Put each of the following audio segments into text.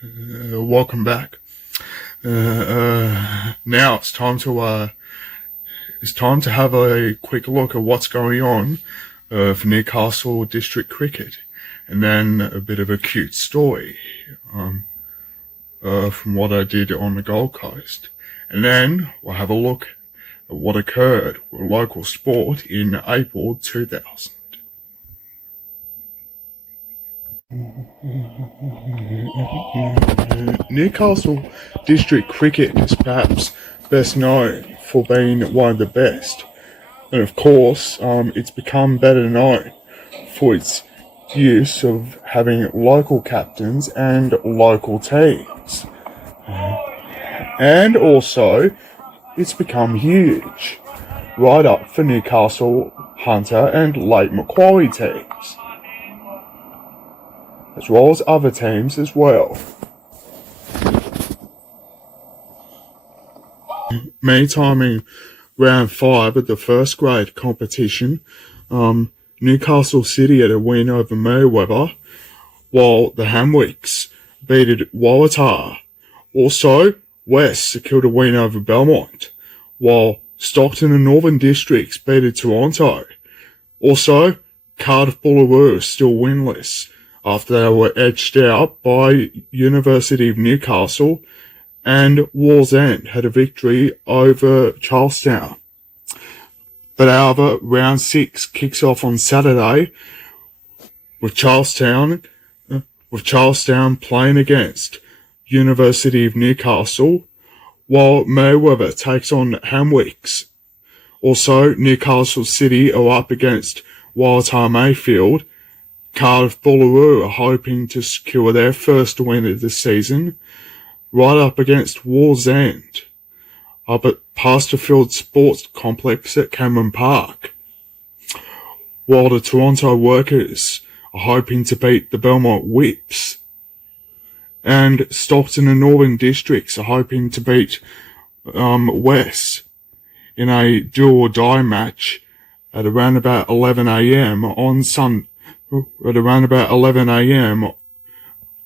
Welcome back. Now it's time to have a quick look at what's going on for Newcastle District Cricket, and then a bit of a cute story from what I did on the Gold Coast, and then we'll have a look at what occurred with local sport in April 2000. Newcastle District Cricket is perhaps best known for being one of the best, and of course, it's become better known for its use of having local captains and local teams. And also, it's become huge, right up for Newcastle, Hunter and Lake Macquarie teams, as well as other teams as well. Many time in round 5 of the first grade competition, Newcastle City had a win over Merewether, while the Hamwicks beat Waratah. Also, West secured a win over Belmont, while Stockton and Northern Districts beat Toronto. Also, Cardiff Boolaroo still winless after they were edged out by University of Newcastle, and Wallsend had a victory over Charlestown. But however, round 6 kicks off on Saturday with Charlestown playing against University of Newcastle, while Merewether takes on Hamwicks. Also, Newcastle City are up against Waratah Mayfield. Cardiff Boolaroo are hoping to secure their first win of the season, right up against Wallsend, up at Pasterfield Sports Complex at Cameron Park, while the Toronto Workers are hoping to beat the Belmont Whips, and Stockton and Northern Districts are hoping to beat West in a do or die match at around about 11 a.m.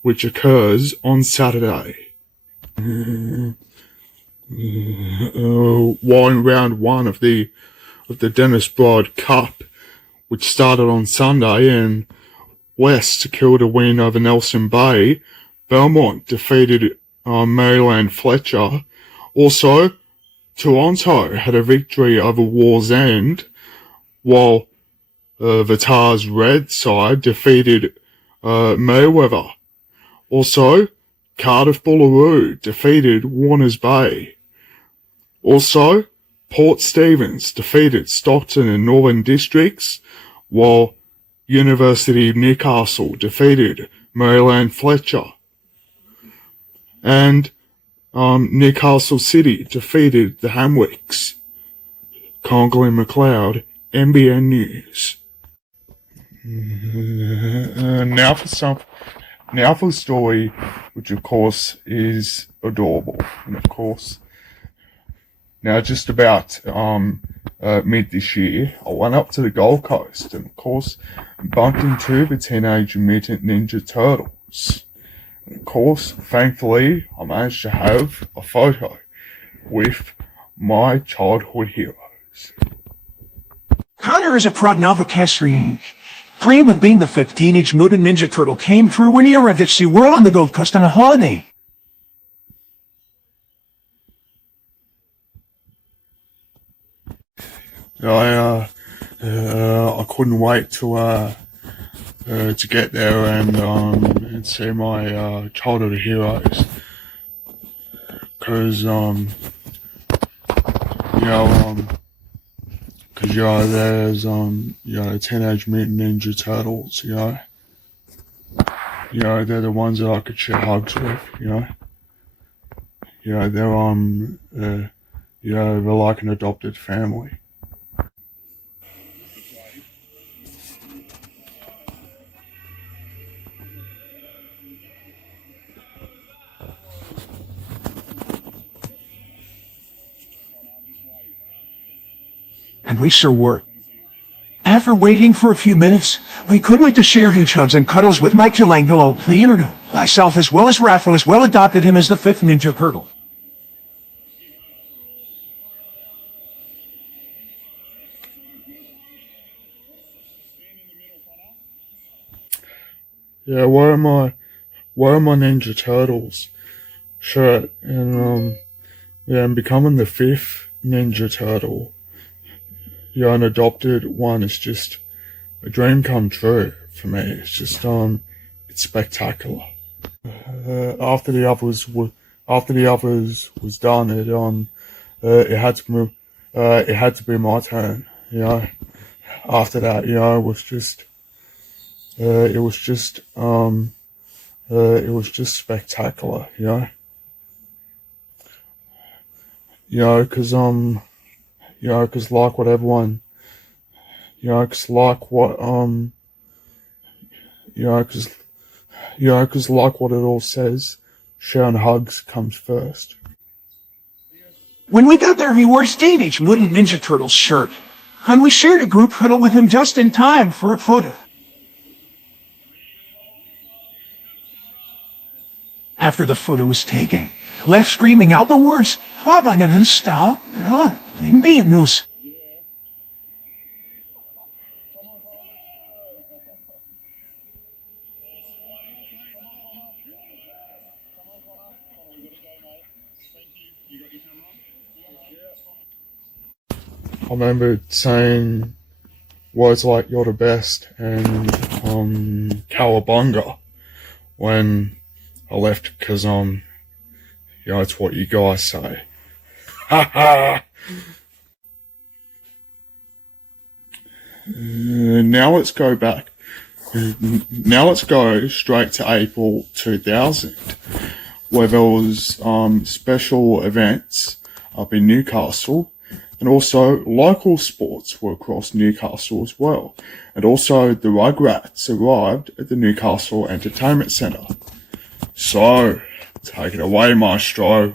which occurs on Saturday. While in round 1 of the Dennis Broad Cup, which started on Sunday, and West secured a win over Nelson Bay, Belmont defeated Maryland Fletcher. Also, Toronto had a victory over Wallsend, while Vitar's red side defeated Merewether. Also, Cardiff Boolaroo defeated Warners Bay. Also, Port Stephens defeated Stockton and Northern Districts, while University of Newcastle defeated Maryland Fletcher. And Newcastle City defeated the Hamwicks. Congley McLeod, NBN News. Now for the story, which of course is adorable, and of course, now just about mid this year, I went up to the Gold Coast and of course bumped into the Teenage Mutant Ninja Turtles. And of course, thankfully, I managed to have a photo with my childhood heroes. Connor is a proud Navacastrian. Dream of being the fifth Teenage Mutant Ninja Turtle came true when he arrived at SeaWorld on the Gold Coast on a holiday. I couldn't wait to get there and see my childhood heroes, because there's Teenage Mutant Ninja Turtles, they're the ones that I could share hugs with, they're like an adopted family. And we sure were. After after waiting for a few minutes, we couldn't wait to share his hugs and cuddles with Michelangelo, the internet. Myself, as well as Raphael, as well adopted him as the fifth Ninja Turtle. Yeah, where are my Ninja Turtles shirt? And yeah, I'm becoming the fifth Ninja Turtle. Yeah, an adopted one is just a dream come true for me. It's just it's spectacular. After the others was done, it had to move. It had to be my turn. You know. After that, it was just it was just spectacular. Because like what everyone, because like what because like what it all says, sharing hugs comes first. When we got there, he wore his Teenage Mutant Ninja Turtles shirt, and we shared a group huddle with him just in time for a photo. After the photo was taken, left screaming out the words, "Baba and style, NBN news." I remember saying words like "you're the best" and "cowabunga" when I left, because it's what you guys say. Ha ha. Now let's go back. Now let's go straight to April 2000, where there was special events up in Newcastle, and also local sports were across Newcastle as well. And also the Rugrats arrived at the Newcastle Entertainment Centre. So, take it away, Maestro.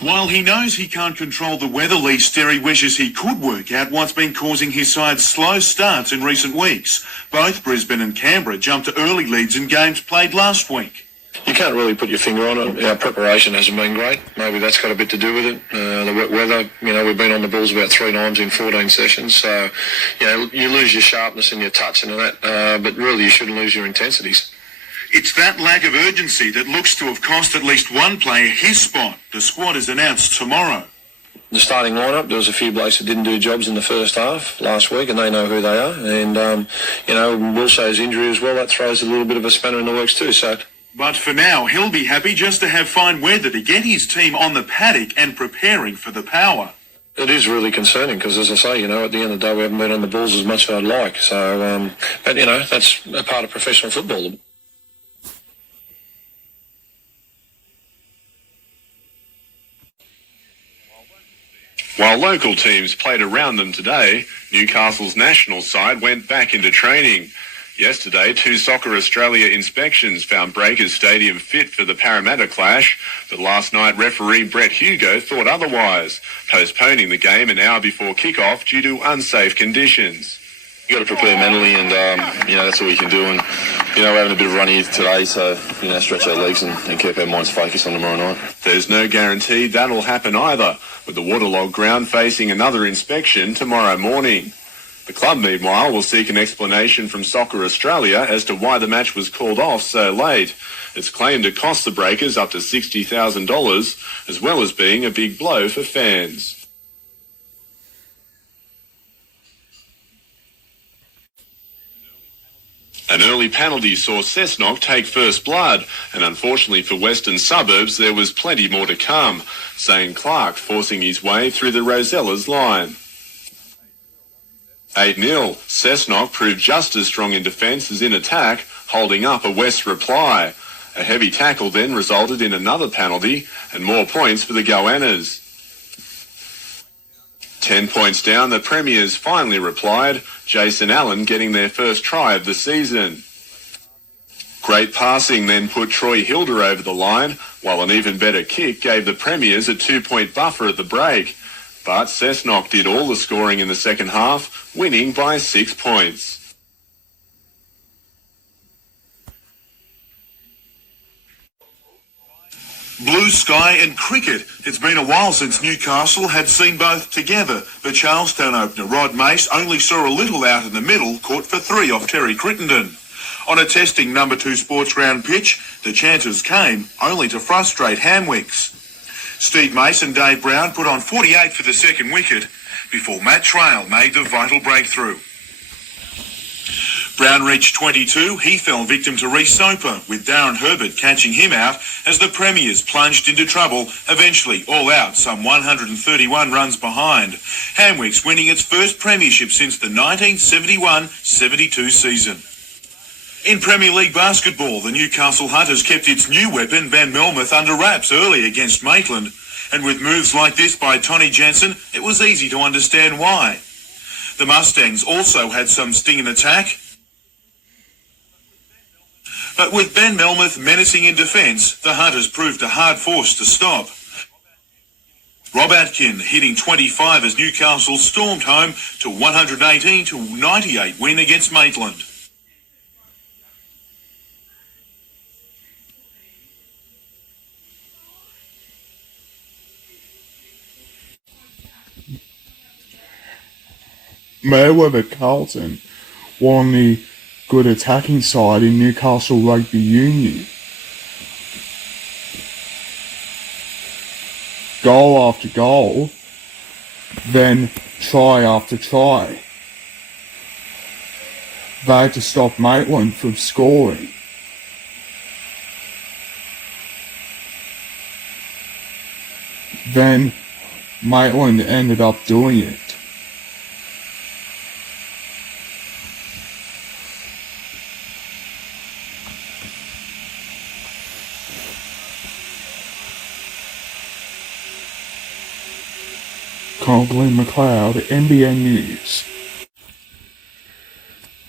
While he knows he can't control the weather, Lee Sterry wishes he could work out what's been causing his side's slow starts in recent weeks. Both Brisbane and Canberra jumped to early leads in games played last week. You can't really put your finger on it. Our preparation hasn't been great. Maybe that's got a bit to do with it. The wet weather, we've been on the balls about 3 times in 14 sessions. So, you lose your sharpness and your touch and that, but really you shouldn't lose your intensities. It's that lack of urgency that looks to have cost at least one player his spot. The squad is announced tomorrow. The starting lineup, there was a few blokes that didn't do jobs in the first half last week, and they know who they are. And, Wilshere's injury as well, that throws a little bit of a spanner in the works too. But for now, he'll be happy just to have fine weather to get his team on the paddock and preparing for the power. It is really concerning because, as I say, at the end of the day, we haven't been on the balls as much as I'd like. So, but, that's a part of professional football. While local teams played around them today, Newcastle's national side went back into training. Yesterday, 2 Soccer Australia inspections found Breakers Stadium fit for the Parramatta clash, but last night referee Brett Hugo thought otherwise, postponing the game an hour before kick-off due to unsafe conditions. You've got to prepare mentally, and that's all you can do. And we're having a bit of a run here today, so stretch our legs and keep our minds focused on tomorrow night. There's no guarantee that'll happen either, with the waterlogged ground facing another inspection tomorrow morning. The club, meanwhile, will seek an explanation from Soccer Australia as to why the match was called off so late. It's claimed to cost the Breakers up to $60,000, as well as being a big blow for fans. An early penalty saw Cessnock take first blood, and unfortunately for Western Suburbs, there was plenty more to come, Zane Clark forcing his way through the Rosellas line. 8-0, Cessnock proved just as strong in defence as in attack, holding up a West reply. A heavy tackle then resulted in another penalty, and more points for the Goannas. 10 points down, the Premiers finally replied, Jason Allen getting their first try of the season. Great passing then put Troy Hilder over the line, while an even better kick gave the Premiers a 2-point buffer at the break. But Cessnock did all the scoring in the second half, winning by 6 points. Blue sky and cricket. It's been a while since Newcastle had seen both together. The Charlestown opener Rod Mace only saw a little out in the middle, caught for 3 off Terry Crittenden. On a testing number 2 sports ground pitch, the chances came only to frustrate Hamwicks. Steve Mace and Dave Brown put on 48 for the second wicket before Matt Trail made the vital breakthrough. Brown reached 22, he fell victim to Reece Soper, with Darren Herbert catching him out as the Premiers plunged into trouble, eventually all out some 131 runs behind. Hamwicks winning its first premiership since the 1971-72 season. In Premier League basketball, the Newcastle Hunters kept its new weapon, Ben Melmoth, under wraps early against Maitland. And with moves like this by Tony Jensen, it was easy to understand why. The Mustangs also had some sting in attack. But with Ben Melmoth menacing in defence, the Hunters proved a hard force to stop. Rob Atkin hitting 25 as Newcastle stormed home to 118-98 win against Maitland. Mayweather Carlton won the good attacking side in Newcastle Rugby Union. Goal after goal, then try after try. They had to stop Maitland from scoring. Then Maitland ended up doing it. Conklin McLeod, NBN News.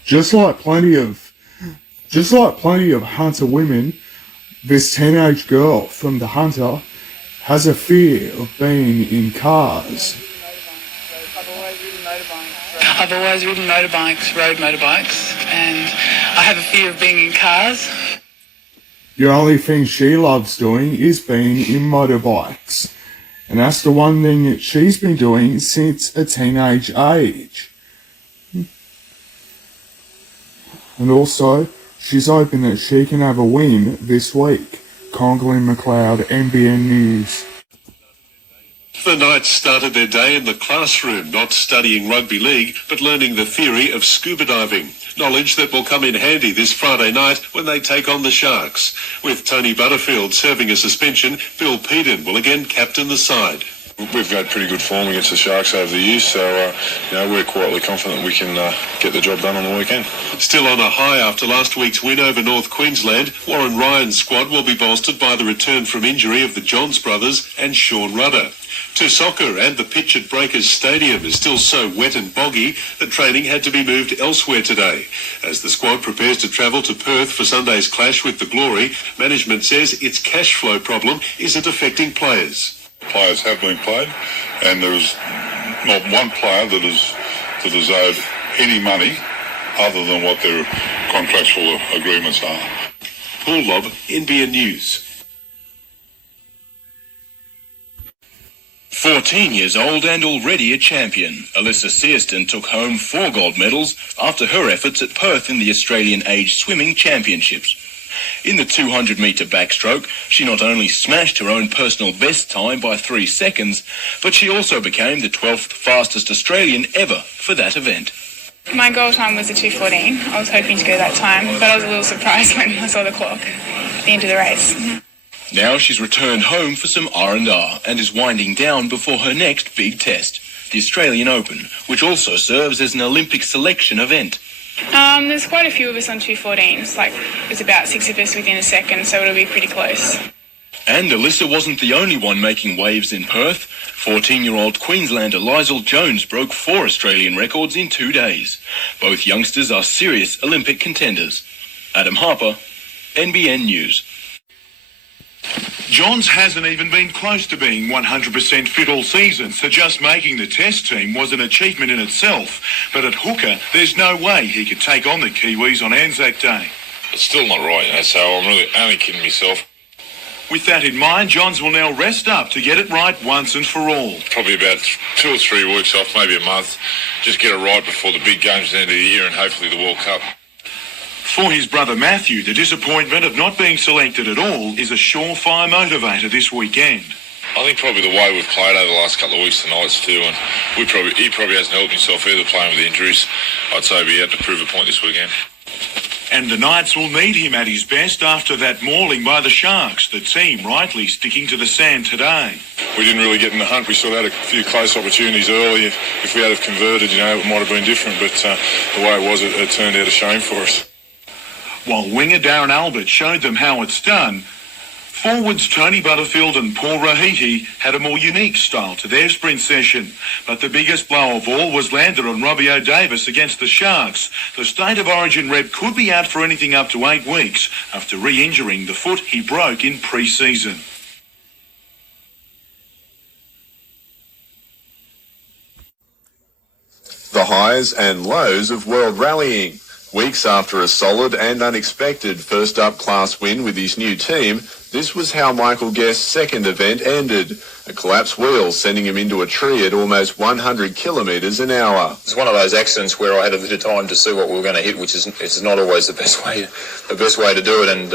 Just like plenty of Hunter women, this teenage girl from the Hunter has a fear of being in cars. I've always ridden motorbikes, road motorbikes, and I have a fear of being in cars. The only thing she loves doing is being in motorbikes. And that's the one thing that she's been doing since a teenage age. And also, she's hoping that she can have a win this week. Conklin McLeod, NBN News. The Knights started their day in the classroom, not studying rugby league, but learning the theory of scuba diving. Knowledge that will come in handy this Friday night when they take on the Sharks. With Tony Butterfield serving a suspension, Bill Peden will again captain the side. We've had pretty good form against the Sharks over the years, so we're quietly confident we can get the job done on the weekend. Still on a high after last week's win over North Queensland, Warren Ryan's squad will be bolstered by the return from injury of the Johns brothers and Sean Rudder. To soccer, and the pitch at Breakers Stadium is still so wet and boggy that training had to be moved elsewhere today. As the squad prepares to travel to Perth for Sunday's clash with the Glory, management says its cash flow problem isn't affecting players. Players have been played, and there is not one player that is owed any money other than what their contractual agreements are. Paul Lobb, NBN News. 14 years old and already a champion, Alyssa Searston took home 4 gold medals after her efforts at Perth in the Australian Age Swimming Championships. In the 200-metre backstroke, she not only smashed her own personal best time by 3 seconds, but she also became the 12th fastest Australian ever for that event. My goal time was a 2:14. I was hoping to go that time, but I was a little surprised when I saw the clock at the end of the race. Now she's returned home for some R&R and is winding down before her next big test, the Australian Open, which also serves as an Olympic selection event. There's quite a few of us on 2:14s, there's about 6 of us within a second, so it'll be pretty close. And Alyssa wasn't the only one making waves in Perth. 14-year-old Queenslander Lysel Jones broke 4 Australian records in 2 days. Both youngsters are serious Olympic contenders. Adam Harper, NBN News. Johns hasn't even been close to being 100% fit all season, so just making the test team was an achievement in itself. But at hooker, there's no way he could take on the Kiwis on Anzac Day. It's still not right, so I'm really only kidding myself. With that in mind, Johns will now rest up to get it right once and for all. Probably about 2 or 3 weeks off, maybe a month. Just get it right before the big games at the end of the year and hopefully the World Cup. For his brother Matthew, the disappointment of not being selected at all is a surefire motivator this weekend. I think probably the way we've played over the last couple of weeks tonight too, and he probably hasn't helped himself either playing with the injuries. I'd say he had to prove a point this weekend. And the Knights will need him at his best after that mauling by the Sharks, the team rightly sticking to the sand today. We didn't really get in the hunt. We sort of had a few close opportunities early. If we had have converted, it might have been different, but the way it was, it turned out a shame for us. While winger Darren Albert showed them how it's done, forwards Tony Butterfield and Paul Rahiti had a more unique style to their sprint session. But the biggest blow of all was landed on Robbie O'Davis against the Sharks. The State of Origin rep could be out for anything up to 8 weeks after re-injuring the foot he broke in pre-season. The highs and lows of world rallying. Weeks after a solid and unexpected first-up class win with his new team, this was how Michael Guest's second event ended. A collapsed wheel sending him into a tree at almost 100 kilometres an hour. It's one of those accidents where I had a bit of time to see what we were going to hit, which is not always the best way to do it. And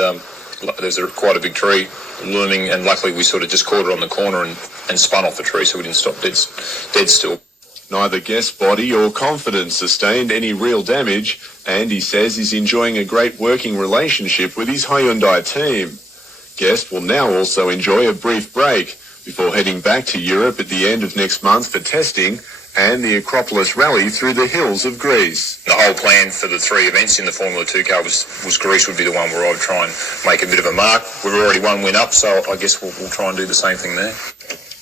there's quite a big tree looming, and luckily we sort of just caught it on the corner and spun off the tree, so we didn't stop dead still. Neither Guest's body or confidence sustained any real damage, and he says he's enjoying a great working relationship with his Hyundai team. Guest will now also enjoy a brief break before heading back to Europe at the end of next month for testing and the Acropolis Rally through the hills of Greece. The whole plan for the 3 events in the Formula 2 car was Greece would be the one where I would try and make a bit of a mark. We've already 1 win up, so I guess we'll try and do the same thing there.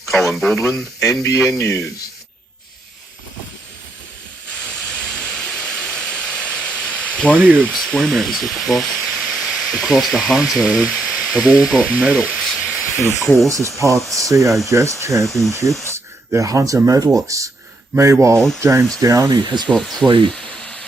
Colin Baldwin, NBN News. Plenty of swimmers across the Hunter have all got medals. And of course, as part of the CHS Championships, they're Hunter medalists. Meanwhile, James Downey has got 3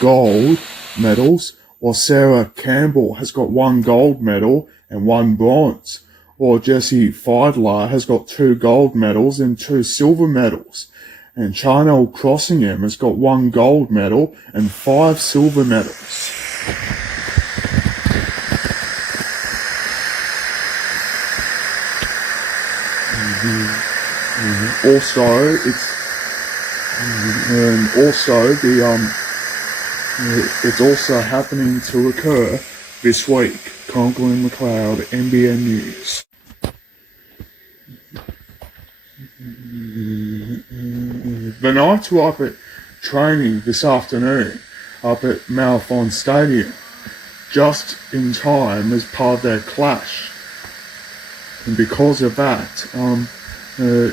gold medals, while Sarah Campbell has got 1 gold medal and 1 bronze. While Jessie Fiedler has got 2 gold medals and 2 silver medals. And Charnel Crossingham has got 1 gold medal and 5 silver medals. It's also happening to occur this week. Conklin McLeod, NBN News. The Knights were up at training this afternoon up at Marathon Stadium, just in time as part of their clash. And because of that,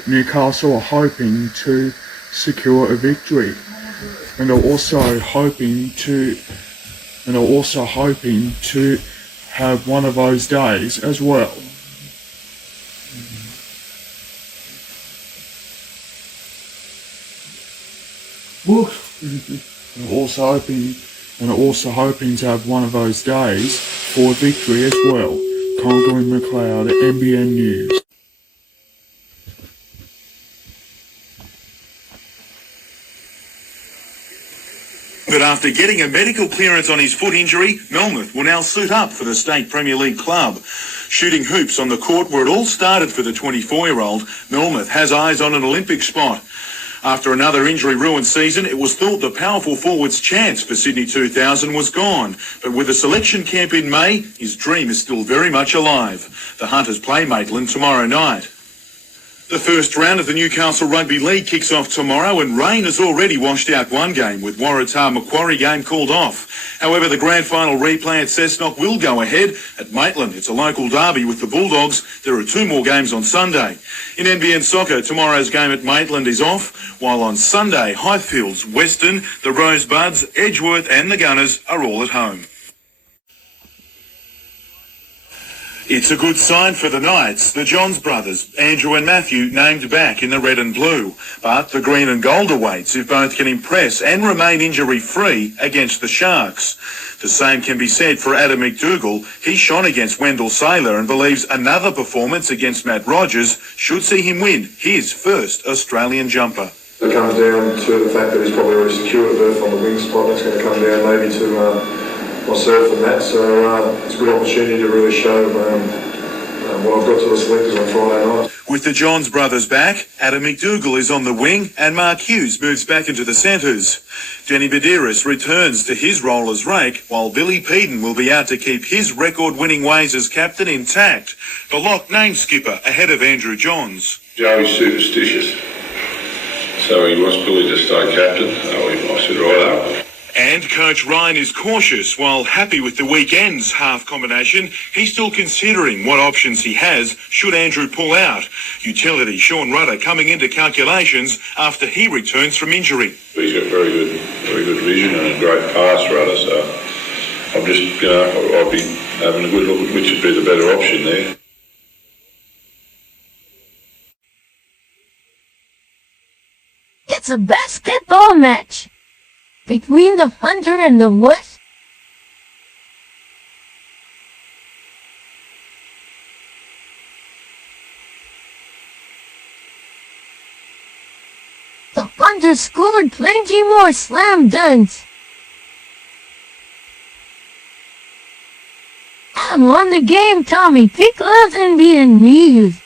Newcastle are hoping to secure a victory, and are also hoping to have one of those days as well. Also hoping to have one of those days for victory as well. Conklin McLeod, NBN News. But after getting a medical clearance on his foot injury, Melmoth will now suit up for the State Premier League club. Shooting hoops on the court where it all started for the 24-year-old, Melmoth has eyes on an Olympic spot. After another injury-ruined season, it was thought the powerful forward's chance for Sydney 2000 was gone. But with the selection camp in May, his dream is still very much alive. The Hunters play Maitland tomorrow night. The first round of the Newcastle Rugby League kicks off tomorrow, and rain has already washed out one game, with Waratah Macquarie game called off. However, the grand final replay at Cessnock will go ahead. At Maitland, it's a local derby with the Bulldogs. There are 2 more games on Sunday. In NBN Soccer, tomorrow's game at Maitland is off, while on Sunday, Highfields, Western, the Rosebuds, Edgeworth and the Gunners are all at home. It's a good sign for the Knights. The Johns brothers, Andrew and Matthew, named back in the red and blue. But the green and gold awaits if both can impress and remain injury-free against the Sharks. The same can be said for Adam McDougall. He shone against Wendell Saylor and believes another performance against Matt Rogers should see him win his first Australian jumper. It comes down to the fact that he's probably already secured a berth on the wing spot. That's going to come down maybe to myself and that, so it's a good opportunity to really show what I've got to the selectors on Friday night. With the Johns brothers back, Adam McDougall is on the wing and Mark Hughes moves back into the centres. Denny Badiris returns to his role as rake, while Billy Peden will be out to keep his record-winning ways as captain intact. The lock named skipper ahead of Andrew Johns. Joey's superstitious, so he wants Billy to stay captain. I said, right up. And Coach Ryan is cautious. While happy with the weekend's half combination, he's still considering what options he has should Andrew pull out. Utility Sean Rudder coming into calculations after he returns from injury. He's got very good vision and a great pass Rudder, so I'm just, I'll be having a good look at which would be the better option there. It's a basketball match between the Hunter and the West. The Hunter scored plenty more slam dunks. I'm on the game, Tommy Pick loves NBN News.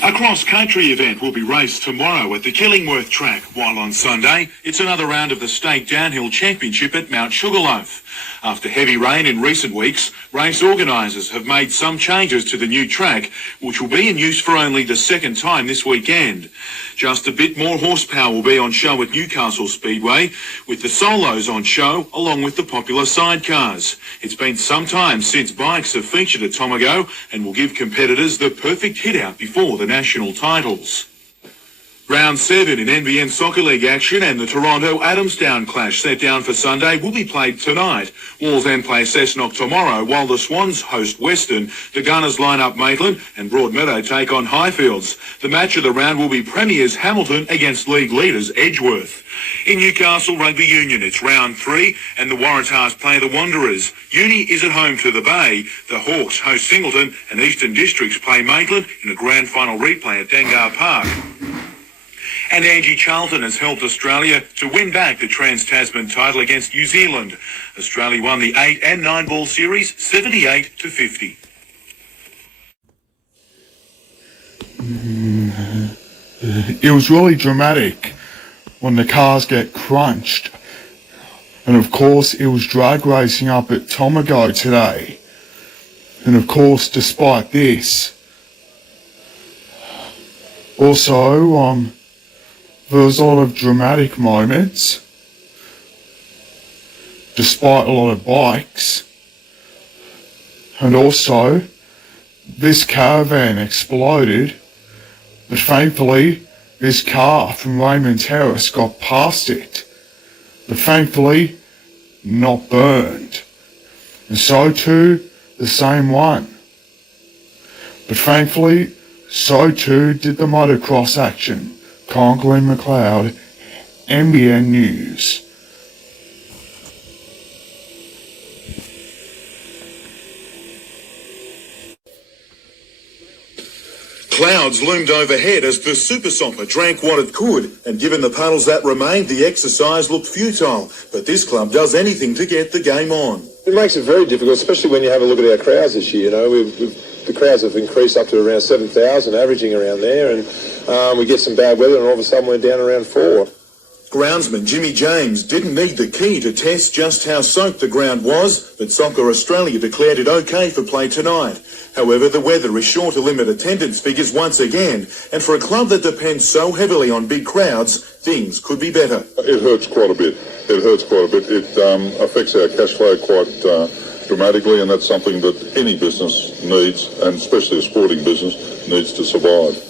A cross-country event will be raced tomorrow at the Killingworth track, while on Sunday it's another round of the State Downhill Championship at Mount Sugarloaf. After heavy rain in recent weeks, race organisers have made some changes to the new track, which will be in use for only the second time this weekend. Just a bit more horsepower will be on show at Newcastle Speedway, with the solos on show along with the popular sidecars. It's been some time since bikes have featured at Tomago and will give competitors the perfect hit-out before the national titles. Round 7 in NBN Soccer League action and the Toronto-Adamstown clash set down for Sunday will be played tonight. Wallsend play Cessnock tomorrow, while the Swans host Western. The Gunners line up Maitland and Broadmeadow take on Highfields. The match of the round will be Premiers Hamilton against league leaders Edgeworth. In Newcastle Rugby Union, it's round 3 and the Waratahs play the Wanderers. Uni is at home to the Bay. The Hawks host Singleton and Eastern Districts play Maitland in a grand final replay at Dengar Park. And Angie Charlton has helped Australia to win back the Trans-Tasman title against New Zealand. Australia won the 8 and 9 ball series 78-50. It was really dramatic when the cars get crunched. And of course it was drag racing up at Tomago today. And of course despite this, also there was a lot of dramatic moments, despite a lot of bikes, and also this caravan exploded, but thankfully this car from Raymond Terrace got past it, but thankfully not burned, and so too the same one, but thankfully so too did the motocross action. Conklin McLeod, NBN News. Clouds loomed overhead as the Super Somper drank what it could, and given the puddles that remained, the exercise looked futile. But this club does anything to get the game on. It makes it very difficult, especially when you have a look at our crowds this year. The crowds have increased up to around 7,000, averaging around there, and we get some bad weather, and all of a sudden we're down around 4. Groundsman Jimmy James didn't need the key to test just how soaked the ground was, but Soccer Australia declared it okay for play tonight. However, the weather is sure to limit attendance figures once again, and for a club that depends so heavily on big crowds, things could be better. It hurts quite a bit. It affects our cash flow quite dramatically, and that's something that any business needs, and especially a sporting business, needs to survive.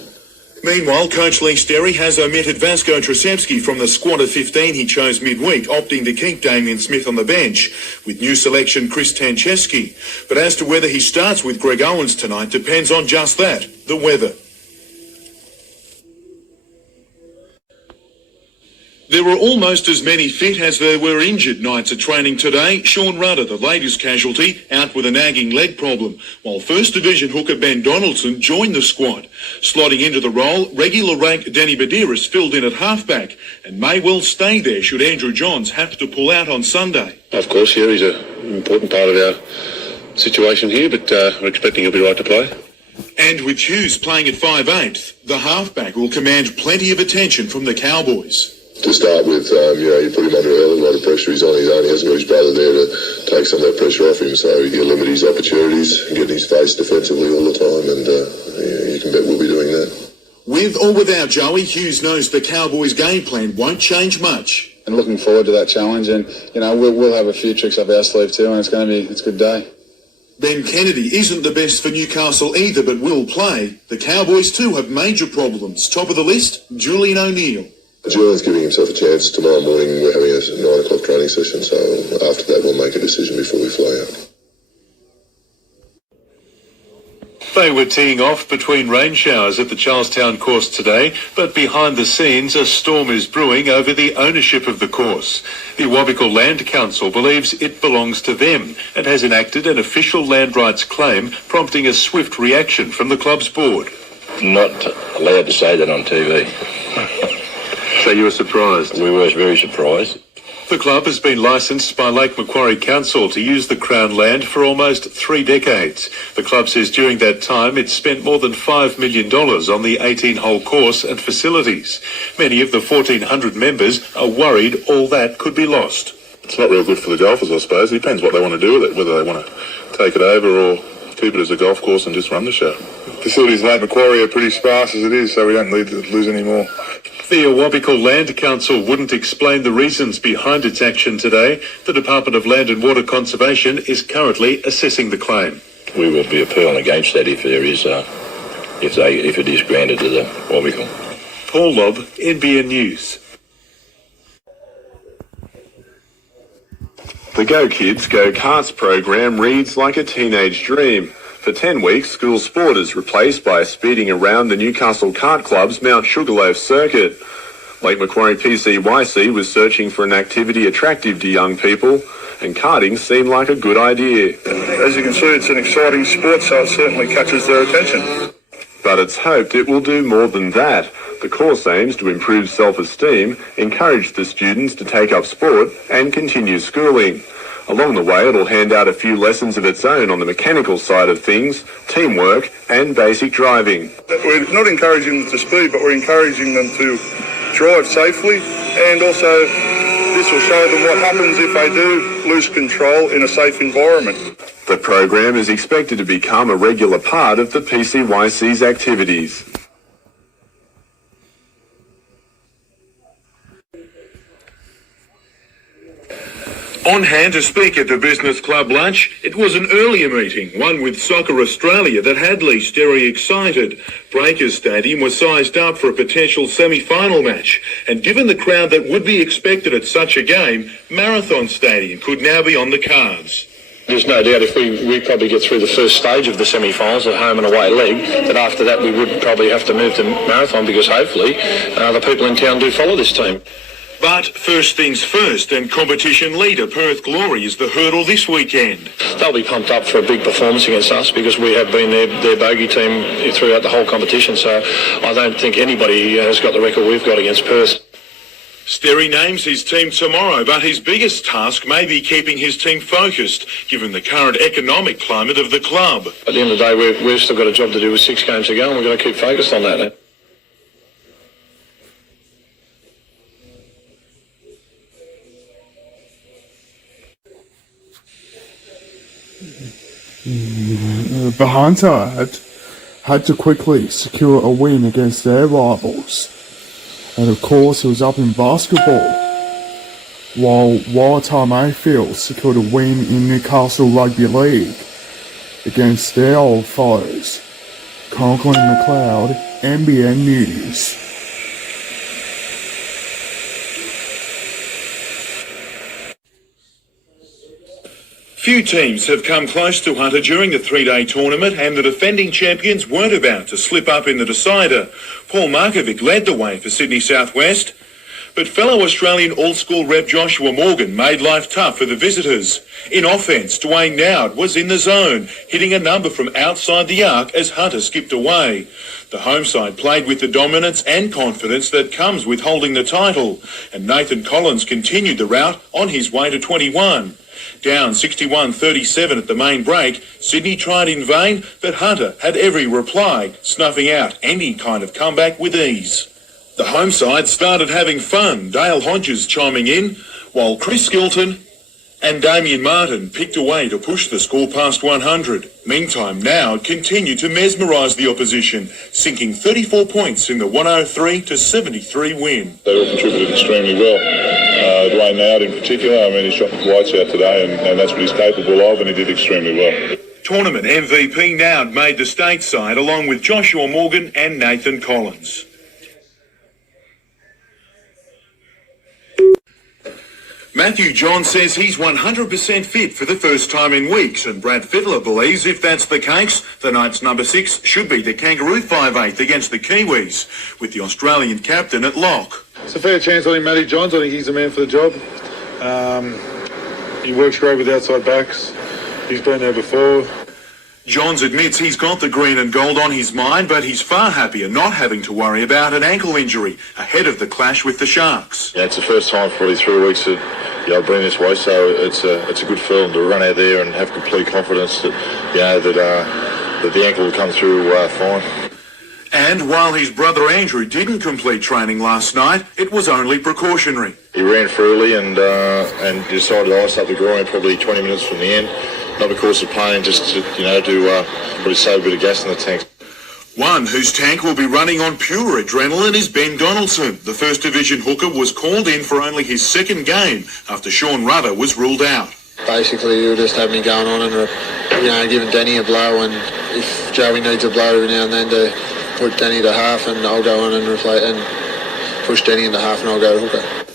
Meanwhile, coach Lee Sterry has omitted Vasco Trasevski from the squad of 15 he chose midweek, opting to keep Damien Smith on the bench, with new selection Chris Tancheski. But as to whether he starts with Greg Owens tonight depends on just that, the weather. There were almost as many fit as there were injured nights at training today. Sean Rudder, the latest casualty, out with a nagging leg problem, while First Division hooker Ben Donaldson joined the squad. Slotting into the role, regular rank Danny Badiris filled in at halfback and may well stay there should Andrew Johns have to pull out on Sunday. Of course, yeah, he's an important part of our situation here, but we're expecting he'll be right to play. And with Hughes playing at 5'8", the halfback will command plenty of attention from the Cowboys. To start with, you put him under a lot of pressure. He's on his own. He hasn't got his brother there to take some of that pressure off him, so you limit his opportunities and get in his face defensively all the time, and you can bet we'll be doing that. With or without Joey, Hughes knows the Cowboys' game plan won't change much. And looking forward to that challenge, and we'll have a few tricks up our sleeve too, and it's a good day. Ben Kennedy isn't the best for Newcastle either, but will play. The Cowboys too have major problems. Top of the list, Julian O'Neill. Julian's giving himself a chance. Tomorrow morning we're having a 9 o'clock training session, so after that we'll make a decision before we fly out. They were teeing off between rain showers at the Charlestown course today, but behind the scenes a storm is brewing over the ownership of the course. The Wabikal Land Council believes it belongs to them and has enacted an official land rights claim, prompting a swift reaction from the club's board. Not allowed to say that on TV. So you were surprised? We were very surprised. The club has been licensed by Lake Macquarie Council to use the Crown land for almost 3 decades. The club says during that time it's spent more than $5 million on the 18-hole course and facilities. Many of the 1,400 members are worried all that could be lost. It's not real good for the golfers, I suppose. It depends what they want to do with it, whether they want to take it over or keep it as a golf course and just run the show. Facilities in Lake Macquarie are pretty sparse as it is, so we don't need to lose any more. The Wabikal Land Council wouldn't explain the reasons behind its action today. The Department of Land and Water Conservation is currently assessing the claim. We will be appealing against that if there is, if it is granted to the Wabikal. Paul Lobb, NBN News. The Go Kids Go Karts program reads like a teenage dream. For 10 weeks, school sport is replaced by speeding around the Newcastle Kart Club's Mount Sugarloaf circuit. Lake Macquarie PCYC was searching for an activity attractive to young people, and karting seemed like a good idea. As you can see, it's an exciting sport, so it certainly catches their attention. But it's hoped it will do more than that. The course aims to improve self-esteem, encourage the students to take up sport, and continue schooling. Along the way, it'll hand out a few lessons of its own on the mechanical side of things, teamwork and basic driving. We're not encouraging them to speed, but we're encouraging them to drive safely, and also this will show them what happens if they do lose control in a safe environment. The program is expected to become a regular part of the PCYC's activities. On hand to speak at the Business Club lunch, it was an earlier meeting, one with Soccer Australia that had Lee Sterry excited. Breakers Stadium was sized up for a potential semi-final match, and given the crowd that would be expected at such a game, Marathon Stadium could now be on the cards. There's no doubt if we probably get through the first stage of the semi-finals, a home and away leg, that after that we would probably have to move to Marathon, because hopefully the people in town do follow this team. But first things first, and competition leader Perth Glory is the hurdle this weekend. They'll be pumped up for a big performance against us, because we have been their bogey team throughout the whole competition, so I don't think anybody has got the record we've got against Perth. Sterry names his team tomorrow, but his biggest task may be keeping his team focused, given the current economic climate of the club. At the end of the day, we've still got a job to do with 6 games to go, and we've got to keep focused on that. The Hunter had to quickly secure a win against their rivals, and of course it was up in basketball, while Waratah Mayfield secured a win in Newcastle Rugby League against their old foes, Conklin McLeod NBN News. Few teams have come close to Hunter during the three-day tournament, and the defending champions weren't about to slip up in the decider. Paul Markovic led the way for Sydney Southwest, but fellow Australian all-school rep Joshua Morgan made life tough for the visitors. In offence, Dwayne Nowd was in the zone, hitting a number from outside the arc as Hunter skipped away. The home side played with the dominance and confidence that comes with holding the title, and Nathan Collins continued the rout on his way to 21. Down 61-37 at the main break, Sydney tried in vain, but Hunter had every reply, snuffing out any kind of comeback with ease. The home side started having fun, Dale Hodges chiming in, while Chris Skilton and Damien Martin picked away to push the score past 100. Meantime, Nowd continued to mesmerise the opposition, sinking 34 points in the 103-73 win. They all contributed extremely well. Dwayne Nowd in particular, I mean, he shot the lights out today, and that's what he's capable of, and he did extremely well. Tournament MVP Nowd made the stateside along with Joshua Morgan and Nathan Collins. Matthew John says he's 100% fit for the first time in weeks, and Brad Fittler believes if that's the case, the Knights' number 6 should be the Kangaroo 5/8 against the Kiwis, with the Australian captain at lock. It's a fair chance. I think Matty Johns, I think he's the man for the job. He works great with outside backs. He's been there before. Johns admits he's got the green and gold on his mind, but he's far happier not having to worry about an ankle injury ahead of the clash with the Sharks. Yeah, it's the first time for probably 3 weeks that I've been this way, so it's a good feeling to run out there and have complete confidence that that the ankle will come through fine. And while his brother Andrew didn't complete training last night, it was only precautionary. He ran early and decided to ice up the groin probably 20 minutes from the end, not because of pain, just to probably save a bit of gas in the tank. One whose tank will be running on pure adrenaline is Ben Donaldson. The First Division hooker was called in for only his second game after Sean Rudder was ruled out. Basically, you'll just have me going on and giving Danny a blow, and if Joey needs a blow every now and then to put Danny to half, and I'll go on and push Danny into half, and I'll go to hooker.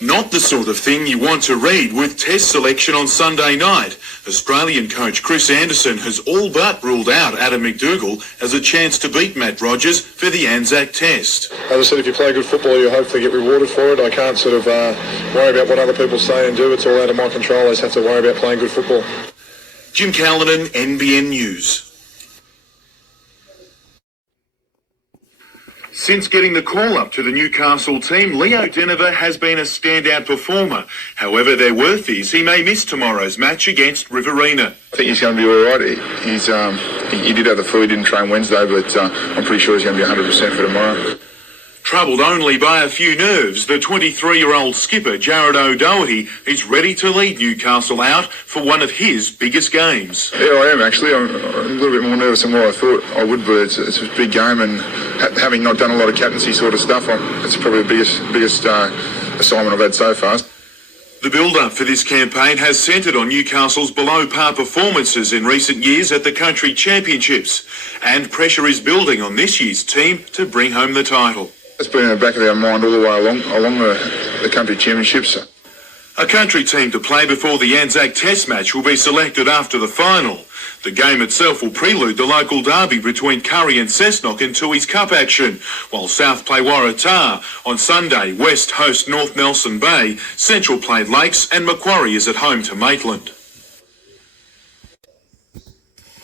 Not the sort of thing you want to read with Test selection on Sunday night. Australian coach Chris Anderson has all but ruled out Adam McDougall as a chance to beat Matt Rogers for the Anzac Test. As I said, if you play good football, you hopefully get rewarded for it. I can't sort of worry about what other people say and do. It's all out of my control. I just have to worry about playing good football. Jim Callanan, NBN News. Since getting the call-up to the Newcastle team, Leo Denver has been a standout performer. However, there were fears he may miss tomorrow's match against Riverina. I think he's going to be all right. He did have the flu, he didn't train Wednesday, but I'm pretty sure he's going to be 100% for tomorrow. Troubled only by a few nerves, the 23-year-old skipper Jared O'Doherty is ready to lead Newcastle out for one of his biggest games. Yeah, I am actually. I'm a little bit more nervous than what I thought I would be. It's a big game, and having not done a lot of captaincy sort of stuff, it's probably the biggest assignment I've had so far. The build-up for this campaign has centred on Newcastle's below-par performances in recent years at the Country Championships, and pressure is building on this year's team to bring home the title. It's been in the back of our mind all the way along the Country Championships. A country team to play before the Anzac Test match will be selected after the final. The game itself will prelude the local derby between Curry and Cessnock in Tui's Cup action, while South play Waratah. On Sunday, West host North Nelson Bay, Central play Lakes, and Macquarie is at home to Maitland.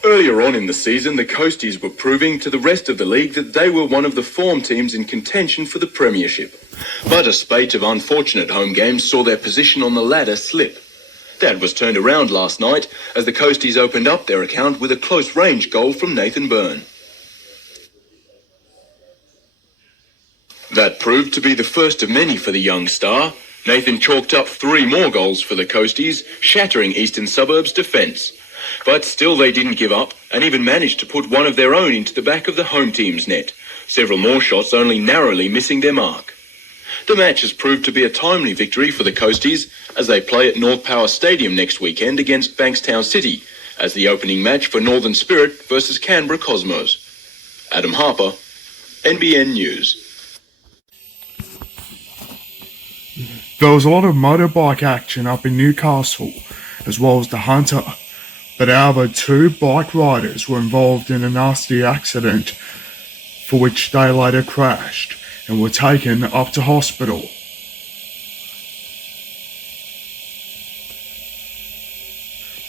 Earlier on in the season, the Coasties were proving to the rest of the league that they were one of the form teams in contention for the premiership. But a spate of unfortunate home games saw their position on the ladder slip. That was turned around last night as the Coasties opened up their account with a close-range goal from Nathan Byrne. That proved to be the first of many for the young star. Nathan chalked up 3 more goals for the Coasties, shattering Eastern Suburbs' defence. But still they didn't give up and even managed to put one of their own into the back of the home team's net, several more shots only narrowly missing their mark. The match has proved to be a timely victory for the Coasties as they play at North Power Stadium next weekend against Bankstown City as the opening match for Northern Spirit versus Canberra Cosmos. Adam Harper, NBN News. There was a lot of motorbike action up in Newcastle, as well as the Hunter, but however 2 bike riders were involved in a nasty accident for which they later crashed and were taken up to hospital.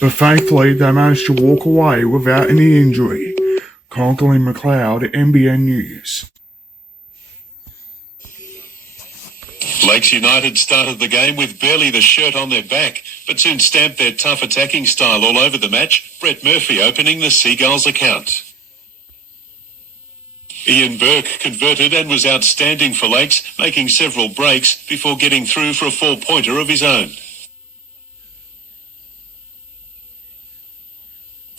But thankfully they managed to walk away without any injury. Conklin McLeod, NBN News. Lakes United started the game with barely the shirt on their back, but soon stamped their tough attacking style all over the match. Brett Murphy opening the Seagulls account. Ian Burke converted and was outstanding for Lakes, making several breaks before getting through for a 4-pointer of his own.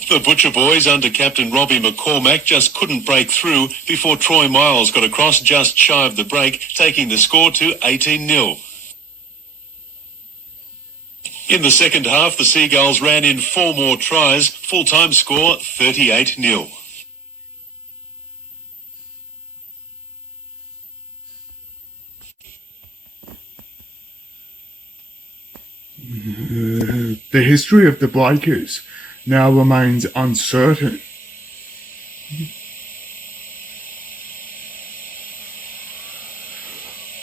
The Butcher Boys under captain Robbie McCormack just couldn't break through before Troy Miles got across just shy of the break, taking the score to 18-0. In the second half, the Seagulls ran in 4 more tries, full-time score 38-0. The history of the Breakers now remains uncertain.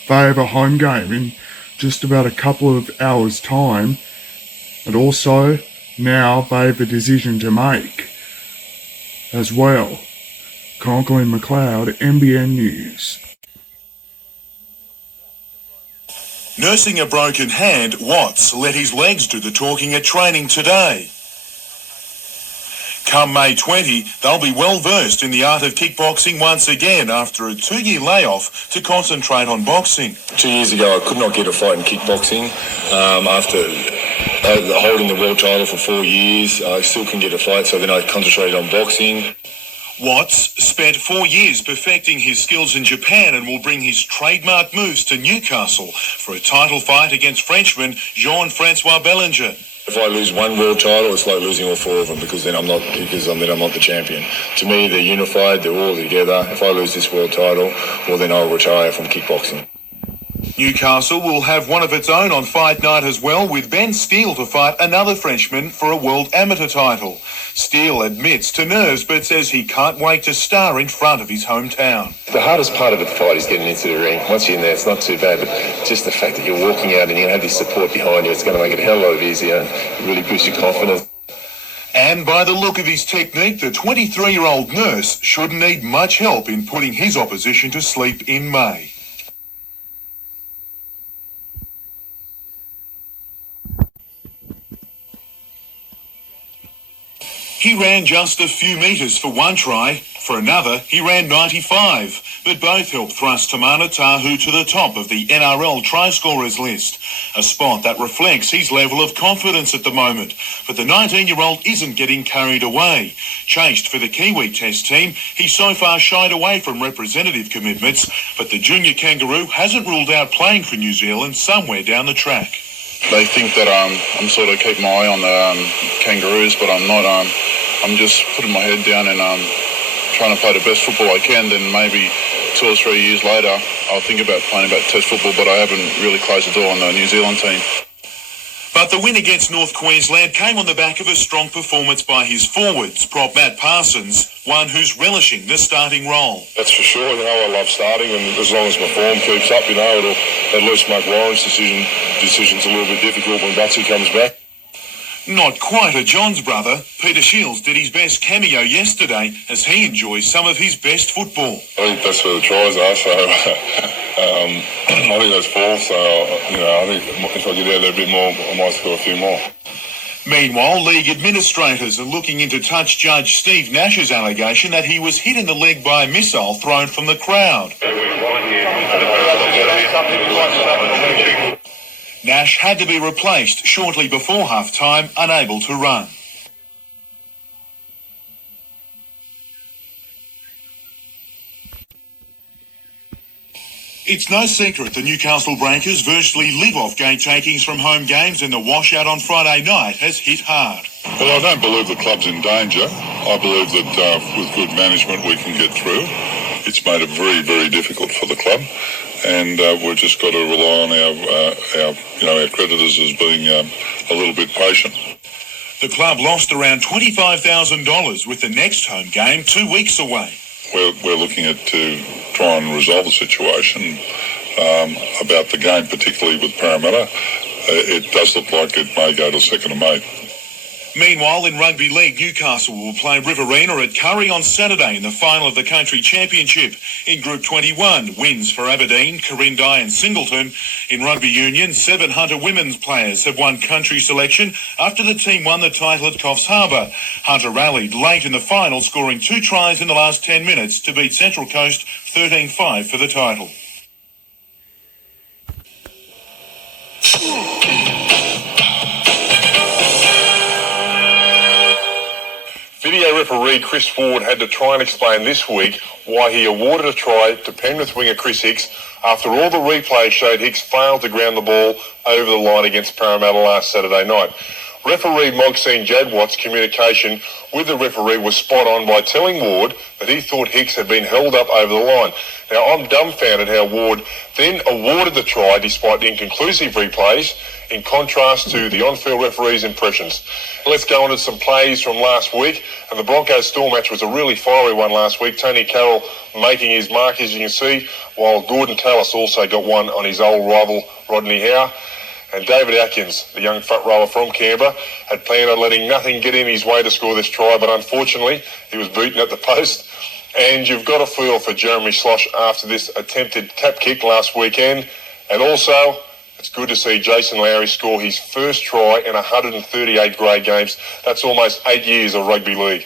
They have a home game in just about a couple of hours' time, and also now they have a decision to make as well. Conklin McLeod, NBN News. Nursing a broken hand, Watts let his legs do the talking at training today. Come May 20, they'll be well versed in the art of kickboxing once again after a 2-year layoff to concentrate on boxing. 2 years ago, I could not get a fight in kickboxing. After holding the world title for 4 years, I still couldn't get a fight, so then I concentrated on boxing. Watts spent 4 years perfecting his skills in Japan and will bring his trademark moves to Newcastle for a title fight against Frenchman Jean-Francois Bellinger. If I lose one world title, it's like losing all 4 of them because then I'm not the champion. To me, they're unified, they're all together. If I lose this world title, well then I'll retire from kickboxing. Newcastle will have one of its own on fight night as well, with Ben Steele to fight another Frenchman for a world amateur title. Steele admits to nerves but says he can't wait to star in front of his hometown. The hardest part of the fight is getting into the ring. Once you're in there, it's not too bad, but just the fact that you're walking out and you have this support behind you, it's going to make it a hell of a lot easier and really boost your confidence. And by the look of his technique, the 23-year-old nurse shouldn't need much help in putting his opposition to sleep in May. He ran just a few metres for one try. For another, he ran 95. But both helped thrust Tamana Tahu to the top of the NRL try scorers list, a spot that reflects his level of confidence at the moment. But the 19-year-old isn't getting carried away. Chased for the Kiwi Test team, he's so far shied away from representative commitments, but the junior kangaroo hasn't ruled out playing for New Zealand somewhere down the track. They think that I'm sort of keeping my eye on the Kangaroos, but I'm not. I'm just putting my head down and trying to play the best football I can. Then maybe 2 or 3 years later, I'll think about playing Test football, but I haven't really closed the door on the New Zealand team. But the win against North Queensland came on the back of a strong performance by his forwards, prop Matt Parsons, one who's relishing the starting role. That's for sure. I love starting, and as long as my form keeps up, it'll at least make Warren's decisions a little bit difficult when Batsy comes back. Not quite a John's brother, Peter Shields did his best cameo yesterday as he enjoys some of his best football. I think that's where the tries are, so I think that's 4, so I think if I get out there a bit more, I might score a few more. Meanwhile, league administrators are looking into touch judge Steve Nash's allegation that he was hit in the leg by a missile thrown from the crowd. Nash had to be replaced shortly before half-time, unable to run. It's no secret the Newcastle Breakers virtually live off gate takings from home games, and the washout on Friday night has hit hard. Well, I don't believe the club's in danger. I believe that with good management we can get through. it's made it very, very difficult for the club, and we've just got to rely on our creditors as being a little bit patient. The club lost around $25,000 with the next home game 2 weeks away. We're looking at to try and resolve the situation. About the game, particularly with Parramatta, it does look like it may go to 2nd of May. Meanwhile, in Rugby League, Newcastle will play Riverina at Curry on Saturday in the final of the Country Championship. In Group 21, wins for Aberdeen, Corindai and Singleton. In Rugby Union, 7 Hunter women's players have won country selection after the team won the title at Coffs Harbour. Hunter rallied late in the final, scoring 2 tries in the last 10 minutes to beat Central Coast 13-5 for the title. Video referee Chris Ford had to try and explain this week why he awarded a try to Penrith winger Chris Hicks after all the replays showed Hicks failed to ground the ball over the line against Parramatta last Saturday night. Referee Mogseen Jadwat's communication with the referee was spot on by telling Ward that he thought Hicks had been held up over the line. Now, I'm dumbfounded how Ward then awarded the try despite inconclusive replays, in contrast to the on-field referee's impressions. Let's go on to some plays from last week. And the Broncos Storm match was a really fiery one last week. Tony Carroll making his mark, as you can see, while Gordon Tallis also got one on his old rival Rodney Howe. And David Atkins, the young front rower from Canberra, had planned on letting nothing get in his way to score this try, but unfortunately he was beaten at the post. And you've got a feel for Jeremy Slosh after this attempted tap kick last weekend. And also, it's good to see Jason Lowry score his first try in 138 grade games. That's almost 8 years of rugby league.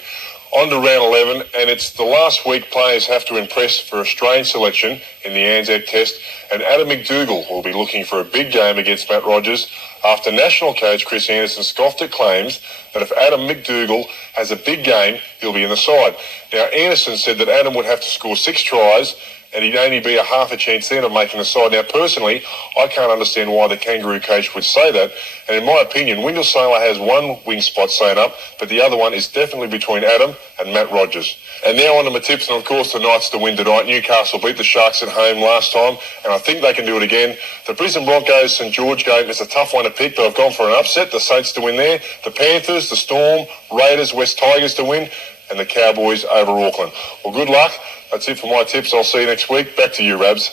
On to round 11, and it's the last week players have to impress for Australian selection in the Anzac Test, and Adam McDougall will be looking for a big game against Matt Rogers after national coach Chris Anderson scoffed at claims that if Adam McDougall has a big game, he'll be in the side. Now, Anderson said that Adam would have to score 6 tries and he'd only be a half a chance then of making the side. Now, personally, I can't understand why the Kangaroo coach would say that. And in my opinion, Wendell Saylor has one wing spot sewn up, but the other one is definitely between Adam and Matt Rogers. And now on to my tips, and of course the Knights to win tonight. Newcastle beat the Sharks at home last time, and I think they can do it again. The Brisbane Broncos St George game is a tough one to pick, but I've gone for an upset. The Saints to win there. The Panthers, the Storm, Raiders, West Tigers to win, and the Cowboys over Auckland. Well, good luck. That's it for my tips. I'll see you next week. Back to you, Rabs.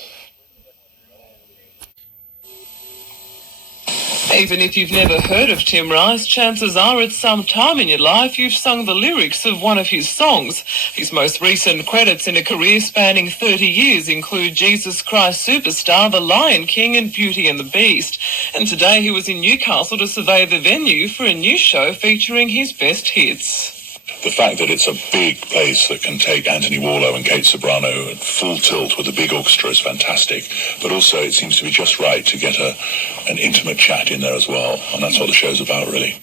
Even if you've never heard of Tim Rice, chances are at some time in your life you've sung the lyrics of one of his songs. His most recent credits in a career spanning 30 years include Jesus Christ Superstar, The Lion King and Beauty and the Beast. And today he was in Newcastle to survey the venue for a new show featuring his best hits. The fact that it's a big place that can take Anthony Warlow and Kate Sobrano at full tilt with a big orchestra is fantastic, but also it seems to be just right to get an intimate chat in there as well, and that's what the show's about, really.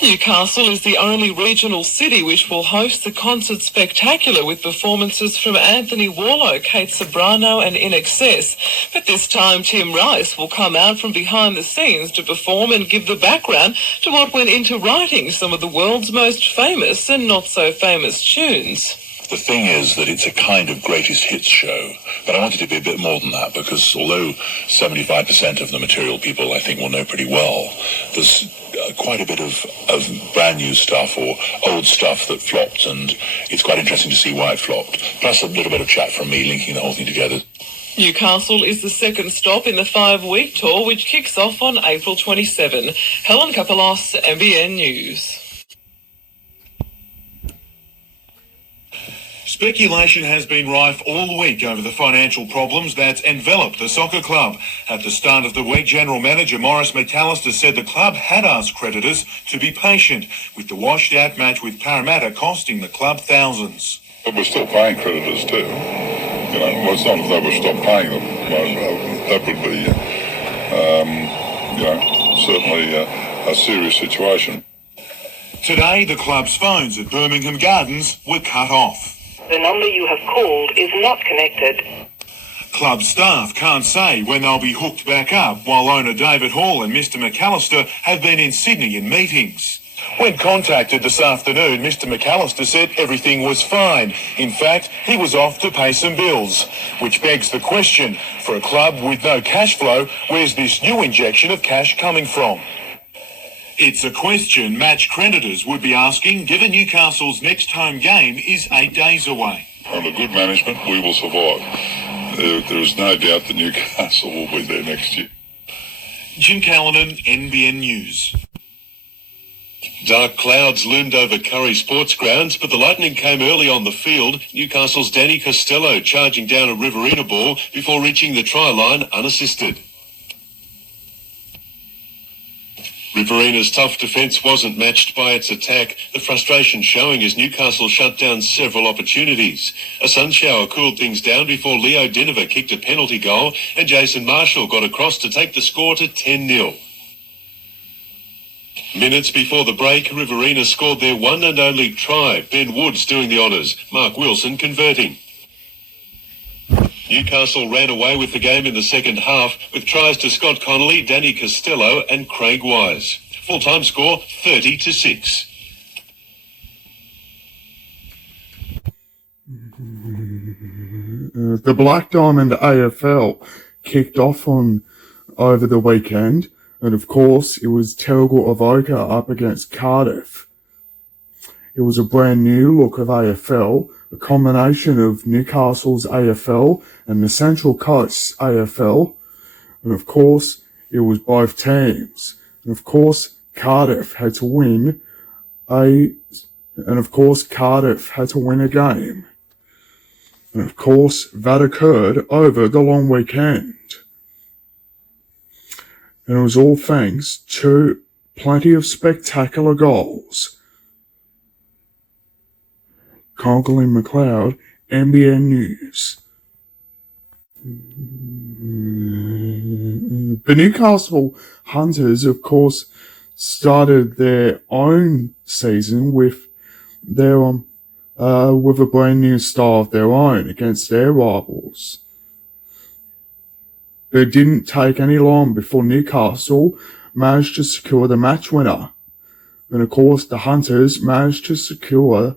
Newcastle is the only regional city which will host the concert spectacular with performances from Anthony Warlow, Kate Sobrano and In Excess. But this time Tim Rice will come out from behind the scenes to perform and give the background to what went into writing some of the world's most famous and not so famous tunes. The thing is that it's a kind of greatest hits show, but I want it to be a bit more than that, because although 75% of the material people I think will know pretty well, there's quite a bit of brand new stuff or old stuff that flopped, and it's quite interesting to see why it flopped. Plus a little bit of chat from me linking the whole thing together. Newcastle is the second stop in the 5-week tour, which kicks off on April 27. Helen Kapelos, NBN News. Speculation has been rife all week over the financial problems that enveloped the soccer club. At the start of the week, General Manager Maurice McAllister said the club had asked creditors to be patient, with the washed-out match with Parramatta costing the club thousands. But we're still paying creditors too. You know, well, it's not as though we've stopped paying them. That would be, certainly a serious situation. Today, the club's phones at Birmingham Gardens were cut off. The number you have called is not connected. Club staff can't say when they'll be hooked back up, while owner David Hall and Mr McAllister have been in Sydney in meetings. When contacted this afternoon, Mr McAllister said everything was fine. In fact, he was off to pay some bills, which begs the question, for a club with no cash flow, where's this new injection of cash coming from? It's a question match creditors would be asking, given Newcastle's next home game is 8 days away. Under good management, we will survive. There is no doubt that Newcastle will be there next year. Jim Callanan, NBN News. Dark clouds loomed over Curry Sports Grounds, but the lightning came early on the field. Newcastle's Danny Costello charging down a Riverina ball before reaching the try line unassisted. Riverina's tough defence wasn't matched by its attack, the frustration showing as Newcastle shut down several opportunities. A sun shower cooled things down before Leo Dinover kicked a penalty goal and Jason Marshall got across to take the score to 10-0. Minutes before the break, Riverina scored their one and only try, Ben Woods doing the honours, Mark Wilson converting. Newcastle ran away with the game in the second half with tries to Scott Connolly, Danny Costello and Craig Wise. Full-time score 30-6. The Black Diamond AFL kicked off over the weekend, and of course it was Terrigal Avoca up against Cardiff. It was a brand new look of AFL, a combination of Newcastle's AFL and the Central Coast's AFL, and of course it was both teams. And of course Cardiff had to win a game. And of course that occurred over the long weekend. And it was all thanks to plenty of spectacular goals. Conklin McLeod, NBN News. The Newcastle Hunters, of course, started their own season with a brand new style of their own against their rivals. It didn't take any long before Newcastle managed to secure the match winner. And of course, the Hunters managed to secure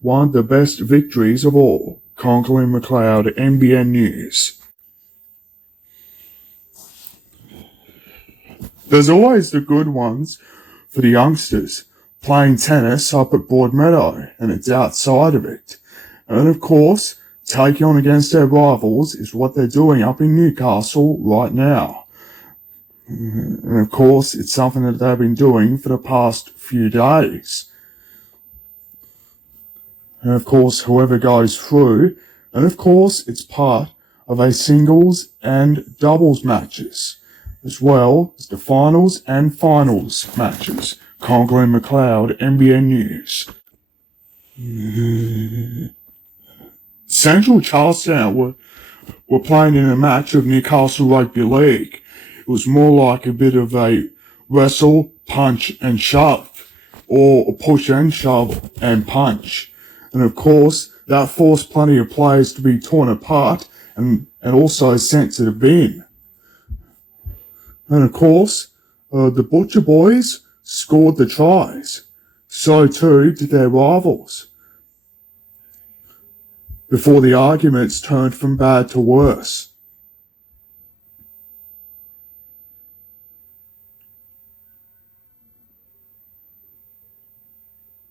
one of the best victories of all. Conklin McLeod, NBN News. There's always the good ones for the youngsters playing tennis up at Broadmeadow, and it's outside of it. And of course, taking on against their rivals is what they're doing up in Newcastle right now. And of course, it's something that they've been doing for the past few days. And of course, whoever goes through, and of course, it's part of a singles and doubles matches, as well as the finals and finals matches. Conklin McLeod, NBN News. Central Charlestown were playing in a match of Newcastle Rugby League. It was more like a bit of a wrestle, punch and shove, or a push and shove and punch. And of course, that forced plenty of players to be torn apart and also sent to the bin. And of course, the Butcher Boys scored the tries. So too did their rivals. Before the arguments turned from bad to worse.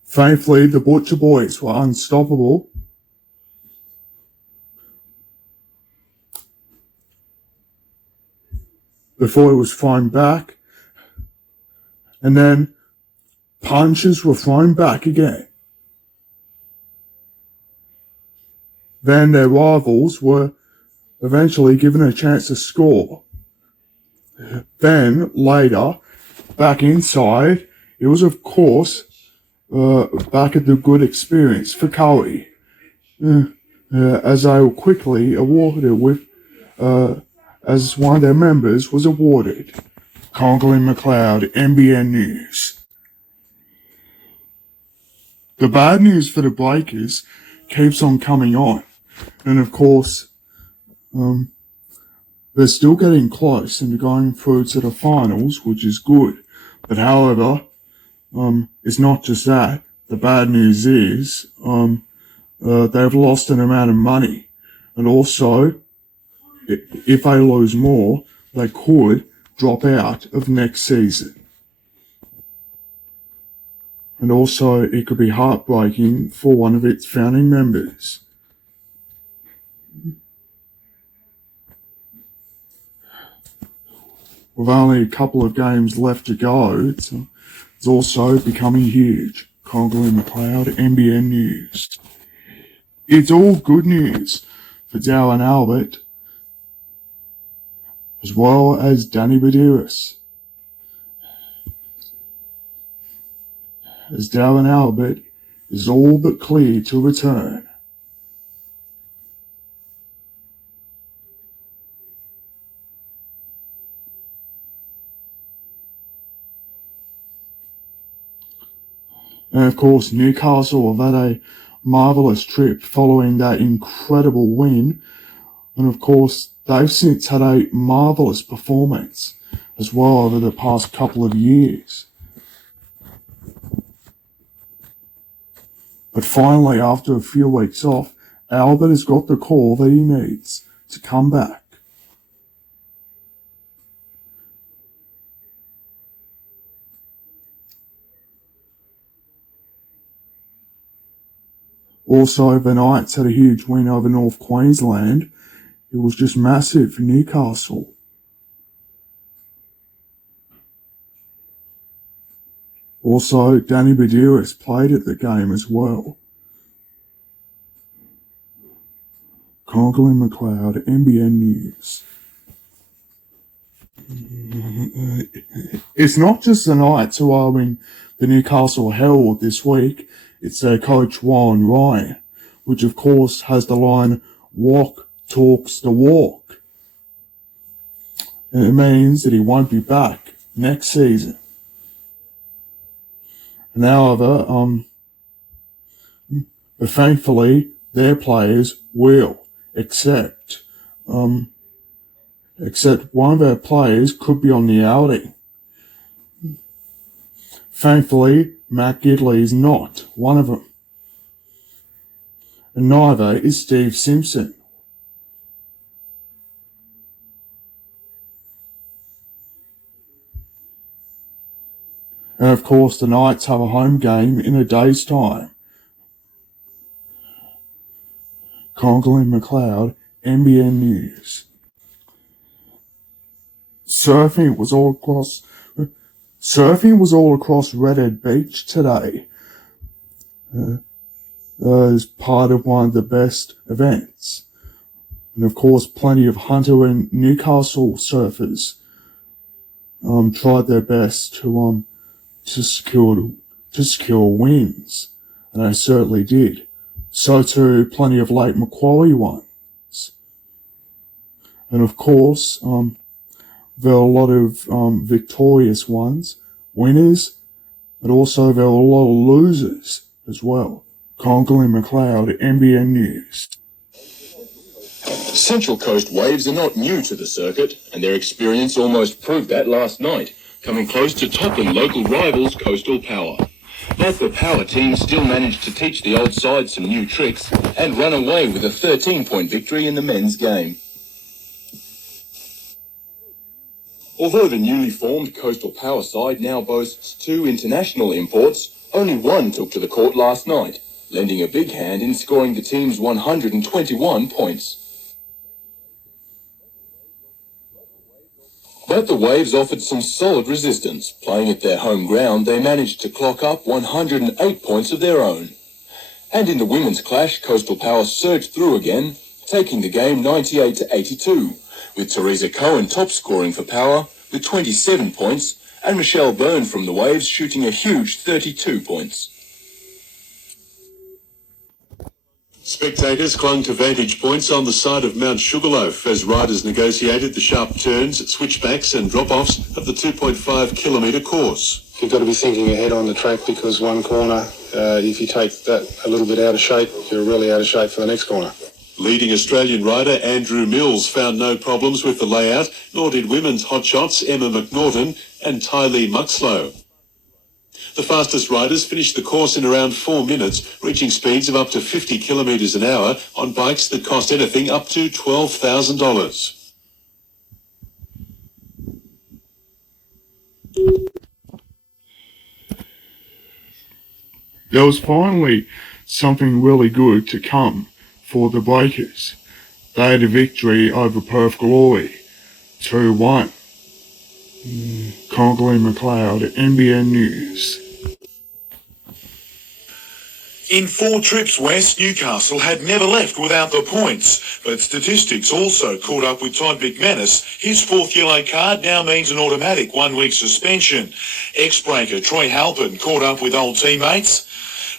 Thankfully, the Butcher Boys were unstoppable. Before it was thrown back. And then punches were thrown back again. Then their rivals were eventually given a chance to score. Then, later, back inside, it was of course back at the good experience for Curry, as they were quickly awarded with, as one of their members was awarded. Conklin McLeod, NBN News. The bad news for the Breakers keeps on coming on, and of course, they're still getting close and going through to the finals, which is good. But however, it's not just that. The bad news is, they've lost an amount of money. And also, if they lose more, they could drop out of next season. And also, it could be heartbreaking for one of its founding members. With only a couple of games left to go, it's also becoming huge. Congal and McLeod, NBN News. It's all good news for Darren Albert, as well as Danny Badiris. As Darren Albert is all but clear to return. And of course, Newcastle have had a marvellous trip following that incredible win. And of course, they've since had a marvellous performance as well over the past couple of years. But finally, after a few weeks off, Albert has got the call that he needs to come back. Also, the Knights had a huge win over North Queensland. It was just massive for Newcastle. Also, Danny Badiris played at the game as well. Congal and McLeod, NBN News. It's not just the Knights who are in the Newcastle Herald this week. It's their coach, Warren Ryan, which of course has the line, walk talks the walk. And it means that he won't be back next season. And however, but thankfully, their players will, except one of their players could be on the outing. Thankfully, Matt Gidley is not one of them. And neither is Steve Simpson. And of course, the Knights have a home game in a day's time. Congal and McLeod, NBN News. Surfing was all across Red Beach today. As part of one of the best events. And of course, plenty of Hunter and Newcastle surfers tried their best to secure wins, and they certainly did. So too, plenty of Lake Macquarie ones. And of course, there were a lot of victorious ones, winners, but also there were a lot of losers as well. Congal and McLeod, NBN News. Central Coast Waves are not new to the circuit, and their experience almost proved that last night, coming close to toppling local rivals Coastal Power. But the Power team still managed to teach the old side some new tricks and run away with a 13-point victory in the men's game. Although the newly formed Coastal Power side now boasts 2 international imports, only one took to the court last night, lending a big hand in scoring the team's 121 points. But the Waves offered some solid resistance. Playing at their home ground, they managed to clock up 108 points of their own. And in the women's clash, Coastal Power surged through again, taking the game 98-82, with Teresa Cohen top scoring for Power with 27 points, and Michelle Byrne from the Waves shooting a huge 32 points. Spectators clung to vantage points on the side of Mount Sugarloaf as riders negotiated the sharp turns, switchbacks and drop-offs of the 2.5 kilometre course. You've got to be thinking ahead on the track because one corner, if you take that a little bit out of shape, you're really out of shape for the next corner. Leading Australian rider Andrew Mills found no problems with the layout, nor did women's hotshots Emma McNaughton and Tylee Muxlow. The fastest riders finished the course in around 4 minutes, reaching speeds of up to 50 kilometres an hour on bikes that cost anything up to $12,000. There was finally something really good to come for the Breakers. They had a victory over Perth Glory, 2-1. Congley McLeod, NBN News. In 4 trips west, Newcastle had never left without the points, but statistics also caught up with Todd McManus. His 4th yellow card now means an automatic 1-week suspension. Ex-breaker Troy Halpin caught up with old teammates,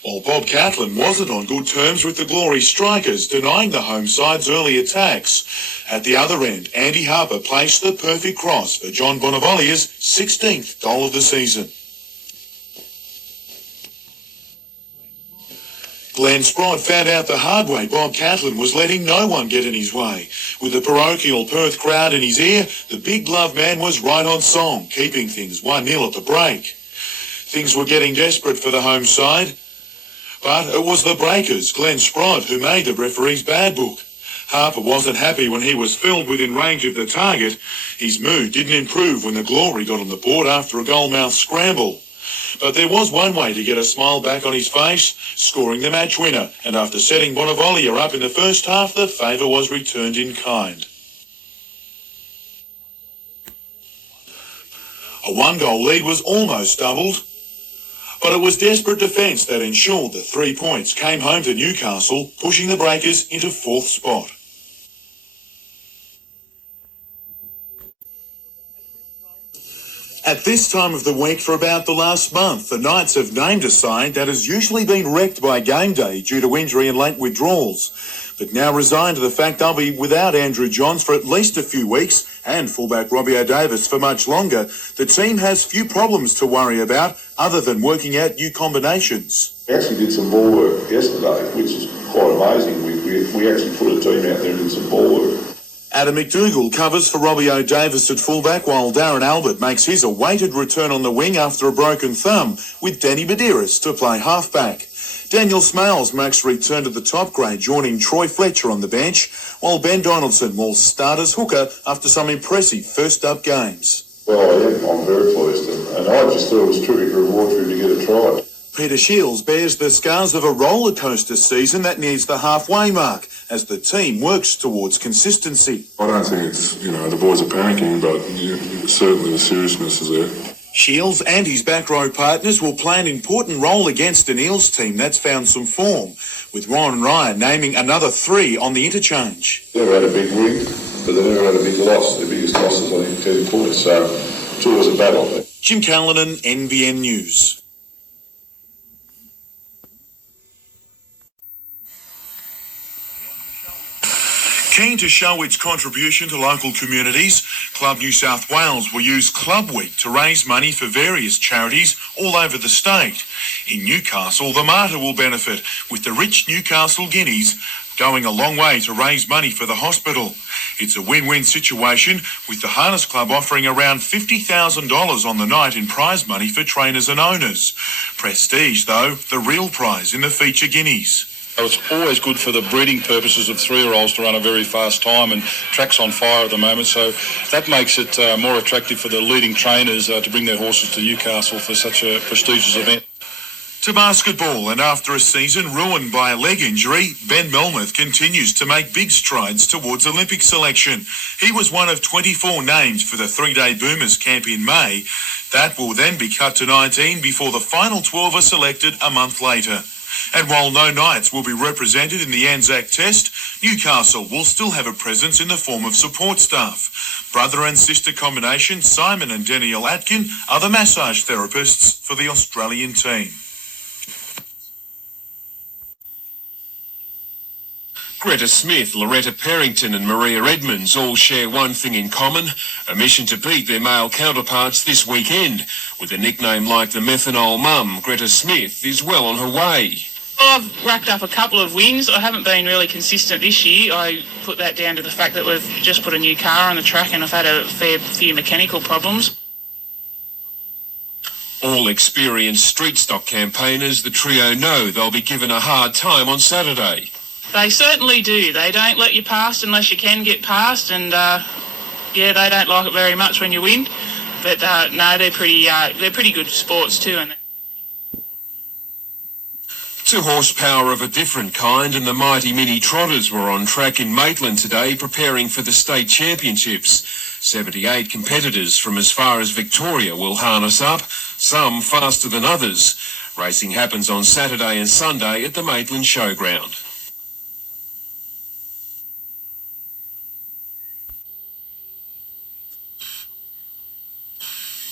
while Bob Catlin wasn't on good terms with the Glory strikers, denying the home side's early attacks. At the other end, Andy Harper placed the perfect cross for John Bonavolia's 16th goal of the season. Glenn Sprott found out the hard way Bob Catlin was letting no one get in his way. With the parochial Perth crowd in his ear, the big glove man was right on song, keeping things 1-0 at the break. Things were getting desperate for the home side, but it was the Breakers, Glenn Sprott, who made the referee's bad book. Harper wasn't happy when he was filled within range of the target. His mood didn't improve when the Glory got on the board after a goalmouth scramble. But there was one way to get a smile back on his face, scoring the match winner, and after setting Bonavolia up in the first half, the favour was returned in kind. A 1-goal lead was almost doubled, but it was desperate defence that ensured the 3 points came home to Newcastle, pushing the Breakers into 4th spot. At this time of the week for about the last month, the Knights have named a side that has usually been wrecked by game day due to injury and late withdrawals, but now resigned to the fact they'll be without Andrew Johns for at least a few weeks and fullback Robbie O'Davis for much longer. The team has few problems to worry about other than working out new combinations. We actually did some ball work yesterday, which is quite amazing. We actually put a team out there and did some ball work. Adam McDougall covers for Robbie O'Davis at fullback, while Darren Albert makes his awaited return on the wing after a broken thumb, with Danny Medeiros to play halfback. Daniel Smales makes a return to the top grade, joining Troy Fletcher on the bench, while Ben Donaldson will start as hooker after some impressive first-up games. Well, I'm very pleased, and I just thought it was terrific reward for him to get a try. Peter Shields bears the scars of a roller coaster season that nears the halfway mark as the team works towards consistency. I don't think it's, the boys are panicking, but certainly the seriousness is there. Shields and his back row partners will play an important role against an Eels team that's found some form, with Ron Ryan naming another 3 on the interchange. They've had a big win, but they've never had a big loss. Their biggest loss is, I think, 10 points, so it's always a battle there. Jim Callanan, NBN News. Keen to show its contribution to local communities, Club New South Wales will use Club Week to raise money for various charities all over the state. In Newcastle, the Mater will benefit, with the rich Newcastle guineas going a long way to raise money for the hospital. It's a win-win situation, with the Harness Club offering around $50,000 on the night in prize money for trainers and owners. Prestige, though, the real prize in the feature guineas. It's always good for the breeding purposes of 3-year-olds to run a very fast time, and track's on fire at the moment, so that makes it more attractive for the leading trainers to bring their horses to Newcastle for such a prestigious event. To basketball, and after a season ruined by a leg injury, Ben Melmoth continues to make big strides towards Olympic selection. He was one of 24 named for the 3-day Boomers camp in May. That will then be cut to 19 before the final 12 are selected a month later. And while no Knights will be represented in the Anzac Test, Newcastle will still have a presence in the form of support staff. Brother and sister combination Simon and Danielle Atkin are the massage therapists for the Australian team. Greta Smith, Loretta Parrington and Maria Edmonds all share one thing in common, a mission to beat their male counterparts this weekend. With a nickname like the Methanol Mum, Greta Smith is well on her way. I've racked up a couple of wins. I haven't been really consistent this year. I put that down to the fact that we've just put a new car on the track and I've had a fair few mechanical problems. All experienced street stock campaigners, the trio know they'll be given a hard time on Saturday. They certainly do. They don't let you past unless you can get past, and they don't like it very much when you win. But no, they're pretty good sports too. And 2 horsepower of a different kind and the mighty Mini Trotters were on track in Maitland today preparing for the state championships. 78 competitors from as far as Victoria will harness up, some faster than others. Racing happens on Saturday and Sunday at the Maitland Showground.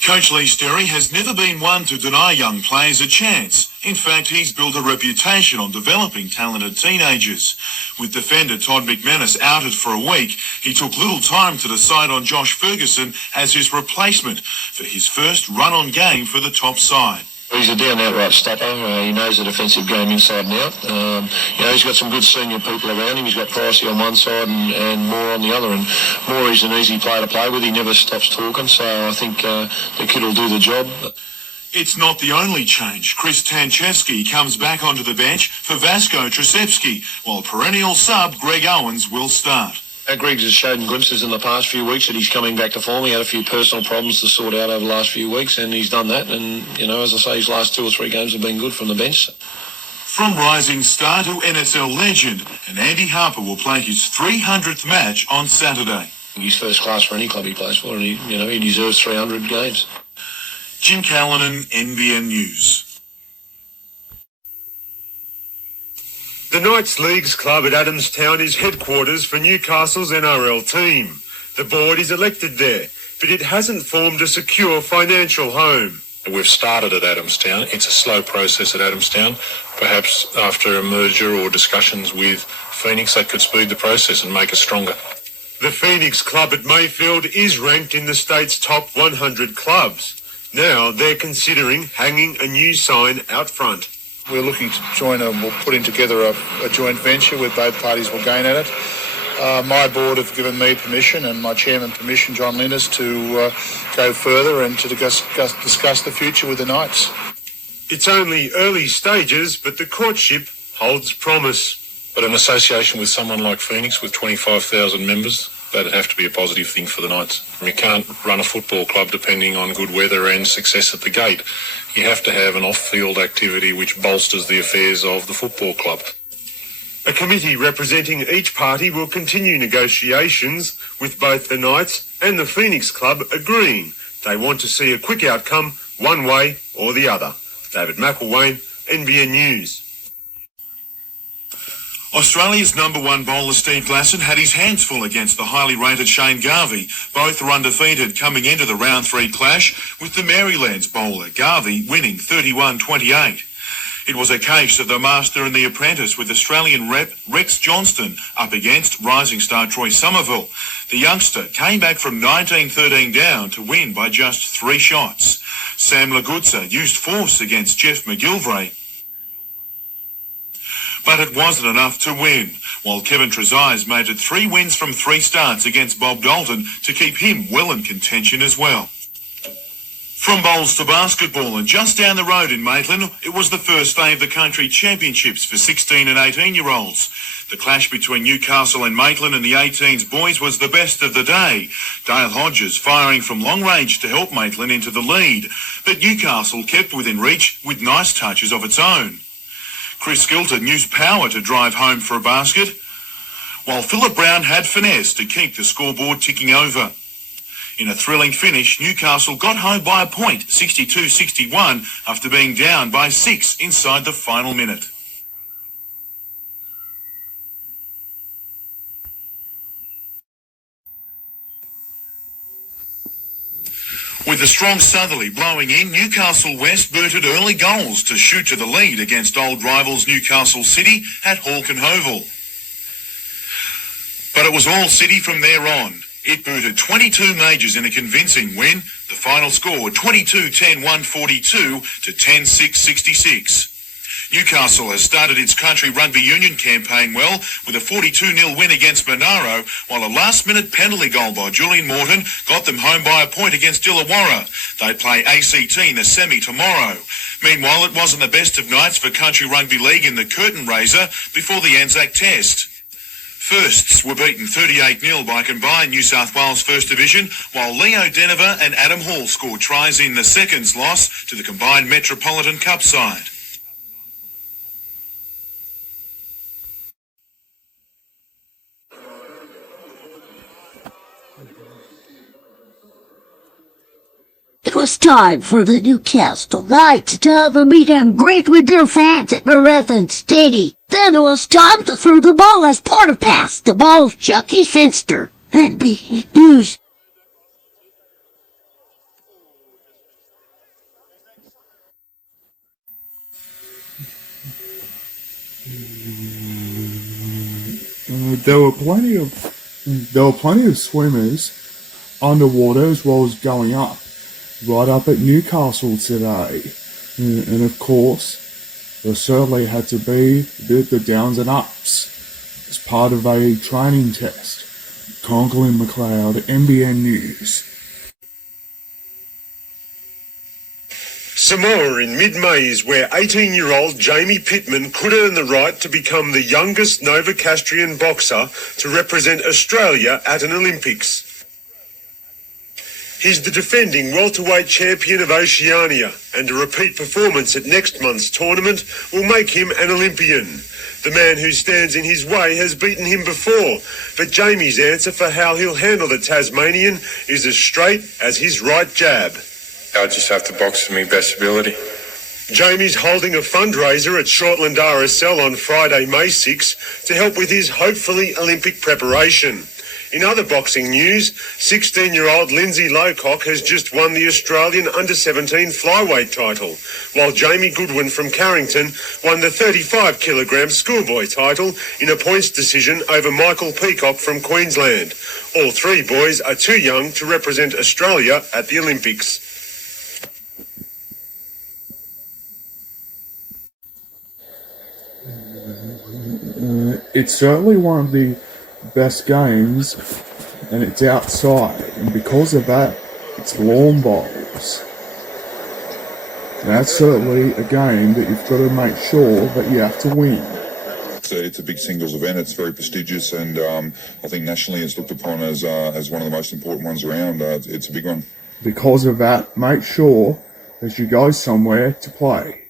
Coach Lee Sterry has never been one to deny young players a chance. In fact, he's built a reputation on developing talented teenagers. With defender Todd McManus outed for a week, he took little time to decide on Josh Ferguson as his replacement for his first run-on game for the top side. He's a down-outright stopper. He knows the defensive game inside and out. He's got some good senior people around him. He's got Pricey on one side and Moore on the other. And Moore is an easy player to play with. He never stops talking. So I think the kid will do the job. It's not the only change. Chris Tanchevsky comes back onto the bench for Vasco Trusevsky, while perennial sub Greg Owens will start. Greg's has shown glimpses in the past few weeks that he's coming back to form. He had a few personal problems to sort out over the last few weeks, and he's done that. And, as I say, his last 2 or 3 games have been good from the bench. From rising star to NSL legend, and Andy Harper will play his 300th match on Saturday. He's first class for any club he plays for, and he deserves 300 games. Jim Callanan, NBN News. The Knights Leagues Club at Adamstown is headquarters for Newcastle's NRL team. The board is elected there, but it hasn't formed a secure financial home. We've started at Adamstown. It's a slow process at Adamstown. Perhaps after a merger or discussions with Phoenix, that could speed the process and make us stronger. The Phoenix Club at Mayfield is ranked in the state's top 100 clubs. Now they're considering hanging a new sign out front. We're looking to we're putting together a joint venture where both parties will gain at it. My board have given me permission and my chairman permission, John Linders, to go further and to discuss the future with the Knights. It's only early stages, but the courtship holds promise. But an association with someone like Phoenix with 25,000 members, that'd have to be a positive thing for the Knights. You can't run a football club depending on good weather and success at the gate. You have to have an off-field activity which bolsters the affairs of the football club. A committee representing each party will continue negotiations, with both the Knights and the Phoenix Club agreeing they want to see a quick outcome one way or the other. David McElwain, NBN News. Australia's number 1 bowler Steve Glasson had his hands full against the highly rated Shane Garvey. Both were undefeated coming into the round 3 clash, with the Maryland's bowler Garvey winning 31-28. It was a case of the master and the apprentice, with Australian rep Rex Johnston up against rising star Troy Somerville. The youngster came back from 19-13 down to win by just 3 shots. Sam Lagutsa used force against Jeff McGilvray, but it wasn't enough to win, while Kevin Trezise made it 3 wins from 3 starts against Bob Dalton to keep him well in contention as well. From bowls to basketball, and just down the road in Maitland, it was the first day of the country championships for 16 and 18-year-olds. The clash between Newcastle and Maitland and the 18s boys was the best of the day. Dale Hodges firing from long range to help Maitland into the lead, but Newcastle kept within reach with nice touches of its own. Chris Skilton used power to drive home for a basket, while Philip Brown had finesse to keep the scoreboard ticking over. In a thrilling finish, Newcastle got home by a point, 62-61, after being down by 6 inside the final minute. With a strong southerly blowing in, Newcastle West booted early goals to shoot to the lead against old rivals Newcastle City at Hawken Oval. But it was all City from there on. It booted 22 majors in a convincing win. The final score 22-10-142 to 10-6-66. Newcastle has started its country rugby union campaign well with a 42-0 win against Monaro, while a last-minute penalty goal by Julian Morton got them home by a point against Illawarra. They play ACT in the semi tomorrow. Meanwhile, it wasn't the best of nights for Country Rugby League in the curtain raiser before the Anzac Test. Firsts were beaten 38-0 by combined New South Wales First Division, while Leo Denver and Adam Hall scored tries in the seconds loss to the combined Metropolitan Cup side. It was time for the Newcastle Knights to have a meet and greet with their fans at Marathon Stadium. Then it was time to throw the ball as part of Pass the Ball of Chucky Finster. NBN News. There were plenty of swimmers underwater as well as going up, right up at Newcastle today. And of course, there certainly had to be the downs and ups as part of a training test. Conklin McLeod, NBN News. Samoa in mid-May is where 18-year-old Jamie Pittman could earn the right to become the youngest Novocastrian boxer to represent Australia at an Olympics. He's the defending welterweight champion of Oceania, and a repeat performance at next month's tournament will make him an Olympian. The man who stands in his way has beaten him before, but Jamie's answer for how he'll handle the Tasmanian is as straight as his right jab. I just have to box to my best ability. Jamie's holding a fundraiser at Shortland RSL on Friday, May 6, to help with his hopefully Olympic preparation. In other boxing news, 16-year-old Lindsay Lowcock has just won the Australian Under-17 flyweight title, while Jamie Goodwin from Carrington won the 35-kilogram schoolboy title in a points decision over Michael Peacock from Queensland. All three boys are too young to represent Australia at the Olympics. It's certainly one of the best games, and it's outside, and because of that, it's lawn bowls. That's certainly a game that you've got to make sure that you have to win. It's a big singles event. It's very prestigious, and I think nationally it's looked upon as one of the most important ones around. It's a big one. Because of that, make sure that you go somewhere to play.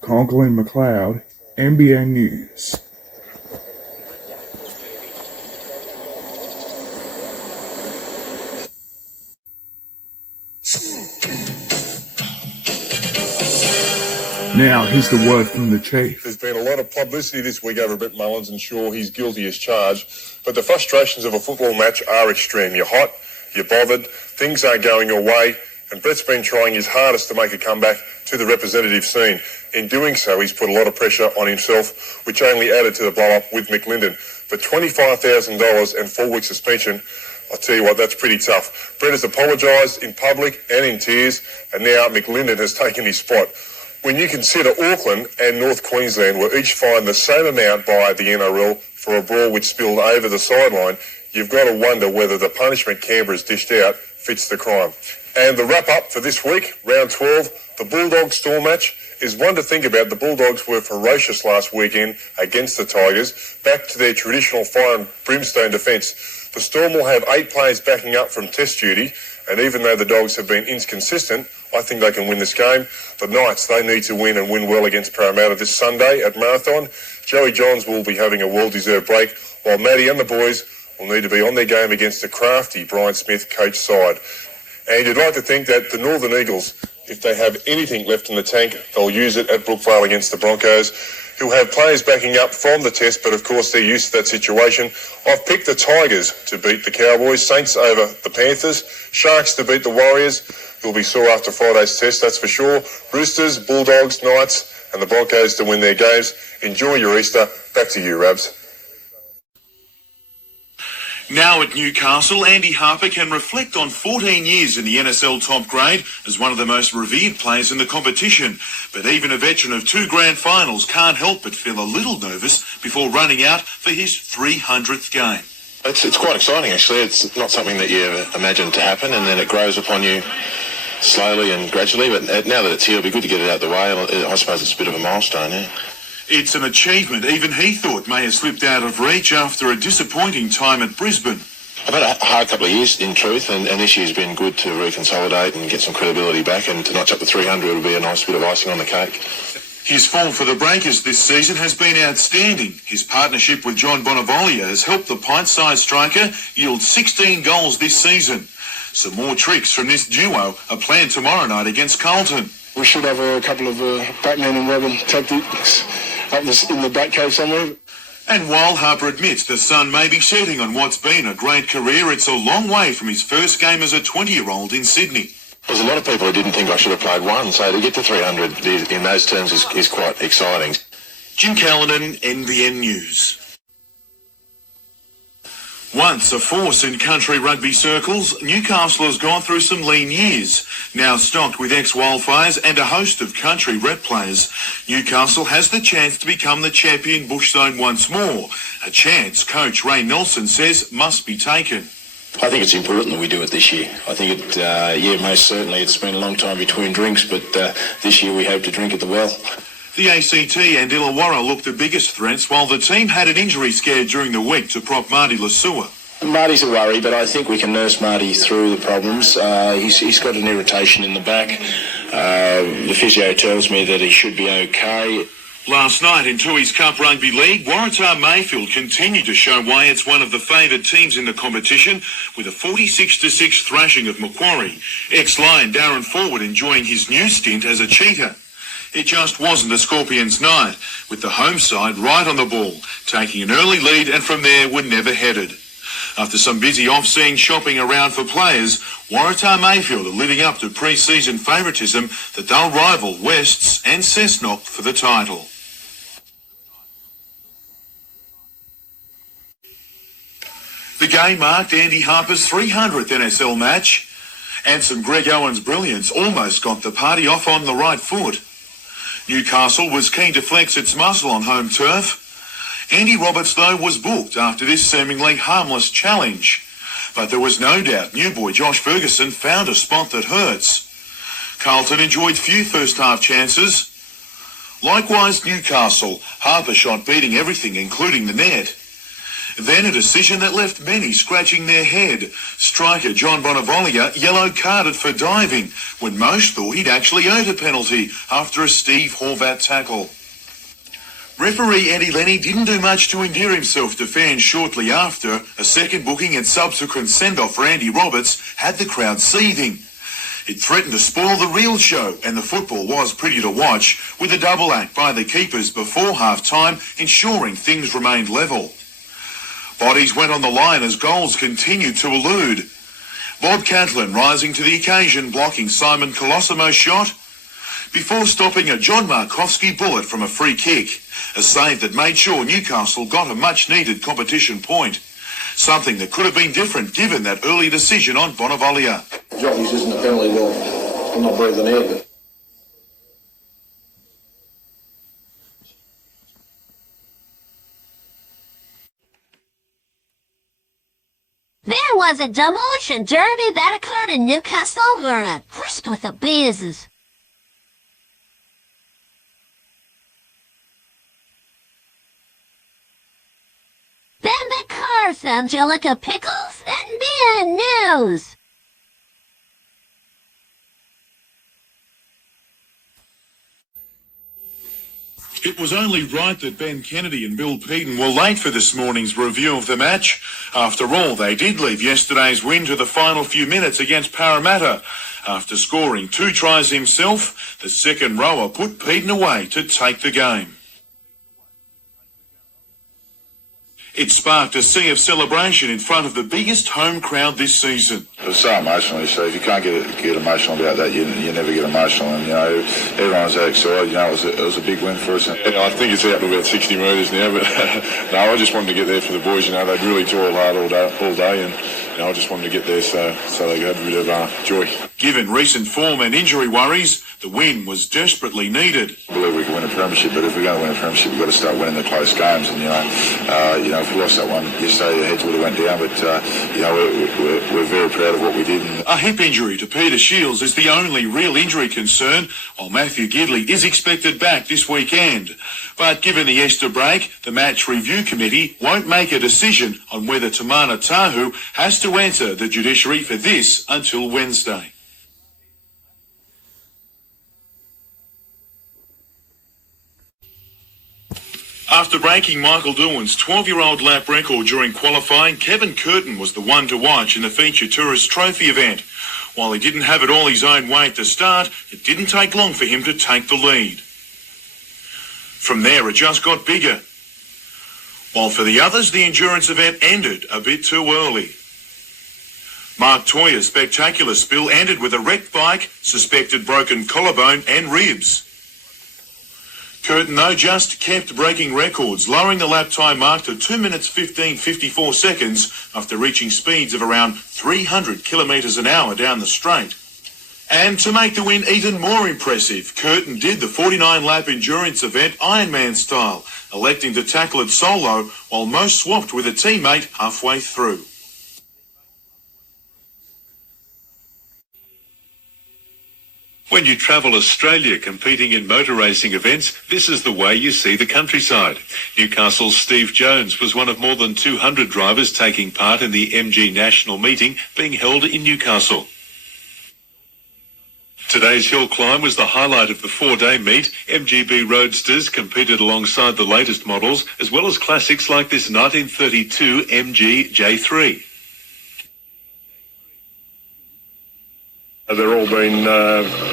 Conklin McLeod, NBN News. Now, here's the word from the Chief. There's been a lot of publicity this week over Brett Mullins, and sure, he's guilty as charged, but the frustrations of a football match are extreme. You're hot, you're bothered, things aren't going your way, and Brett's been trying his hardest to make a comeback to the representative scene. In doing so, he's put a lot of pressure on himself, which only added to the blow-up with McLinden. For $25,000 and 4 weeks suspension, I'll tell you what, that's pretty tough. Brett has apologised in public and in tears, and now McLinden has taken his spot. When you consider Auckland and North Queensland were each fined the same amount by the NRL for a brawl which spilled over the sideline, you've got to wonder whether the punishment Canberra's dished out fits the crime. And the wrap-up for this week, round 12, the Bulldogs-Storm match, is one to think about. The Bulldogs were ferocious last weekend against the Tigers, back to their traditional fire and brimstone defence. The Storm will have 8 players backing up from test duty, and even though the Dogs have been inconsistent, I think they can win this game. The Knights, they need to win and win well against Parramatta this Sunday at Marathon. Joey Johns will be having a well-deserved break, while Matty and the boys will need to be on their game against the crafty Brian Smith coach side. And you'd like to think that the Northern Eagles, if they have anything left in the tank, they'll use it at Brookvale against the Broncos, who have players backing up from the test, but of course they're used to that situation. I've picked the Tigers to beat the Cowboys, Saints over the Panthers, Sharks to beat the Warriors, who'll be sore after Friday's test, that's for sure. Roosters, Bulldogs, Knights and the Broncos to win their games. Enjoy your Easter. Back to you, Rabs. Now at Newcastle, Andy Harper can reflect on 14 years in the NSL top grade as one of the most revered players in the competition. But even a veteran of 2 grand finals can't help but feel a little nervous before running out for his 300th game. It's quite exciting, actually. It's not something that you ever imagined to happen, and then it grows upon you slowly and gradually. But now that it's here, it'll be good to get it out of the way. I suppose it's a bit of a milestone, yeah. It's an achievement even he thought may have slipped out of reach after a disappointing time at Brisbane. I've had a hard couple of years, in truth, and this year's been good to reconsolidate and get some credibility back, and to notch up to 300 will be a nice bit of icing on the cake. His form for the Breakers this season has been outstanding. His partnership with John Bonavolia has helped the pint-sized striker yield 16 goals this season. Some more tricks from this duo are planned tomorrow night against Carlton. We should have a couple of Batman and Robin tactics up in the back cave somewhere. And while Harper admits the sun may be setting on what's been a great career, it's a long way from his first game as a 20-year-old in Sydney. There's a lot of people who didn't think I should have played one, so to get to 300 in those terms is quite exciting. Jim Callanan, NBN News. Once a force in country rugby circles, Newcastle has gone through some lean years. Now stocked with ex-Wildfires and a host of country rep players, Newcastle has the chance to become the champion bush zone once more. A chance coach Ray Nelson says must be taken. I think it's important that we do it this year. I think most certainly. It's been a long time between drinks, but this year we hope to drink at the well. The ACT and Illawarra looked the biggest threats, while the team had an injury scare during the week to prop Marty Lasua. Marty's a worry, but I think we can nurse Marty through the problems. He's got an irritation in the back. The physio tells me that he should be okay. Last night in Tooheys Cup Rugby League, Waratah Mayfield continued to show why it's one of the favoured teams in the competition with a 46-6 thrashing of Macquarie. Ex-Lion Darren Forward enjoying his new stint as a cheater. It just wasn't a Scorpions night, with the home side right on the ball, taking an early lead and from there were never headed. After some busy off-scene shopping around for players, Waratah Mayfield are living up to pre-season favouritism that they'll rival Wests and Cessnock for the title. The game marked Andy Harper's 300th NSL match, and some Greg Owens brilliance almost got the party off on the right foot. Newcastle was keen to flex its muscle on home turf. Andy Roberts, though, was booked after this seemingly harmless challenge. But there was no doubt new boy Josh Ferguson found a spot that hurts. Carlton enjoyed few first-half chances. Likewise, Newcastle, Harper shot beating everything, including the net. Then a decision that left many scratching their head. Striker John Bonavolia yellow-carded for diving, when most thought he'd actually earned a penalty after a Steve Horvat tackle. Referee Eddie Lenny didn't do much to endear himself to fans shortly after. A second booking and subsequent send-off for Andy Roberts had the crowd seething. It threatened to spoil the real show, and the football was pretty to watch, with a double act by the keepers before half-time, ensuring things remained level. Bodies went on the line as goals continued to elude. Bob Catlin rising to the occasion, blocking Simon Colosimo's shot, before stopping a John Markovski bullet from a free kick, a save that made sure Newcastle got a much-needed competition point. Something that could have been different given that early decision on Bonavolia. Jockeys isn't a penalty, well, I'm not breathing air, but... There was a demolition derby that occurred in Newcastle where a grist with the bees. Then the cars, Angelica Pickles, NBN News. It was only right that Ben Kennedy and Bill Peden were late for this morning's review of the match. After all, they did leave yesterday's win to the final few minutes against Parramatta. After scoring 2 tries himself, the second rower put Peden away to take the game. It sparked a sea of celebration in front of the biggest home crowd this season. It was so emotional, so if you can't get emotional about that, you never get emotional. And, everyone was that excited. It was a big win for us. Yeah, I think it's out to about 60 metres now, but no, I just wanted to get there for the boys. They'd really toiled hard all day, and I just wanted to get there so they could have a bit of joy. Given recent form and injury worries, the win was desperately needed. I believe we can win a premiership, but if we're going to win a premiership, we've got to start winning the close games. And if we lost that one yesterday, the heads would have went down. But we're very proud of what we did. A hip injury to Peter Shields is the only real injury concern, while Matthew Gidley is expected back this weekend. But given the Easter break, the match review committee won't make a decision on whether Tamana Tahu has to enter the judiciary for this until Wednesday. After breaking Michael Doohan's 12-year-old lap record during qualifying, Kevin Curtin was the one to watch in the Feature Tourist Trophy event. While he didn't have it all his own way at the start, it didn't take long for him to take the lead. From there, it just got bigger. While for the others, the endurance event ended a bit too early. Mark Toya's spectacular spill ended with a wrecked bike, suspected broken collarbone and ribs. Curtin, though, just kept breaking records, lowering the lap time mark to 2 minutes 15.54 seconds after reaching speeds of around 300 kilometres an hour down the straight. And to make the win even more impressive, Curtin did the 49-lap endurance event Ironman style, electing to tackle it solo while most swapped with a teammate halfway through. When you travel Australia competing in motor racing events, this is the way you see the countryside. Newcastle's Steve Jones was one of more than 200 drivers taking part in the MG National meeting being held in Newcastle. Today's hill climb was the highlight of the 4-day meet. MGB Roadsters competed alongside the latest models, as well as classics like this 1932 MG J3. They're all been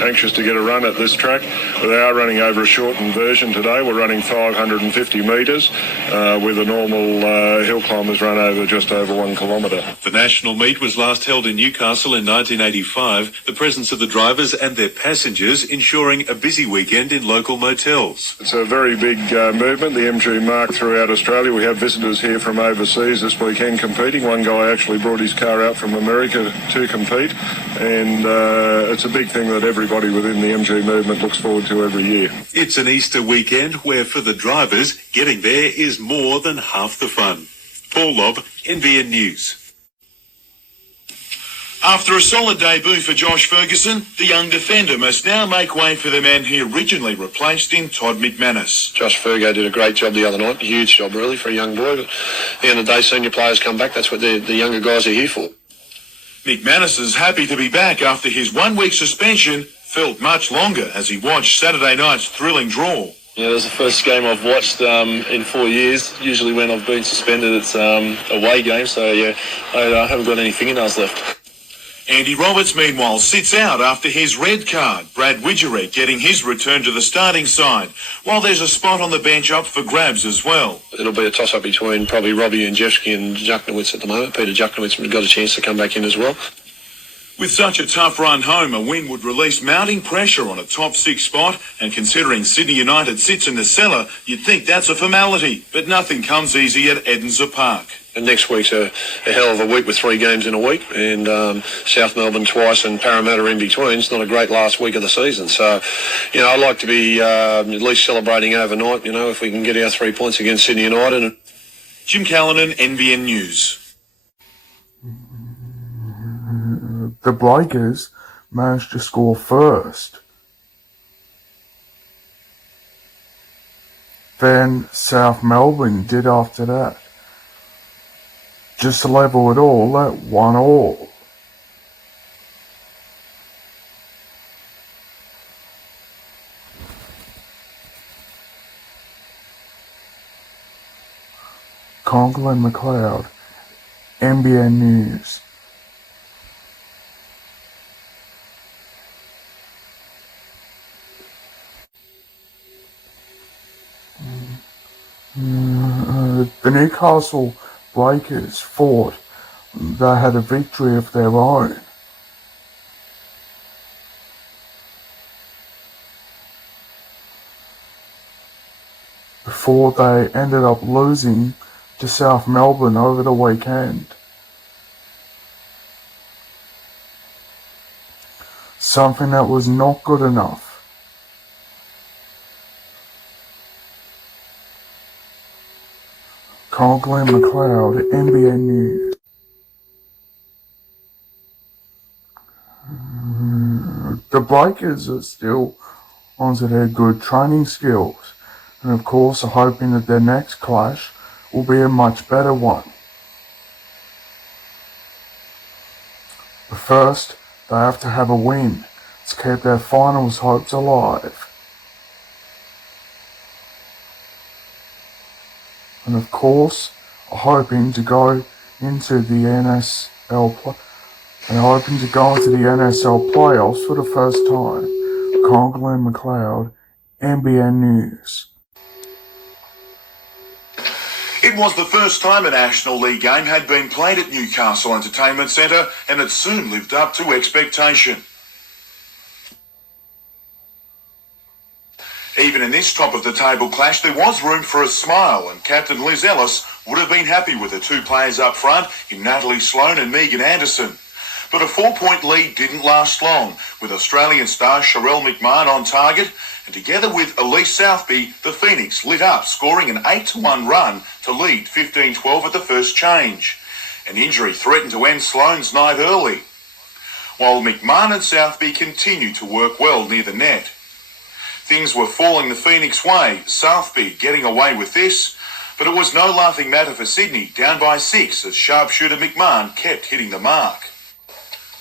anxious to get a run at this track, but they are running over a shortened version today. We're running 550 metres, with the normal hill climbers run over just over 1 kilometre. The national meet was last held in Newcastle in 1985, the presence of the drivers and their passengers ensuring a busy weekend in local motels. It's a very big movement, the MG Mark throughout Australia. We have visitors here from overseas this weekend competing. One guy actually brought his car out from America to compete, and it's a big thing that everybody within the MG movement looks forward to every year. It's an Easter weekend where for the drivers, getting there is more than half the fun. Paul Lobb, NBN News. After a solid debut for Josh Ferguson, the young defender must now make way for the man he originally replaced in Todd McManus. Josh Fergo did a great job the other night. Huge job, really, for a young boy. But at the end of the day, senior players come back. That's what the younger guys are here for. McManus is happy to be back after his 1-week suspension felt much longer as he watched Saturday night's thrilling draw. Yeah, it was the first game I've watched in 4 years. Usually when I've been suspended, it's away game, so yeah, I haven't got any fingernails left. Andy Roberts, meanwhile, sits out after his red card. Brad Widgerek getting his return to the starting side, while there's a spot on the bench up for grabs as well. It'll be a toss-up between probably Robbie and Jeffsky and Juknowitz at the moment. Peter Juknowitz got a chance to come back in as well. With such a tough run home, a win would release mounting pressure on a top 6 spot, and considering Sydney United sits in the cellar, you'd think that's a formality, but nothing comes easy at Edensor Park. And next week's a hell of a week with 3 games in a week, and South Melbourne twice and Parramatta in between. It's not a great last week of the season. So, I'd like to be at least celebrating overnight, if we can get our 3 points against Sydney United. Jim Callanan, NBN News. The Breakers managed to score first. Then South Melbourne did after that. Just to level it all at 1-1. Conklin McLeod, NBN News. The Newcastle Breakers thought they had a victory of their own. Before they ended up losing to South Melbourne over the weekend. Something that was not good enough. Glenn McLeod, NBN News. The Breakers are still onto their good training skills, and of course are hoping that their next clash will be a much better one. But first, they have to have a win to keep their finals hopes alive. And of course, are hoping to go into the NSL playoffs for the first time. Glenn McLeod, NBN News. It was the first time a National League game had been played at Newcastle Entertainment Centre, and it soon lived up to expectation. Even in this top-of-the-table clash, there was room for a smile, and Captain Liz Ellis would have been happy with the two players up front in Natalie Sloan and Megan Anderson. But a 4-point lead didn't last long, with Australian star Sharelle McMahon on target, and together with Elise Southby, the Phoenix lit up, scoring an 8-1 run to lead 15-12 at the first change. An injury threatened to end Sloan's night early, while McMahon and Southby continued to work well near the net. Things were falling the Phoenix way, Southby getting away with this, but it was no laughing matter for Sydney, down by 6 as sharpshooter McMahon kept hitting the mark.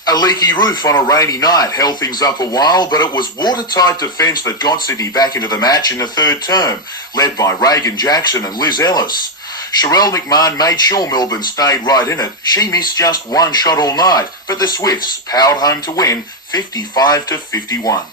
A leaky roof on a rainy night held things up a while, but it was watertight defence that got Sydney back into the match in the third term, led by Reagan Jackson and Liz Ellis. Sharelle McMahon made sure Melbourne stayed right in it. She missed just one shot all night, but the Swifts powered home to win 55-51.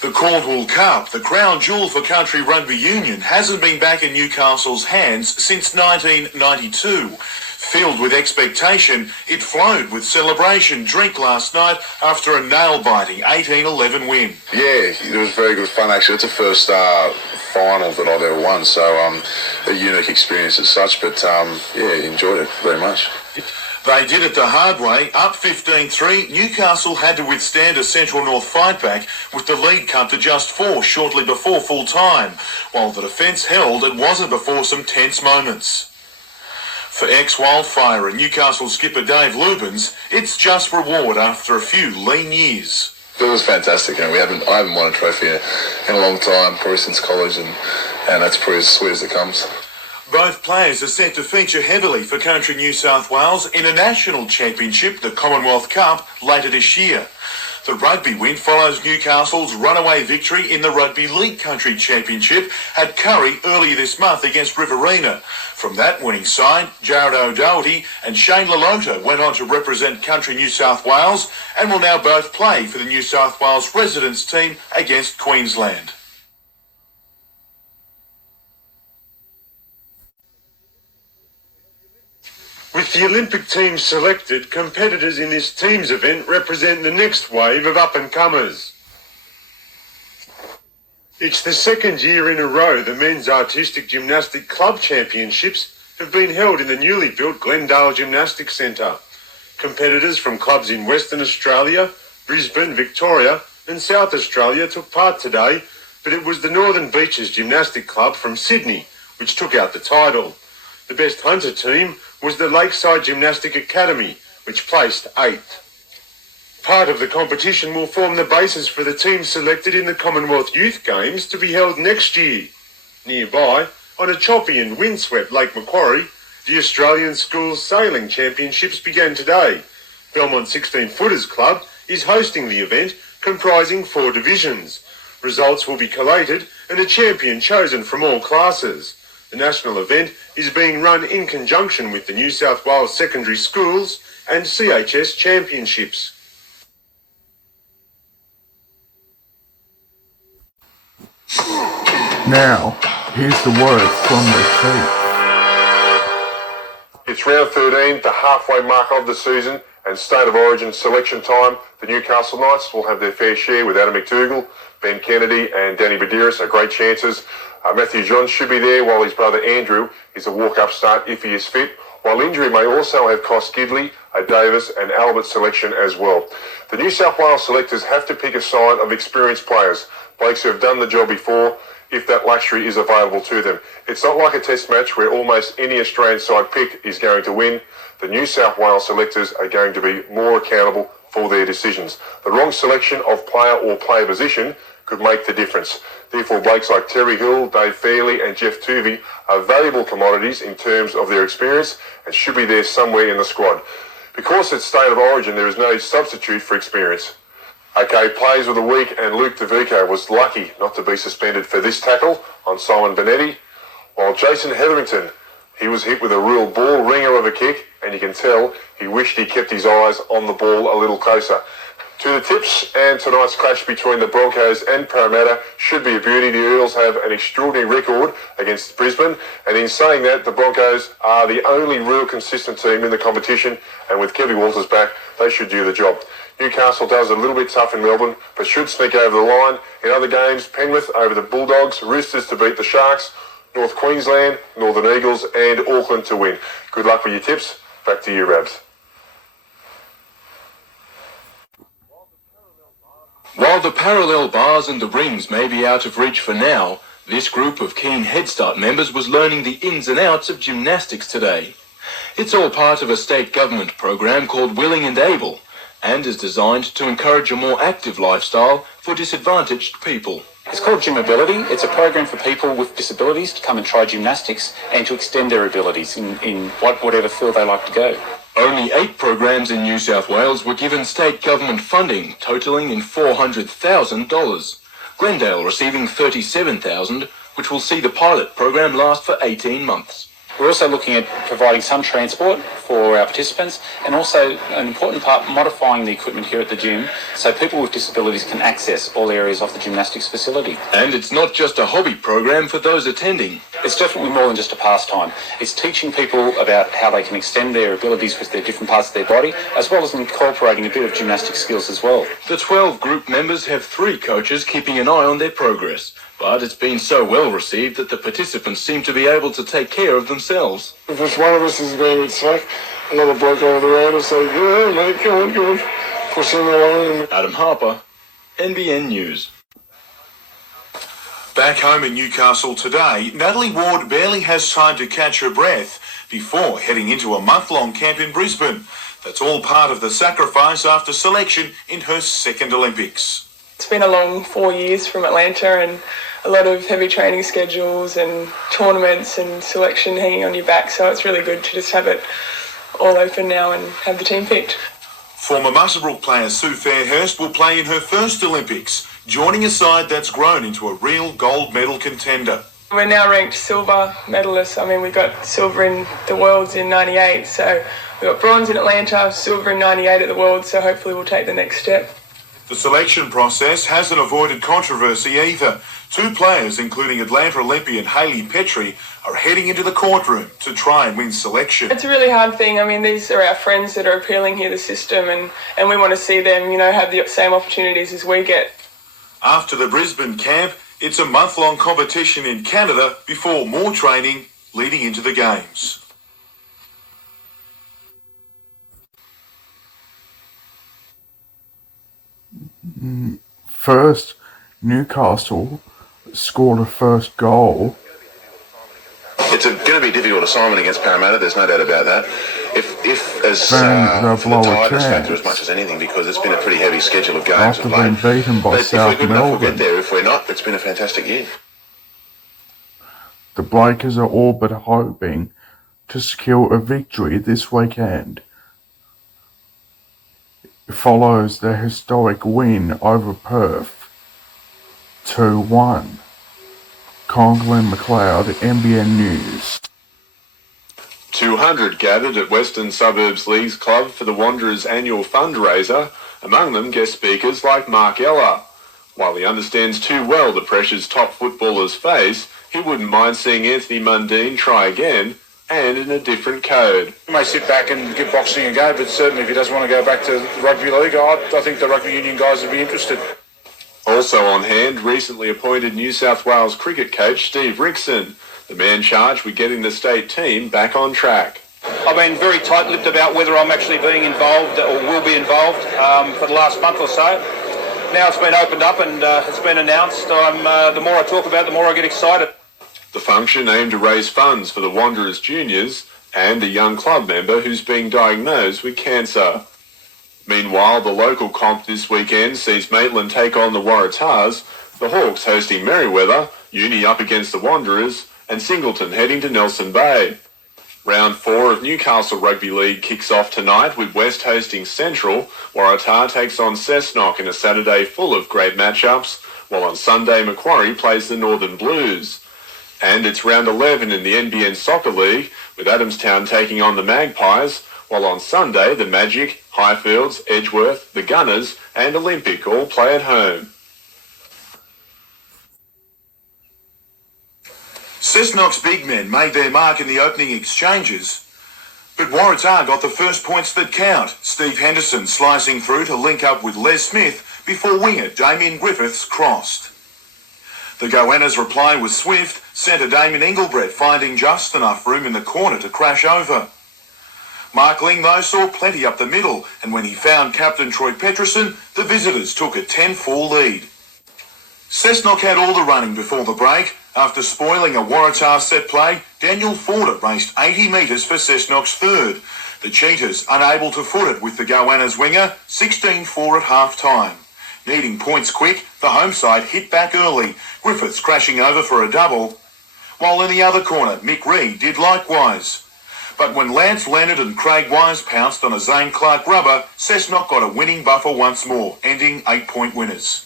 The Caldwell Cup, the crown jewel for country rugby union, hasn't been back in Newcastle's hands since 1992. Filled with expectation, it flowed with celebration drink last night after a nail-biting 18-11 win. Yeah, it was very good fun actually. It's the first final that I've ever won, so a unique experience as such, but yeah, enjoyed it very much. They did it the hard way. Up 15-3, Newcastle had to withstand a Central North fight back with the lead cut to just 4 shortly before full time. While the defence held, it wasn't before some tense moments. For ex-Wildfire and Newcastle skipper Dave Lubins, it's just reward after a few lean years. It was fantastic. I haven't won a trophy in a long time, probably since college, and that's probably as sweet as it comes. Both players are set to feature heavily for Country New South Wales in a national championship, the Commonwealth Cup, later this year. The rugby win follows Newcastle's runaway victory in the Rugby League Country Championship at Curry earlier this month against Riverina. From that winning side, Jared O'Doherty and Shane Lalota went on to represent Country New South Wales and will now both play for the New South Wales residents team against Queensland. With the Olympic team selected, competitors in this teams event represent the next wave of up-and-comers. It's the second year in a row the Men's Artistic Gymnastic Club Championships have been held in the newly built Glendale Gymnastics Centre. Competitors from clubs in Western Australia, Brisbane, Victoria and South Australia took part today, but it was the Northern Beaches Gymnastic Club from Sydney which took out the title. The best hunter team was the Lakeside Gymnastic Academy, which placed 8th. Part of the competition will form the basis for the team selected in the Commonwealth Youth Games to be held next year. Nearby, on a choppy and windswept Lake Macquarie, the Australian Schools Sailing Championships began today. Belmont 16-Footers Club is hosting the event, comprising 4 divisions. Results will be collated and a champion chosen from all classes. The national event is being run in conjunction with the New South Wales Secondary Schools and CHS Championships. Now, here's the word from the chief. It's round 13, the halfway mark of the season, and State of Origin selection time. The Newcastle Knights will have their fair share with Adam McDougall, Ben Kennedy and Danny Badiris are great chances. Matthew Johns should be there, while his brother Andrew is a walk-up start if he is fit, while injury may also have cost Gidley, a Davis and Albert selection as well. The New South Wales selectors have to pick a side of experienced players, blokes who have done the job before, if that luxury is available to them. It's not like a test match where almost any Australian side picked is going to win. The New South Wales selectors are going to be more accountable for their decisions. The wrong selection of player or player position could make the difference. Therefore, blokes like Terry Hill, Dave Fairley and Jeff Tuvey are valuable commodities in terms of their experience and should be there somewhere in the squad. Because it's State of Origin, there is no substitute for experience. Okay, players of the week, and Luke DeVico was lucky not to be suspended for this tackle on Simon Benetti, while Jason Hetherington, he was hit with a real ball ringer of a kick, and you can tell he wished he kept his eyes on the ball a little closer. To the tips, and tonight's clash between the Broncos and Parramatta should be a beauty. The Eels have an extraordinary record against Brisbane, and in saying that, the Broncos are the only real consistent team in the competition, and with Kevin Walters back, they should do the job. Newcastle does a little bit tough in Melbourne, but should sneak over the line. In other games, Penrith over the Bulldogs, Roosters to beat the Sharks, North Queensland, Northern Eagles and Auckland to win. Good luck with your tips. Back to you, Rabs. While the parallel bars and the rings may be out of reach for now, this group of keen Head Start members was learning the ins and outs of gymnastics today. It's all part of a state government program called Willing and Able, and is designed to encourage a more active lifestyle for disadvantaged people. It's called Gym Ability. It's a program for people with disabilities to come and try gymnastics and to extend their abilities in whatever field they like to go. Only 8 programs in New South Wales were given state government funding, totalling in $400,000. Glendale receiving $37,000, which will see the pilot program last for 18 months. We're also looking at providing some transport for our participants and also, an important part, modifying the equipment here at the gym so people with disabilities can access all areas of the gymnastics facility. And it's not just a hobby program for those attending. It's definitely more than just a pastime. It's teaching people about how they can extend their abilities with their different parts of their body, as well as incorporating a bit of gymnastic skills as well. The 12 group members have 3 coaches keeping an eye on their progress. But it's been so well received that the participants seem to be able to take care of themselves. If it's one of us is being a bit slack, another bloke over the road will say, yeah, mate, come on, push him along. Adam Harper, NBN News. Back home in Newcastle today, Natalie Ward barely has time to catch her breath before heading into a month-long camp in Brisbane. That's all part of the sacrifice after selection in her second Olympics. It's been a long 4 years from Atlanta and a lot of heavy training schedules and tournaments and selection hanging on your back, so it's really good to just have it all open now and have the team picked. Former Muswellbrook player Sue Fairhurst will play in her first Olympics, joining a side that's grown into a real gold medal contender. We're now ranked silver medalists. I mean, we got silver in the Worlds in 98, so we got bronze in Atlanta, silver in 98 at the Worlds, so hopefully we'll take the next step. The selection process hasn't avoided controversy either. 2 players, including Atlanta Olympian Hayley Petrie, are heading into the courtroom to try and win selection. It's a really hard thing. I mean, these are our friends that are appealing here the system, and we want to see them, have the same opportunities as we get. After the Brisbane camp, it's a month-long competition in Canada before more training leading into the Games. First, Newcastle scored a first goal. It's going to be a difficult assignment against Parramatta, there's no doubt about that. If as Then they'll for blow the a Tigers chance. factor as much as anything, because it's been a pretty heavy schedule of games After of being late. beaten by But if we're South good enough, we'll get Melbourne, there. If we're not, it's been a fantastic year. the Blakers are all but hoping to secure a victory this weekend. It follows their historic win over Perth, 2-1. Conklin McLeod, NBN News. 200 gathered at Western Suburbs Leagues Club for the Wanderers' annual fundraiser, among them guest speakers like Mark Ella. While he understands too well the pressures top footballers face, he wouldn't mind seeing Anthony Mundine try again, and in a different code. He may sit back and give boxing a go, but certainly if he doesn't want to go back to rugby league, I think the rugby union guys would be interested. Also on hand, recently appointed New South Wales cricket coach Steve Rickson, the man charged with getting the state team back on track. I've been very tight-lipped about whether I'm actually being involved or will be involved for the last month or so. Now it's been opened up and it's been announced. The more I talk about it, the more I get excited. The function aimed to raise funds for the Wanderers juniors and a young club member who's being diagnosed with cancer. Meanwhile, the local comp this weekend sees Maitland take on the Waratahs, the Hawks hosting Merewether, Uni up against the Wanderers, and Singleton heading to Nelson Bay. Round 4 of Newcastle Rugby League kicks off tonight with West hosting Central. Waratah takes on Cessnock in a Saturday full of great matchups, while on Sunday Macquarie plays the Northern Blues. And it's round 11 in the NBN Soccer League, with Adamstown taking on the Magpies, while on Sunday the Magic, Highfields, Edgeworth, the Gunners and Olympic all play at home. Cessnock's big men made their mark in the opening exchanges, but Waratah got the first points that count. Steve Henderson slicing through to link up with Les Smith before winger Damien Griffiths crossed. The Goannas' reply was swift, centre Damien Engelbrett finding just enough room in the corner to crash over. Mark Ling, though, saw plenty up the middle, and when he found captain Troy Peterson, the visitors took a 10-4 lead. Cessnock had all the running before the break. After spoiling a Waratah set play, Daniel Forder raced 80 metres for Cessnock's third. The Cheetahs unable to foot it with the Goannas winger, 16-4 at half-time. Needing points quick, the home side hit back early, Griffiths crashing over for a double, while in the other corner, Mick Reed did likewise. But when Lance Leonard and Craig Wise pounced on a Zane Clark rubber, Cessnock got a winning buffer once more, ending 8-point winners.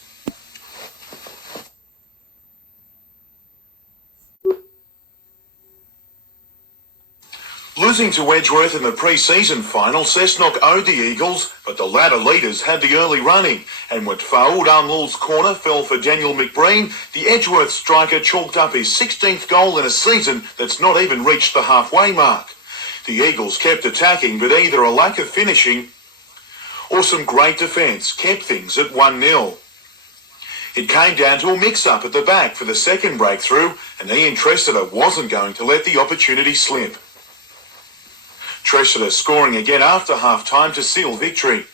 Losing to Edgeworth in the pre-season final, Cessnock owed the Eagles, but the ladder leaders had the early running, and when Faoud Unlul's corner fell for Daniel McBreen, the Edgeworth striker chalked up his 16th goal in a season that's not even reached the halfway mark. The Eagles kept attacking, but either a lack of finishing or some great defence kept things at 1-0. It came down to a mix-up at the back for the second breakthrough, and Ian Tressiter wasn't going to let the opportunity slip. Tressiter scoring again after half-time to seal victory.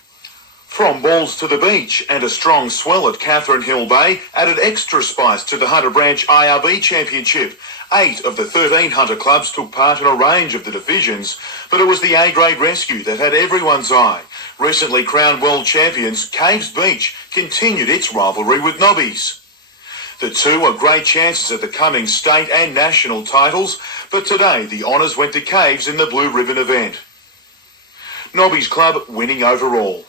From balls to the beach and a strong swell at Catherine Hill Bay added extra spice to the Hunter Branch IRB Championship. 8 of the 13 Hunter clubs took part in a range of the divisions, but it was the A-grade rescue that had everyone's eye. Recently crowned world champions, Caves Beach continued its rivalry with Nobbies. The two are great chances at the coming state and national titles, but today the honours went to Caves in the Blue Ribbon event. Nobbies Club winning overall.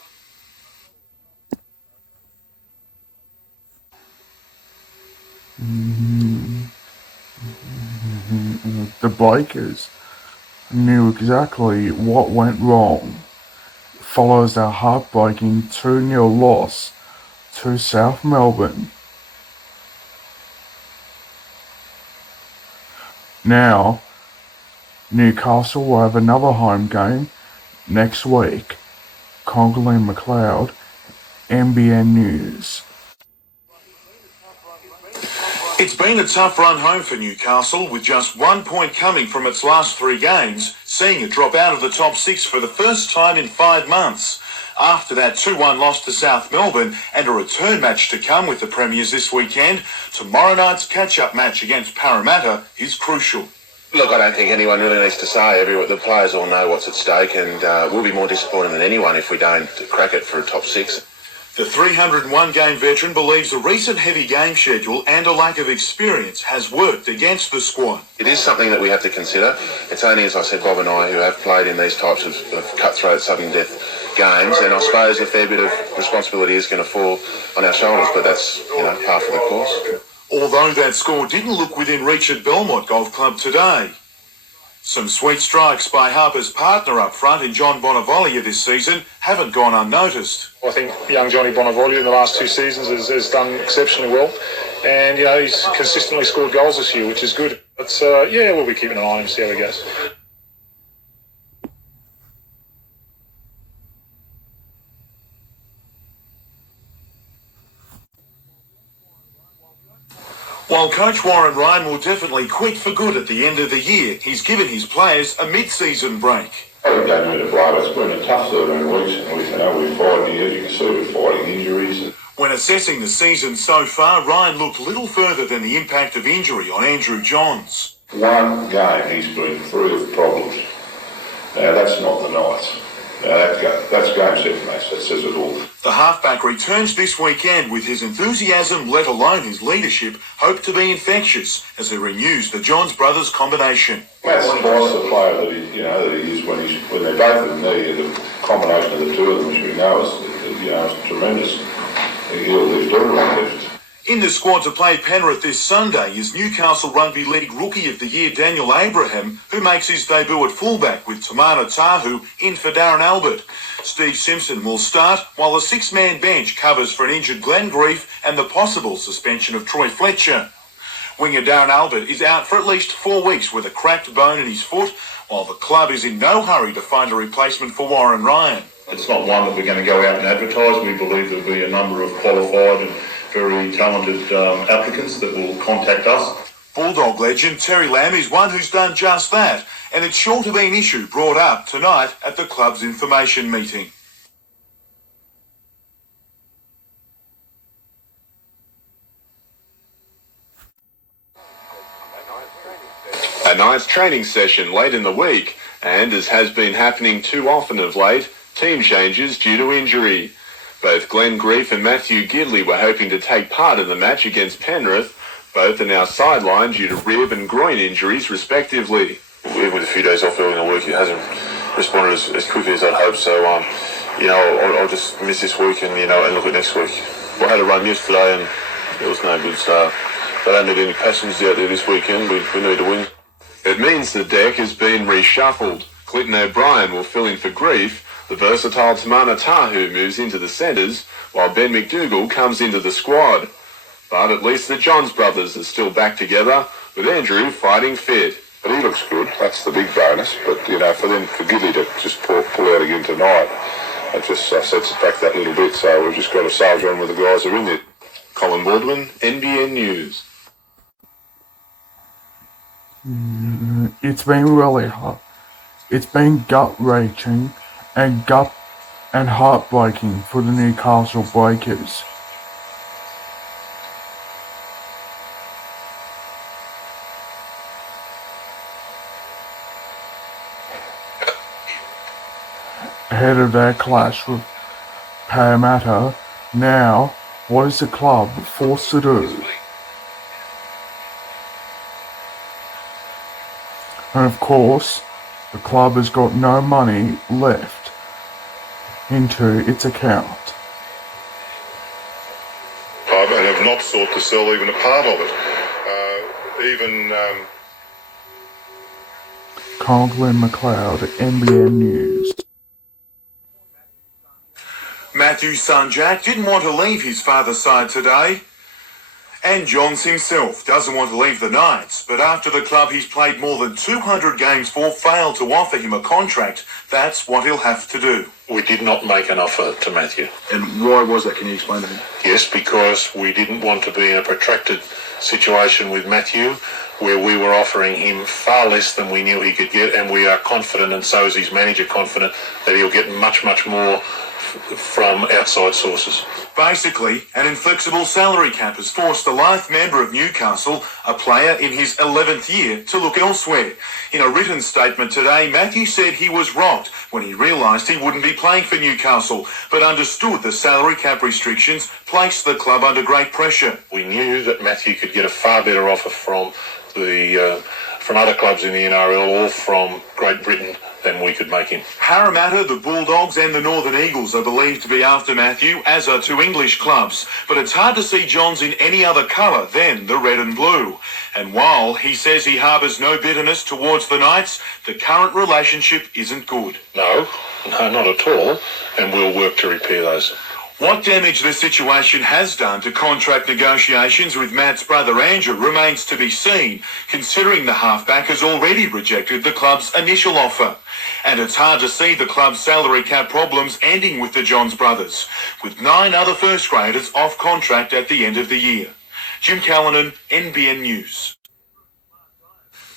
The Breakers knew exactly what went wrong. Follows their heartbreaking 2-0 loss to South Melbourne. Now, Newcastle will have another home game next week. Conley McLeod, NBN News. It's been a tough run home for Newcastle, with just 1 point coming from its last 3 games, seeing it drop out of the top 6 for the first time in 5 months. After that 2-1 loss to South Melbourne and a return match to come with the Premiers this weekend, tomorrow night's catch-up match against Parramatta is crucial. Look, I don't think anyone really needs to say. The players all know what's at stake, and we'll be more disappointed than anyone if we don't crack it for a top 6. The 301-game veteran believes the recent heavy game schedule and a lack of experience has worked against the squad. It is something that we have to consider. It's only, as I said, Bob and I who have played in these types of cutthroat, sudden death games, and I suppose a fair bit of responsibility is going to fall on our shoulders, but that's, par for the course. Although that score didn't look within reach at Belmont Golf Club today. Some sweet strikes by Harper's partner up front in John Bonavolia this season haven't gone unnoticed. I think young Johnny Bonavolia in the last 2 seasons has done exceptionally well. And, he's consistently scored goals this year, which is good. But, we'll be keeping an eye on him, see how he goes. While coach Warren Ryan will definitely quit for good at the end of the year, he's given his players a mid-season break. We're going to blow. It's been a tough 13 weeks, and we're fighting here. You can see we're fighting injuries. When assessing the season so far, Ryan looked little further than the impact of injury on Andrew Johns. One game he's been through with problems. Now that's not the Knights. Now that's game 7 match. That says it all. The halfback returns this weekend with his enthusiasm, let alone his leadership, hoped to be infectious as he renews the Johns brothers combination. Matt's twice the player that he is when they're both in need. The combination of the two of them, which we know is tremendous. He'll lift everyone lift. In the squad to play Penrith this Sunday is Newcastle Rugby League Rookie of the Year Daniel Abraham, who makes his debut at fullback with Tamana Tahu in for Darren Albert. Steve Simpson will start, while the 6-man bench covers for an injured Glenn Grief and the possible suspension of Troy Fletcher. Winger Darren Albert is out for at least 4 weeks with a cracked bone in his foot, while the club is in no hurry to find a replacement for Warren Ryan. It's not one that we're going to go out and advertise. We believe there'll be a number of qualified and very talented applicants that will contact us. Bulldog legend Terry Lamb is one who's done just that, and it's sure to be an issue brought up tonight at the club's information meeting. A Knights training session late in the week, and as has been happening too often of late, team changes due to injury. Both Glenn Grief and Matthew Gidley were hoping to take part in the match against Penrith. Both are now sidelined due to rib and groin injuries, respectively. Even with a few days off early in the week, he hasn't responded as quickly as I'd hoped. So, I'll just miss this week and look at next week. I had a run yesterday and it was no good. So, they don't need any passengers out there this weekend. We need to win. It means the deck has been reshuffled. Clinton O'Brien will fill in for Grief. The versatile Tamana Tahu moves into the centres, while Ben McDougall comes into the squad. But at least the Johns brothers are still back together, with Andrew fighting fit. But he looks good. That's the big bonus. But, for Gidley to just pull out again tonight, it just sets it back that little bit. So we've just got to soldier on with the guys who are in there. Colin Baldwin, NBN News. It's been really hot. It's been gut-wrenching and heartbreaking for the Newcastle Breakers. Ahead of their clash with Parramatta, now what is the club forced to do? And of course, the club has got no money left into its account. And have not sought to sell even a part of it. Conklin McLeod, NBN News. Matthew's son Jack didn't want to leave his father's side today. And Johns himself doesn't want to leave the Knights, but after the club he's played more than 200 games for failed to offer him a contract, that's what he'll have to do. We did not make an offer to Matthew. And why was that? Can you explain that? Yes, because we didn't want to be in a protracted situation with Matthew where we were offering him far less than we knew he could get, and we are confident, and so is his manager confident, that he'll get much, much more from outside sources. Basically, an inflexible salary cap has forced the life member of Newcastle, a player in his 11th year, to look elsewhere. In a written statement today, Matthew said he was rocked when he realised he wouldn't be playing for Newcastle, but understood the salary cap restrictions placed the club under great pressure. We knew that Matthew could get a far better offer from other clubs in the NRL or from Great Britain then we could make him. Parramatta, the Bulldogs and the Northern Eagles are believed to be after Matthew, as are two English clubs. But it's hard to see Johns in any other colour than the red and blue. And while he says he harbours no bitterness towards the Knights, the current relationship isn't good. No, not at all, and we'll work to repair those. What damage the situation has done to contract negotiations with Matt's brother Andrew remains to be seen, considering the halfback has already rejected the club's initial offer. And it's hard to see the club's salary cap problems ending with the Johns brothers, with 9 other first graders off contract at the end of the year. Jim Callanan, NBN News.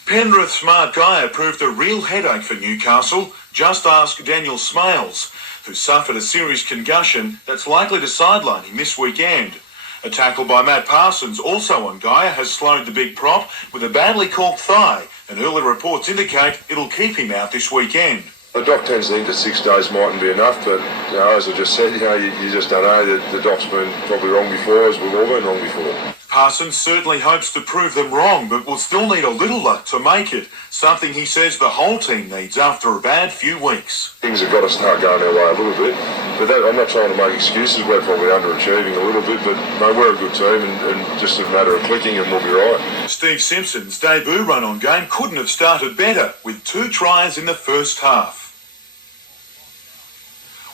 Penrith's Smart Guy proved a real headache for Newcastle. Just ask Daniel Smales, who suffered a serious concussion that's likely to sideline him this weekend. A tackle by Matt Parsons, also on Gaia, has slowed the big prop with a badly corked thigh, and early reports indicate it'll keep him out this weekend. The doc tends to think that 6 days mightn't be enough, but as I just said, you just don't know. The doc's been probably wrong before, as we've all been wrong before. Parsons certainly hopes to prove them wrong, but will still need a little luck to make it, something he says the whole team needs after a bad few weeks. Things have got to start going our way a little bit, but I'm not trying to make excuses. We're probably underachieving a little bit, but no, we're a good team, and just a matter of clicking and we'll be right. Steve Simpson's debut run-on game couldn't have started better, with 2 tries in the first half.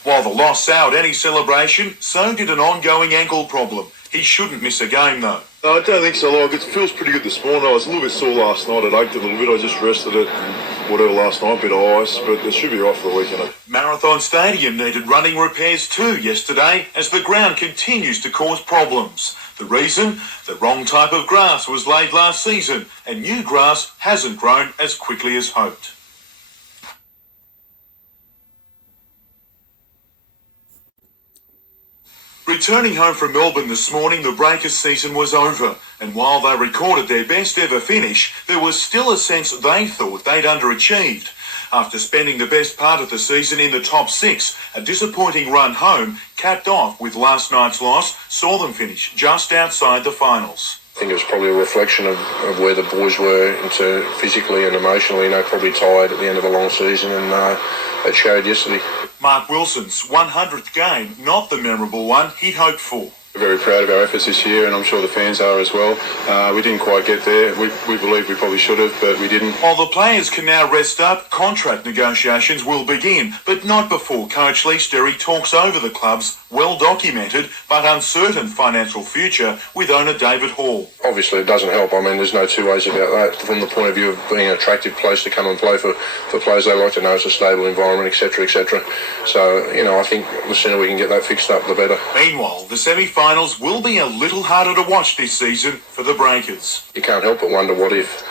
While the loss soured any celebration, so did an ongoing ankle problem. He shouldn't miss a game, though. No, I don't think so. It feels pretty good this morning. I was a little bit sore last night. It ached a little bit. I just rested it and whatever last night, a bit of ice, but it should be right for the weekend. Marathon Stadium needed running repairs too yesterday as the ground continues to cause problems. The reason? The wrong type of grass was laid last season and new grass hasn't grown as quickly as hoped. Returning home from Melbourne this morning, the Breakers season was over, and while they recorded their best ever finish, there was still a sense they thought they'd underachieved. After spending the best part of the season in the top 6, a disappointing run home, capped off with last night's loss, saw them finish just outside the finals. I think it was probably a reflection of where the boys were into physically and emotionally, probably tired at the end of a long season, and it showed yesterday. Mark Wilson's 100th game, not the memorable one he'd hoped for. We're very proud of our efforts this year, and I'm sure the fans are as well. We didn't quite get there. We believe we probably should have, but we didn't. While the players can now rest up, contract negotiations will begin, but not before Coach Lee Sterry talks over the club's well-documented but uncertain financial future with owner David Hall. Obviously, it doesn't help. There's no two ways about that. From the point of view of being an attractive place to come and play for players, they like to know it's a stable environment, etc., etc. So, I think the sooner we can get that fixed up, the better. Meanwhile, the semi-finals will be a little harder to watch this season for the Breakers. You can't help but wonder what if.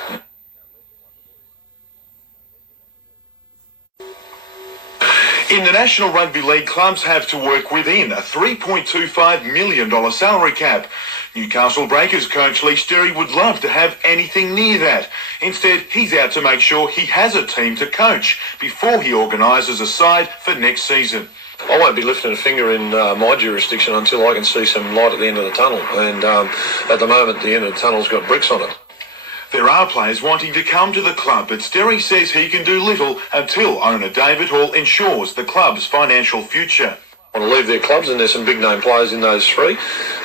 In the National Rugby League, clubs have to work within a $3.25 million salary cap. Newcastle Breakers coach Lee Sterry would love to have anything near that. Instead, he's out to make sure he has a team to coach before he organises a side for next season. I won't be lifting a finger in my jurisdiction until I can see some light at the end of the tunnel. And at the moment, the end of the tunnel's got bricks on it. There are players wanting to come to the club, but Sterry says he can do little until owner David Hall ensures the club's financial future. I want to leave their clubs, and there's some big-name players in those 3.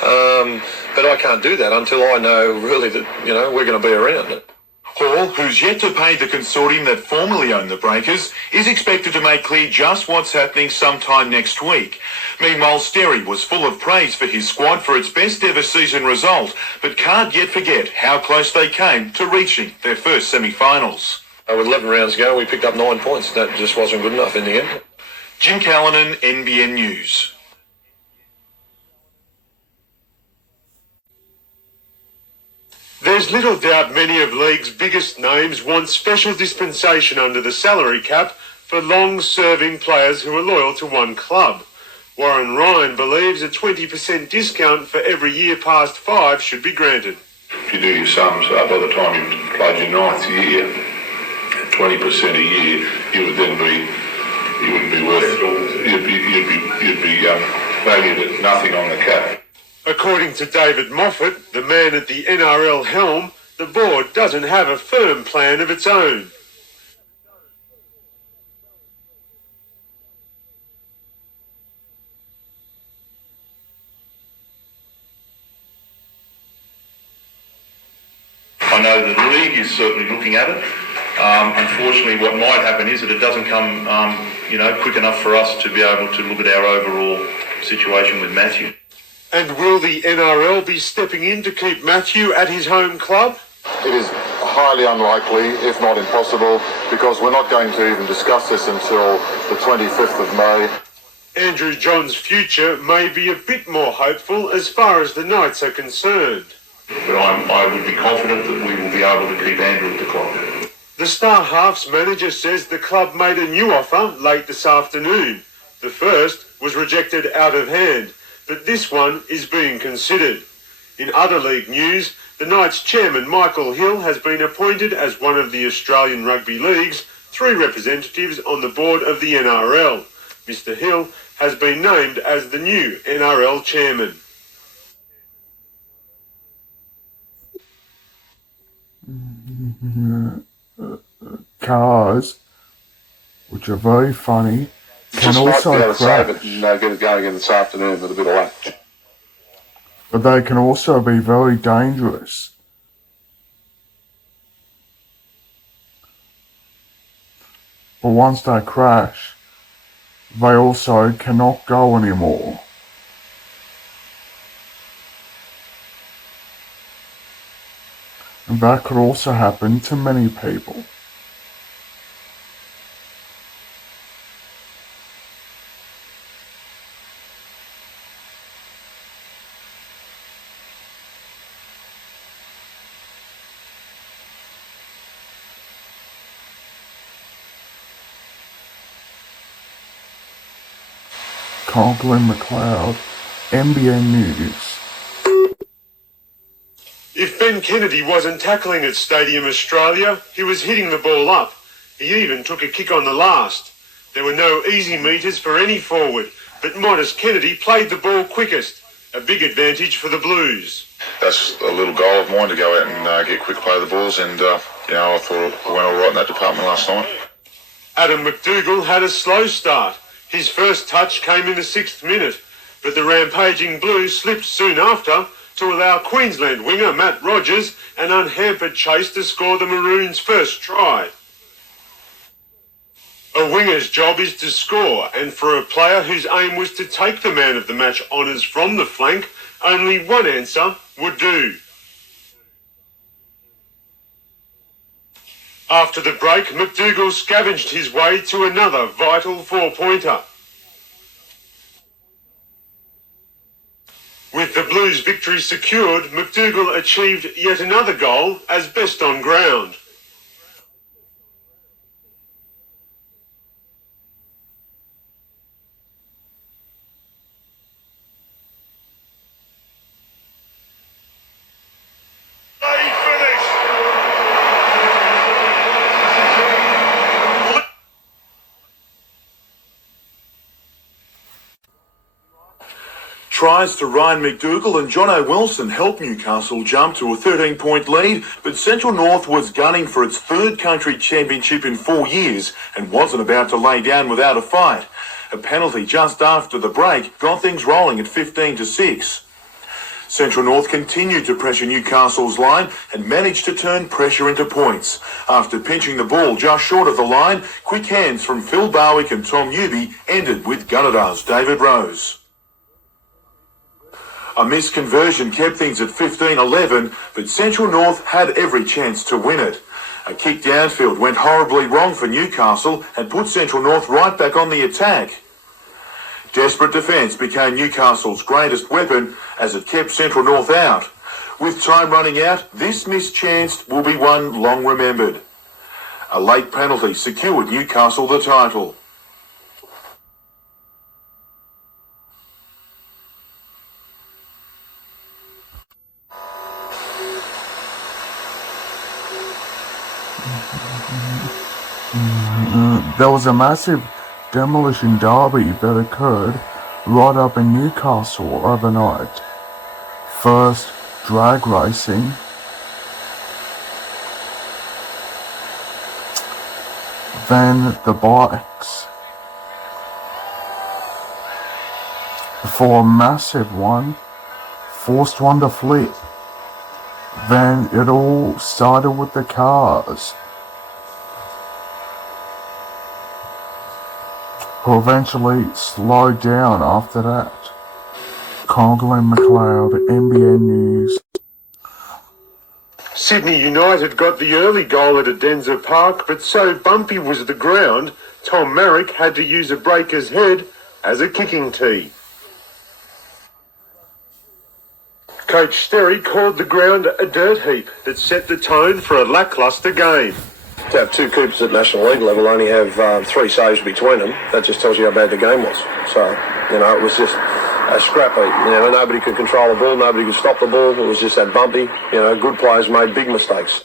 But I can't do that until I know really that, we're going to be around it. Hall, who's yet to pay the consortium that formerly owned the Breakers, is expected to make clear just what's happening sometime next week. Meanwhile, Sterry was full of praise for his squad for its best ever season result, but can't yet forget how close they came to reaching their first semi-finals. With 11 rounds to go, we picked up 9 points. That just wasn't good enough in the end. Jim Callanan, NBN News. There's little doubt many of League's biggest names want special dispensation under the salary cap for long-serving players who are loyal to one club. Warren Ryan believes a 20% discount for every year past 5 should be granted. If you do your sums, by the time you've played your 9th year, 20% a year, you wouldn't be worth it. You'd be valued at nothing on the cap. According to David Moffat, the man at the NRL helm, the board doesn't have a firm plan of its own. I know the league is certainly looking at it. Unfortunately, what might happen is that it doesn't come, quick enough for us to be able to look at our overall situation with Matthew. And will the NRL be stepping in to keep Matthew at his home club? It is highly unlikely, if not impossible, because we're not going to even discuss this until the 25th of May. Andrew John's future may be a bit more hopeful as far as the Knights are concerned. But I would be confident that we will be able to keep Andrew at the club. The Star Halves manager says the club made a new offer late this afternoon. The first was rejected out of hand, but this one is being considered. In other league news, the Knights chairman Michael Hill has been appointed as one of the Australian Rugby League's 3 representatives on the board of the NRL. Mr. Hill has been named as the new NRL chairman. Cars, which are very funny, can Just might be also able to save crash. it and get it going again this afternoon with a bit of luck. But they can also be very dangerous. But once they crash, they also cannot go anymore. And that could also happen to many people. Conklin McLeod, NBN News. If Ben Kennedy wasn't tackling at Stadium Australia, he was hitting the ball up. He even took a kick on the last. There were no easy meters for any forward, but Modest Kennedy played the ball quickest. A big advantage for the Blues. That's a little goal of mine to go out and get quick play of the balls, and I thought it went all right in that department last night. Adam McDougall had a slow start. His first touch came in the 6th minute, but the rampaging Blues slipped soon after to allow Queensland winger Matt Rogers an unhampered chase to score the Maroons' first try. A winger's job is to score, and for a player whose aim was to take the man of the match honours from the flank, only one answer would do. After the break, McDougall scavenged his way to another vital 4-pointer. With the Blues' victory secured, McDougall achieved yet another goal as best on ground. Tries to Ryan McDougall and Jono Wilson helped Newcastle jump to a 13-point lead, but Central North was gunning for its 3rd country championship in 4 years and wasn't about to lay down without a fight. A penalty just after the break got things rolling at 15-6. Central North continued to pressure Newcastle's line and managed to turn pressure into points. After pinching the ball just short of the line, quick hands from Phil Barwick and Tom Newby ended with Gunnedar's David Rose. A missed conversion kept things at 15-11, but Central North had every chance to win it. A kick downfield went horribly wrong for Newcastle and put Central North right back on the attack. Desperate defence became Newcastle's greatest weapon as it kept Central North out. With time running out, this missed chance will be one long remembered. A late penalty secured Newcastle the title. There was a massive demolition derby that occurred right up in Newcastle overnight. First, drag racing. Then the bikes. Before a massive one, forced one to flip. Then it all started with the cars, who eventually slowed down after that. Conklin McLeod, NBN News. Sydney United got the early goal at Adenza Park, but so bumpy was the ground, Tom Marrick had to use a breaker's head as a kicking tee. Coach Sterry called the ground a dirt heap that set the tone for a lacklustre game. To have two keepers at National League level only have 3 saves between them, that just tells you how bad the game was. So, it was just a scrappy. Nobody could control the ball, nobody could stop the ball. It was just that bumpy. Good players made big mistakes.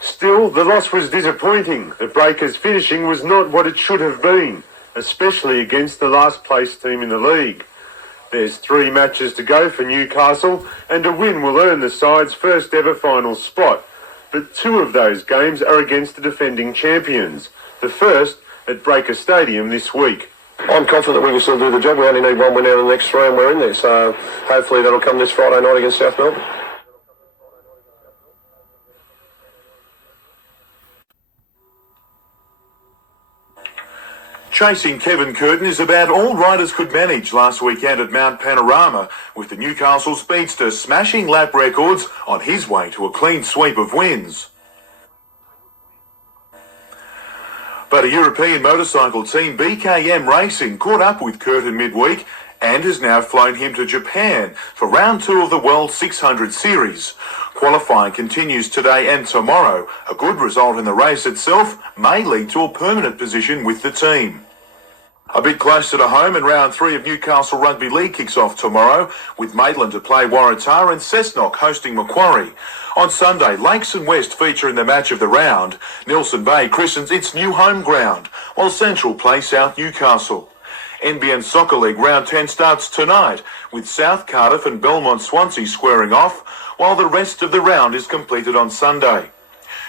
Still, the loss was disappointing. The Breakers' finishing was not what it should have been, especially against the last place team in the league. There's 3 matches to go for Newcastle, and a win will earn the side's first ever final spot. But 2 of those games are against the defending champions. The first at Breaker Stadium this week. I'm confident that we can still do the job. We only need 1 win out of the next 3 and we're in there. So hopefully that'll come this Friday night against South Melbourne. Chasing Kevin Curtin is about all riders could manage last weekend at Mount Panorama, with the Newcastle speedster smashing lap records on his way to a clean sweep of wins. But a European motorcycle team, BKM Racing, caught up with Curtin midweek and has now flown him to Japan for round 2 of the World 600 Series. Qualifying continues today and tomorrow. A good result in the race itself may lead to a permanent position with the team. A bit closer to home, and round 3 of Newcastle Rugby League kicks off tomorrow, with Maitland to play Waratah and Cessnock hosting Macquarie. On Sunday, Lakes and West feature in the match of the round. Nelson Bay christens its new home ground, while Central play South Newcastle. NBN Soccer League round 10 starts tonight, with South Cardiff and Belmont Swansea squaring off, while the rest of the round is completed on Sunday.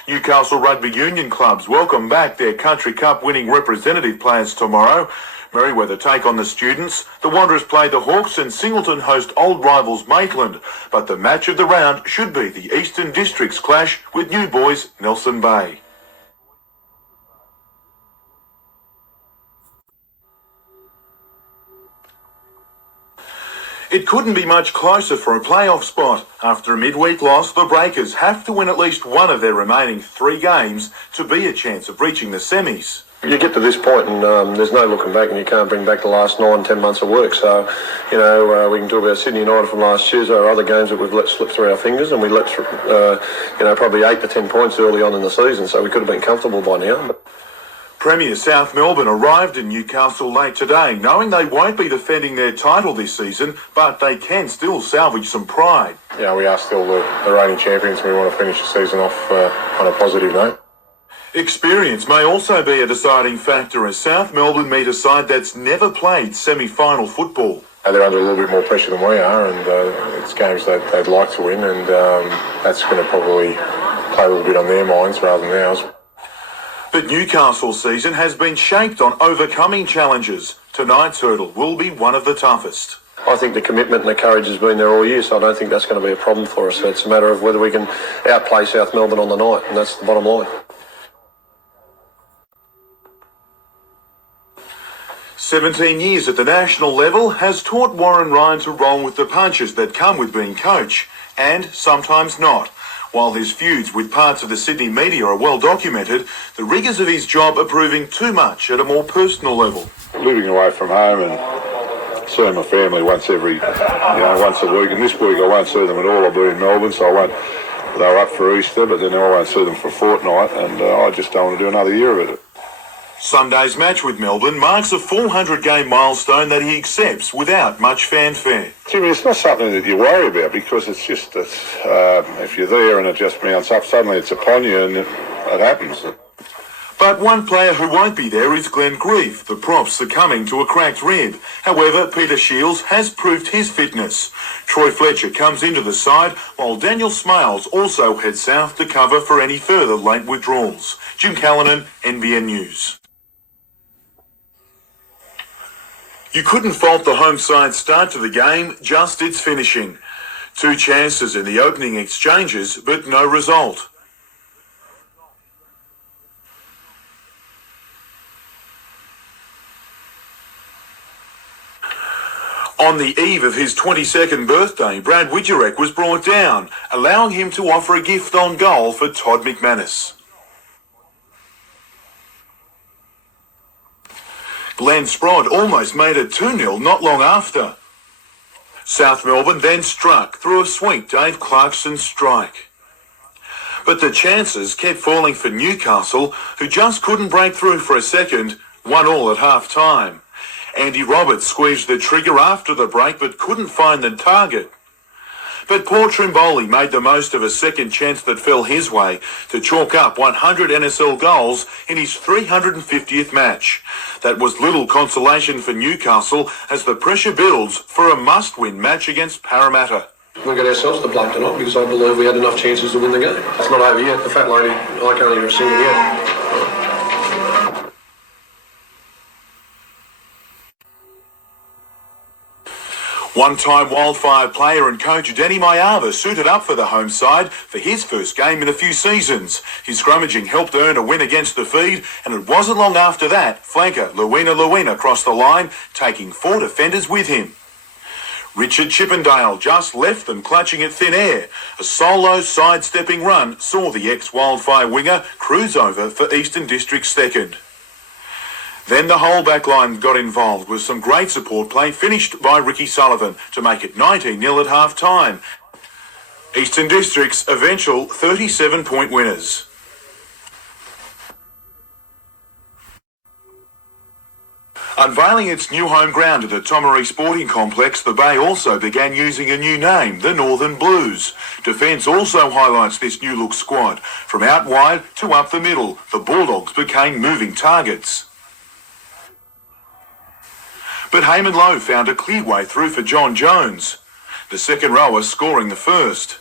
Newcastle Rugby Union clubs welcome back their Country Cup winning representative players tomorrow. Merewether take on the Students, the Wanderers play the Hawks, and Singleton host old rivals Maitland. But the match of the round should be the Eastern Districts clash with New Boys Nelson Bay. It couldn't be much closer for a playoff spot. After a midweek loss, the Breakers have to win at least one of their remaining 3 games to be a chance of reaching the semis. You get to this point and there's no looking back, and you can't bring back the last 9-10 months of work. So, we can talk about Sydney United from last Tuesday or other games that we've let slip through our fingers, and we let, probably 8 to 10 points early on in the season, so we could have been comfortable by now. But Premier South Melbourne arrived in Newcastle late today, knowing they won't be defending their title this season, but they can still salvage some pride. Yeah, we are still the reigning champions. We want to finish the season off on a positive note. Experience may also be a deciding factor as South Melbourne meet a side that's never played semi-final football. They're under a little bit more pressure than we are, and it's games that they'd like to win, and that's going to probably play a little bit on their minds rather than ours. But Newcastle's season has been shaped on overcoming challenges. Tonight's hurdle will be one of the toughest. I think the commitment and the courage has been there all year, so I don't think that's going to be a problem for us. It's a matter of whether we can outplay South Melbourne on the night, and that's the bottom line. 17 years at the national level has taught Warren Ryan to roll with the punches that come with being coach, and sometimes not. While his feuds with parts of the Sydney media are well documented, the rigours of his job are proving too much at a more personal level. Living away from home and seeing my family once a week, and this week I won't see them at all. I'll be in Melbourne, so I won't. They're up for Easter, but then I won't see them for a fortnight, and I just don't want to do another year of it. Sunday's match with Melbourne marks a 400-game milestone that he accepts without much fanfare. Jimmy, it's not something that you worry about, because it's just that if you're there and it just mounts up, suddenly it's upon you and it happens. But one player who won't be there is Glenn Grieve, the prop succumbing to a cracked rib. However, Peter Shields has proved his fitness. Troy Fletcher comes into the side, while Daniel Smales also heads south to cover for any further late withdrawals. Jim Callanan, NBN News. You couldn't fault the home side's start to the game, just its finishing. 2 chances in the opening exchanges, but no result. On the eve of his 22nd birthday, Brad Widgerek was brought down, allowing him to offer a gift on goal for Todd McManus. Glenn Sprod almost made it 2-0 not long after. South Melbourne then struck through a sweet Dave Clarkson strike. But the chances kept falling for Newcastle, who just couldn't break through for a second, 1-1 at half-time. Andy Roberts squeezed the trigger after the break but couldn't find the target. But poor Trimboli made the most of a second chance that fell his way to chalk up 100 NSL goals in his 350th match. That was little consolation for Newcastle as the pressure builds for a must-win match against Parramatta. We got ourselves to blame tonight because I believe we had enough chances to win the game. It's not over yet. The fat lady, I can't hear a single yet. One-time Wildfire player and coach Danny Mayava suited up for the home side for his first game in a few seasons. His scrummaging helped earn a win against the Feed, and it wasn't long after that flanker Luina crossed the line, taking 4 defenders with him. Richard Chippendale just left them clutching at thin air. A solo sidestepping run saw the ex-Wildfire winger cruise over for Eastern District's second. Then the whole back line got involved with some great support play finished by Ricky Sullivan to make it 19-0 at half-time. Eastern District's eventual 37-point winners. Unveiling its new home ground at the Tomaree Sporting Complex, the Bay also began using a new name, the Northern Blues. Defence also highlights this new-look squad. From out wide to up the middle, the Bulldogs became moving targets. But Heyman Lowe found a clear way through for John Jones, the second rower scoring the first.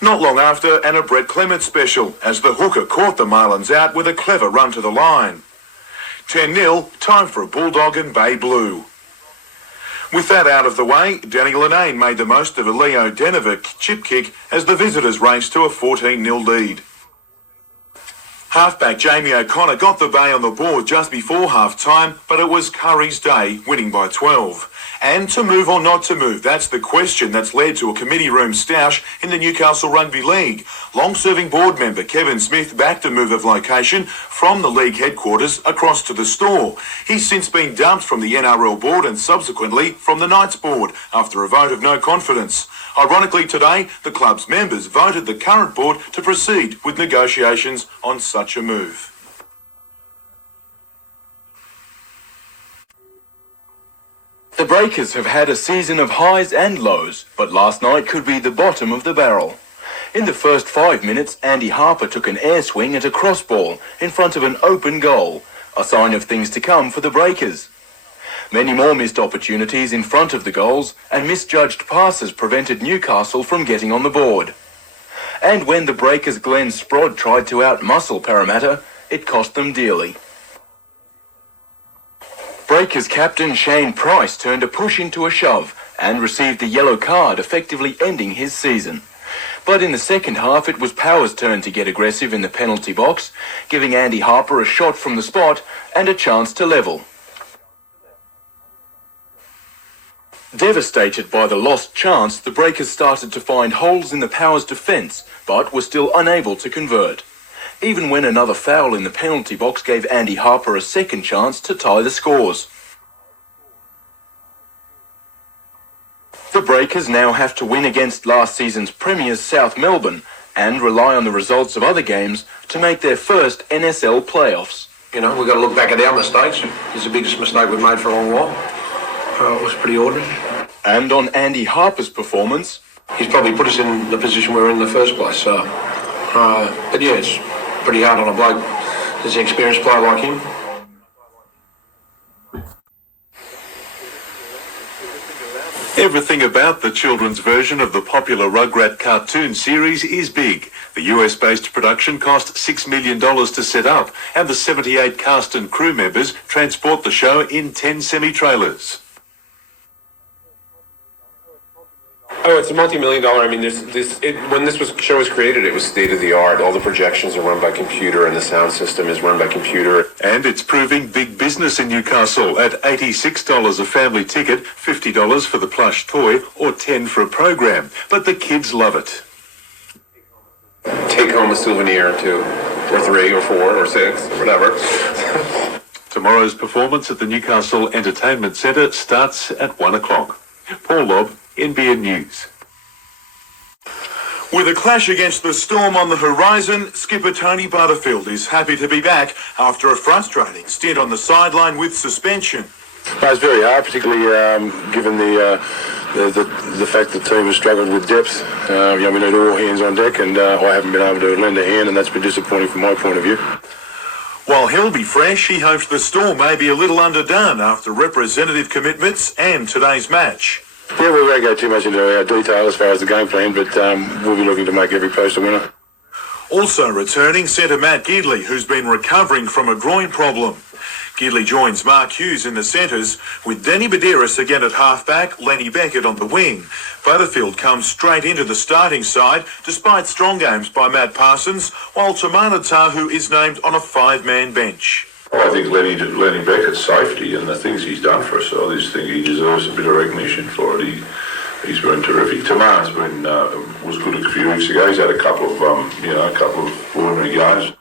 Not long after, and a Brett Clement special, as the hooker caught the Marlins out with a clever run to the line. 10-0, time for a Bulldog and Bay Blue. With that out of the way, Danny Linane made the most of a Leo Denver chip kick as the visitors raced to a 14-0 lead. Halfback Jamie O'Connor got the Bay on the board just before half-time, but it was Curry's day, winning by 12. And to move or not to move, that's the question that's led to a committee room stoush in the Newcastle Rugby League. Long-serving board member Kevin Smith backed a move of location from the league headquarters across to the store. He's since been dumped from the NRL board and subsequently from the Knights board after a vote of no confidence. Ironically today, the club's members voted the current board to proceed with negotiations on such a move. The Breakers have had a season of highs and lows, but last night could be the bottom of the barrel. In the first 5 minutes, Andy Harper took an air swing at a cross ball in front of an open goal, a sign of things to come for the Breakers. Many more missed opportunities in front of the goals and misjudged passes prevented Newcastle from getting on the board. And when the Breakers' Glenn Sprod tried to out-muscle Parramatta, it cost them dearly. Breakers captain Shane Price turned a push into a shove and received a yellow card, effectively ending his season. But in the second half, it was Power's turn to get aggressive in the penalty box, giving Andy Harper a shot from the spot and a chance to level. Devastated by the lost chance, the Breakers started to find holes in the Power's defence, but were still unable to convert. Even when another foul in the penalty box gave Andy Harper a second chance to tie the scores. The Breakers now have to win against last season's premiers South Melbourne and rely on the results of other games to make their first NSL playoffs. You know, we've got to look back at our mistakes. It's the biggest mistake we've made for a long while. It was pretty ordinary. And on Andy Harper's performance, he's probably put us in the position we're in the first place. So, but yeah, it's pretty hard on a bloke that's an experienced player like him. Everything about the children's version of the popular Rugrat cartoon series is big. The US-based production cost $6 million to set up, and the 78 cast and crew members transport the show in 10 semi-trailers. Oh, it's a multi-million-dollar. I mean, when this show was created, it was state-of-the-art. All the projections are run by computer, and the sound system is run by computer. And it's proving big business in Newcastle at $86 a family ticket, $50 for the plush toy, or $10 for a program. But the kids love it. Take home a souvenir too, or 3 or 4 or 6, whatever. Tomorrow's performance at the Newcastle Entertainment Centre starts at 1 o'clock. Paul Lobb, NBN News. With a clash against the Storm on the horizon, skipper Tony Butterfield is happy to be back after a frustrating stint on the sideline with suspension. It's very hard, particularly given the fact the team has struggled with depth. We need all hands on deck, and I haven't been able to lend a hand, and that's been disappointing from my point of view. While he'll be fresh, he hopes the Storm may be a little underdone after representative commitments and today's match. Yeah, we won't go too much into our detail as far as the game plan, but we'll be looking to make every post a winner. Also returning, centre Matt Gidley, who's been recovering from a groin problem. Gidley joins Mark Hughes in the centres, with Danny Badiris again at halfback, Lenny Beckett on the wing. Butterfield comes straight into the starting side, despite strong games by Matt Parsons, while Tamana Tahu is named on a 5-man bench. Well, I think Lenny Beckett's safety and the things he's done for us, I just think he deserves a bit of recognition for it. He's been terrific. Tamana's was good a few weeks ago. He's had a couple of ordinary games.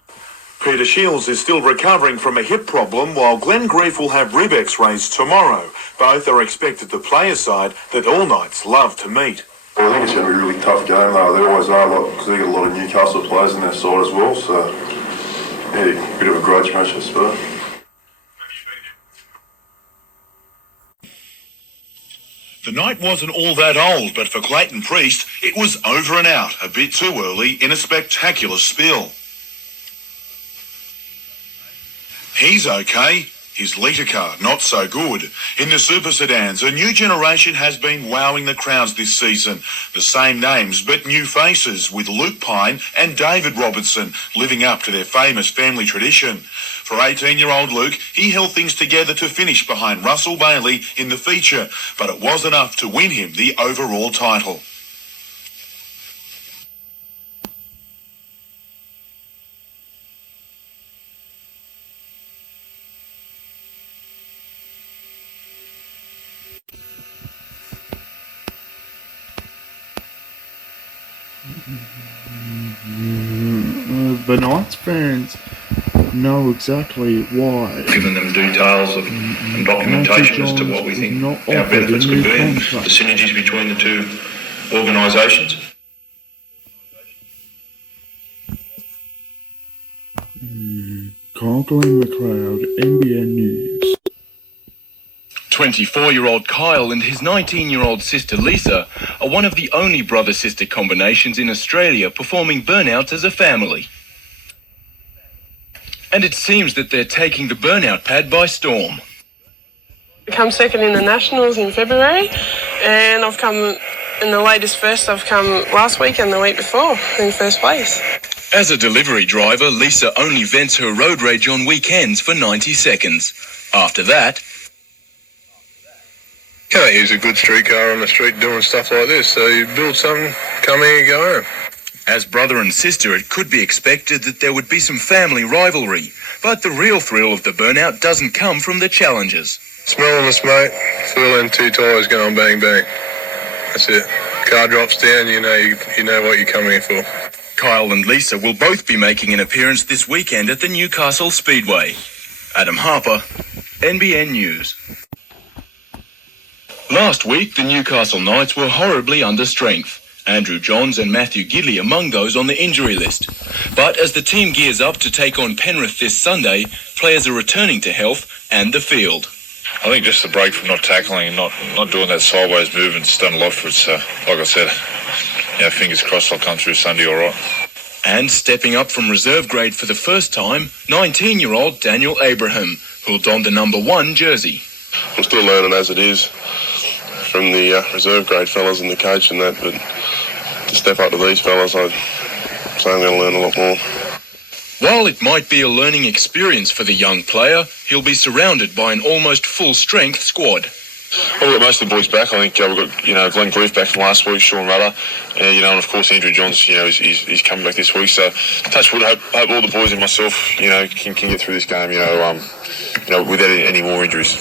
Peter Shields is still recovering from a hip problem, while Glenn Grief will have rib x-rays tomorrow. Both are expected to play a side that all Knights love to meet. Well, I think it's going to be a really tough game, though. They always are, because they've got a lot of Newcastle players in their side as well, so yeah, a bit of a grudge match, I suppose. The night wasn't all that old, but for Clayton Priest, it was over and out, a bit too early in a spectacular spill. He's okay. His litre car, not so good. In the super sedans, a new generation has been wowing the crowds this season. The same names, but new faces, with Luke Pine and David Robertson living up to their famous family tradition. For 18-year-old Luke, he held things together to finish behind Russell Bailey in the feature, but it was enough to win him the overall title. The Knights fans know exactly why. Given them details and documentation as to what we think our benefits could be and the synergies between the two organisations. Conquering the crowd, NBN News. 24-year-old Kyle and his 19-year-old sister Lisa are one of the only brother-sister combinations in Australia performing Burnout as a family. And it seems that they're taking the Burnout pad by storm. I come second in the Nationals in February, and I've come in the latest first. I've come last week and the week before in first place. As a delivery driver, Lisa only vents her road rage on weekends for 90 seconds. After that, can't use a good street car on the street doing stuff like this, so you build something, come here, go home. as brother and sister, it could be expected that there would be some family rivalry, but the real thrill of the Burnout doesn't come from the challenges. Smelling the smoke, feeling two tyres going bang bang. That's it. Car drops down, you know what you're coming in for. Kyle and Lisa will both be making an appearance this weekend at the Newcastle Speedway. Adam Harper, NBN News. Last week, the Newcastle Knights were horribly under strength. Andrew Johns and Matthew Gidley among those on the injury list. But as the team gears up to take on Penrith this Sunday, players are returning to health and the field. I think just the break from not tackling and not doing that sideways movement's done a lot for it. So, like I said, fingers crossed I'll come through Sunday all right. And stepping up from reserve grade for the first time, 19-year-old Daniel Abraham, who'll don the number 1 jersey. I'm still learning as it is from the reserve grade fellas and the coach and that, but to step up to these fellas, I'd say I'm going to learn a lot more. While it might be a learning experience for the young player, he'll be surrounded by an almost full-strength squad. Well, we've got most of the boys back. I think we've got, Glenn Grief back from last week, Sean Rudder, and of course Andrew Johns, he's coming back this week. So, touch wood, hope all the boys and myself, can get through this game, without any more injuries.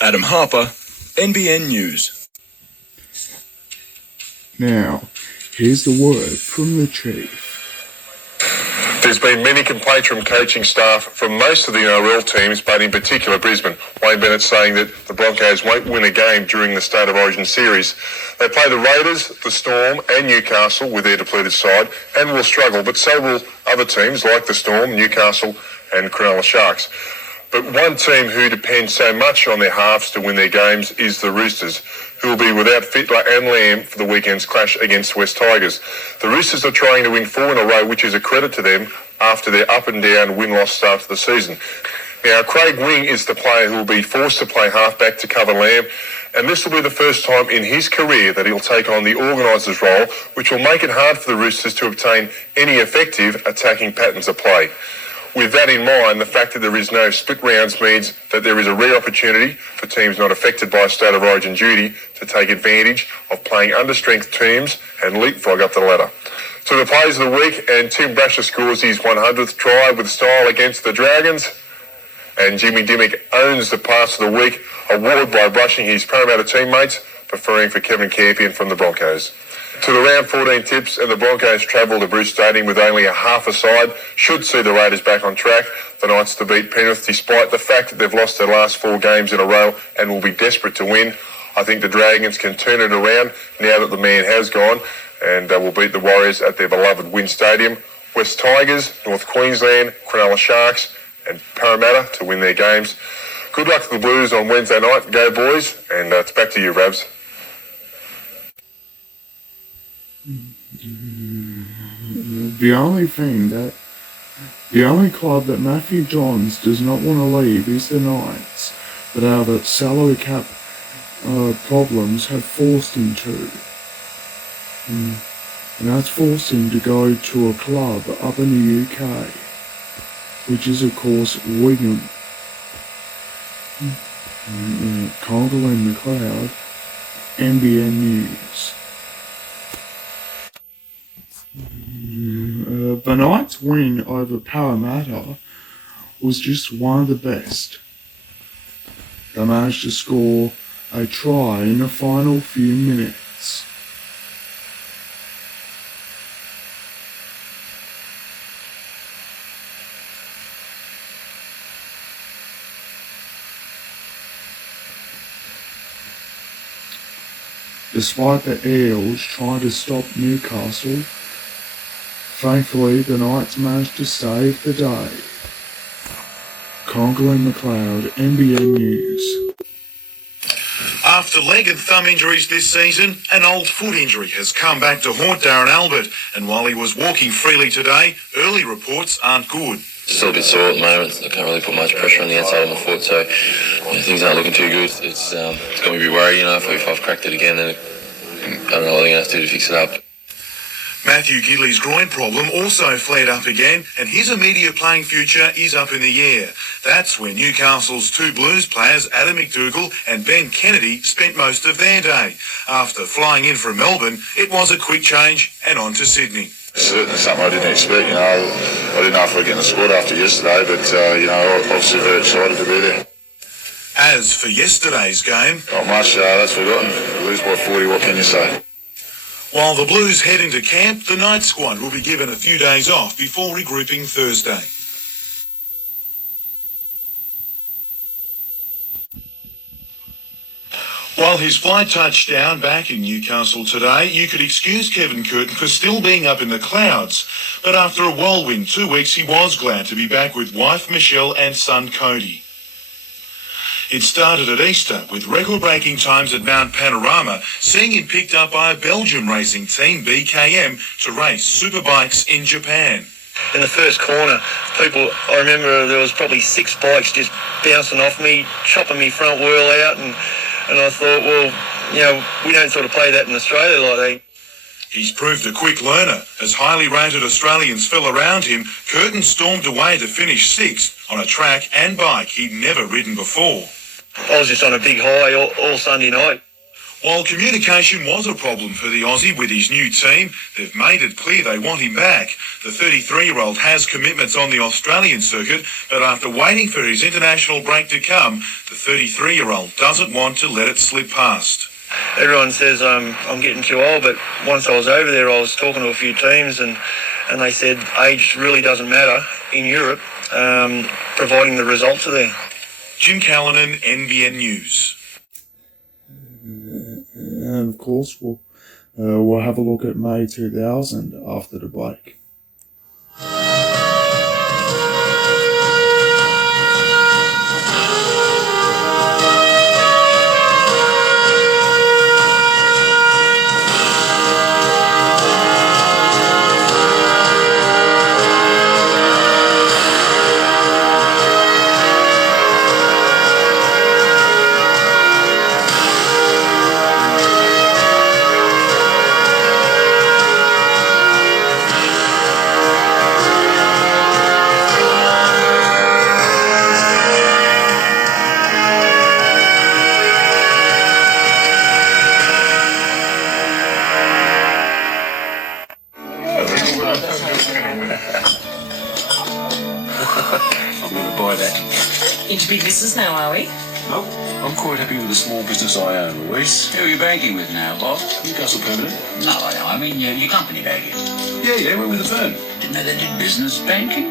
Adam Harper, NBN News. Now, here's the word from the Chief. There's been many complaints from coaching staff from most of the NRL teams, but in particular Brisbane. Wayne Bennett saying that the Broncos won't win a game during the State of Origin series. They play the Raiders, the Storm and Newcastle with their depleted side and will struggle, but so will other teams like the Storm, Newcastle and Cronulla Sharks. But one team who depends so much on their halves to win their games is the Roosters, who will be without Fittler and Lamb for the weekend's clash against West Tigers. The Roosters are trying to win 4 in a row, which is a credit to them after their up-and-down win-loss start to the season. Now, Craig Wing is the player who will be forced to play halfback to cover Lamb, and this will be the first time in his career that he'll take on the organiser's role, which will make it hard for the Roosters to obtain any effective attacking patterns of play. With that in mind, the fact that there is no split rounds means that there is a rare opportunity for teams not affected by a State of Origin duty to take advantage of playing under-strength teams and leapfrog up the ladder. To the players of the week, and Tim Brasher scores his 100th try with style against the Dragons, and Jimmy Dimmick owns the Pass of the Week award by brushing his Parramatta teammates, preferring for Kevin Campion from the Broncos. To the round 14 tips, and the Broncos travel to Bruce Stadium with only a half a side, should see the Raiders back on track. The Knights to beat Penrith despite the fact that they've lost their last 4 games in a row and will be desperate to win. I think the Dragons can turn it around now that the man has gone, and will beat the Warriors at their beloved WIN Stadium. West Tigers, North Queensland, Cronulla Sharks and Parramatta to win their games. Good luck to the Blues on Wednesday night. Go boys, and it's back to you, Rabs. The only club that Matthew Johns does not want to leave is the Knights, but our salary cap problems have forced him to. And that's forced him to go to a club up in the UK, which is of course Wigan. Congal McLeod, NBN News. The Knights' win over Parramatta was just one of the best. They managed to score a try in the final few minutes. Despite the Eels trying to stop Newcastle, thankfully the Knights managed to save the day. Congal McLeod, NBN News. After leg and thumb injuries this season, an old foot injury has come back to haunt Darren Albert, and while he was walking freely today, early reports aren't good. Still a bit sore at the moment. I can't really put much pressure on the outside of my foot, so things aren't looking too good. It's got me a bit worried, if I've cracked it again, then I don't know what I'm going to have to do to fix it up. Matthew Gidley's groin problem also flared up again, and his immediate playing future is up in the air. That's where Newcastle's 2 Blues players, Adam McDougall and Ben Kennedy, spent most of their day. After flying in from Melbourne, it was a quick change and on to Sydney. Certainly something I didn't expect, I didn't know if we'd get in the squad after yesterday, but, obviously very excited to be there. As for yesterday's game... Not much, that's forgotten. We lose by 40, what can you say? While the Blues head into camp, the night squad will be given a few days off before regrouping Thursday. While his flight touched down back in Newcastle today, you could excuse Kevin Curtin for still being up in the clouds. But after a whirlwind 2 weeks, he was glad to be back with wife Michelle and son Cody. It started at Easter with record-breaking times at Mount Panorama, seeing him picked up by a Belgium racing team, BKM, to race superbikes in Japan. In the first corner, I remember there was probably 6 bikes just bouncing off me, chopping me front wheel out, and I thought, we don't sort of play that in Australia like that. He's proved a quick learner. As highly rated Australians fell around him, Curtin stormed away to finish 6th on a track and bike he'd never ridden before. I was just on a big high all Sunday night. While communication was a problem for the Aussie with his new team, they've made it clear they want him back. The 33-year-old has commitments on the Australian circuit, but after waiting for his international break to come, the 33-year-old doesn't want to let it slip past. Everyone says I'm getting too old, but once I was over there, I was talking to a few teams, and they said age really doesn't matter in Europe, providing the results are there. Jim Callanan, NBN News. And of course, we'll have a look at May 2000 after the break. I'm going to buy that. Into big business now, are we? Nope. I'm quite happy with the small business I own, Louise. Who are you banking with now, Bob? Newcastle Permanent. No, I know. I mean, your company banking. Yeah, we're with the firm. Didn't know they did business banking.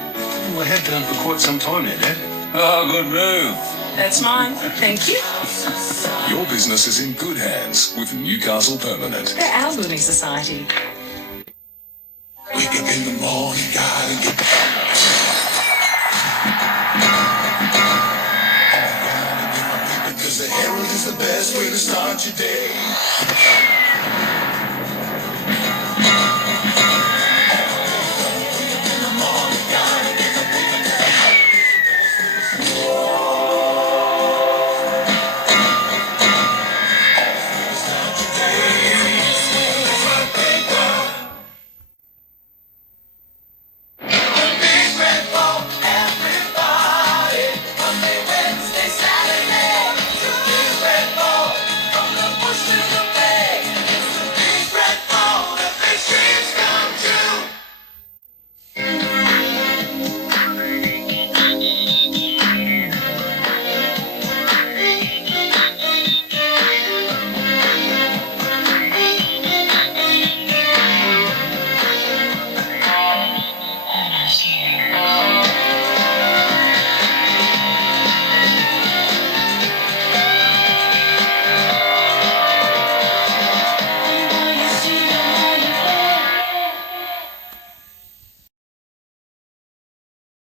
Well, I have done for quite some time now, Dad. Oh, good move. That's mine. Thank you. Your business is in good hands with Newcastle Permanent. They're our building society. Wake up in the morning, gotta get because the Herald is the best way to start your day.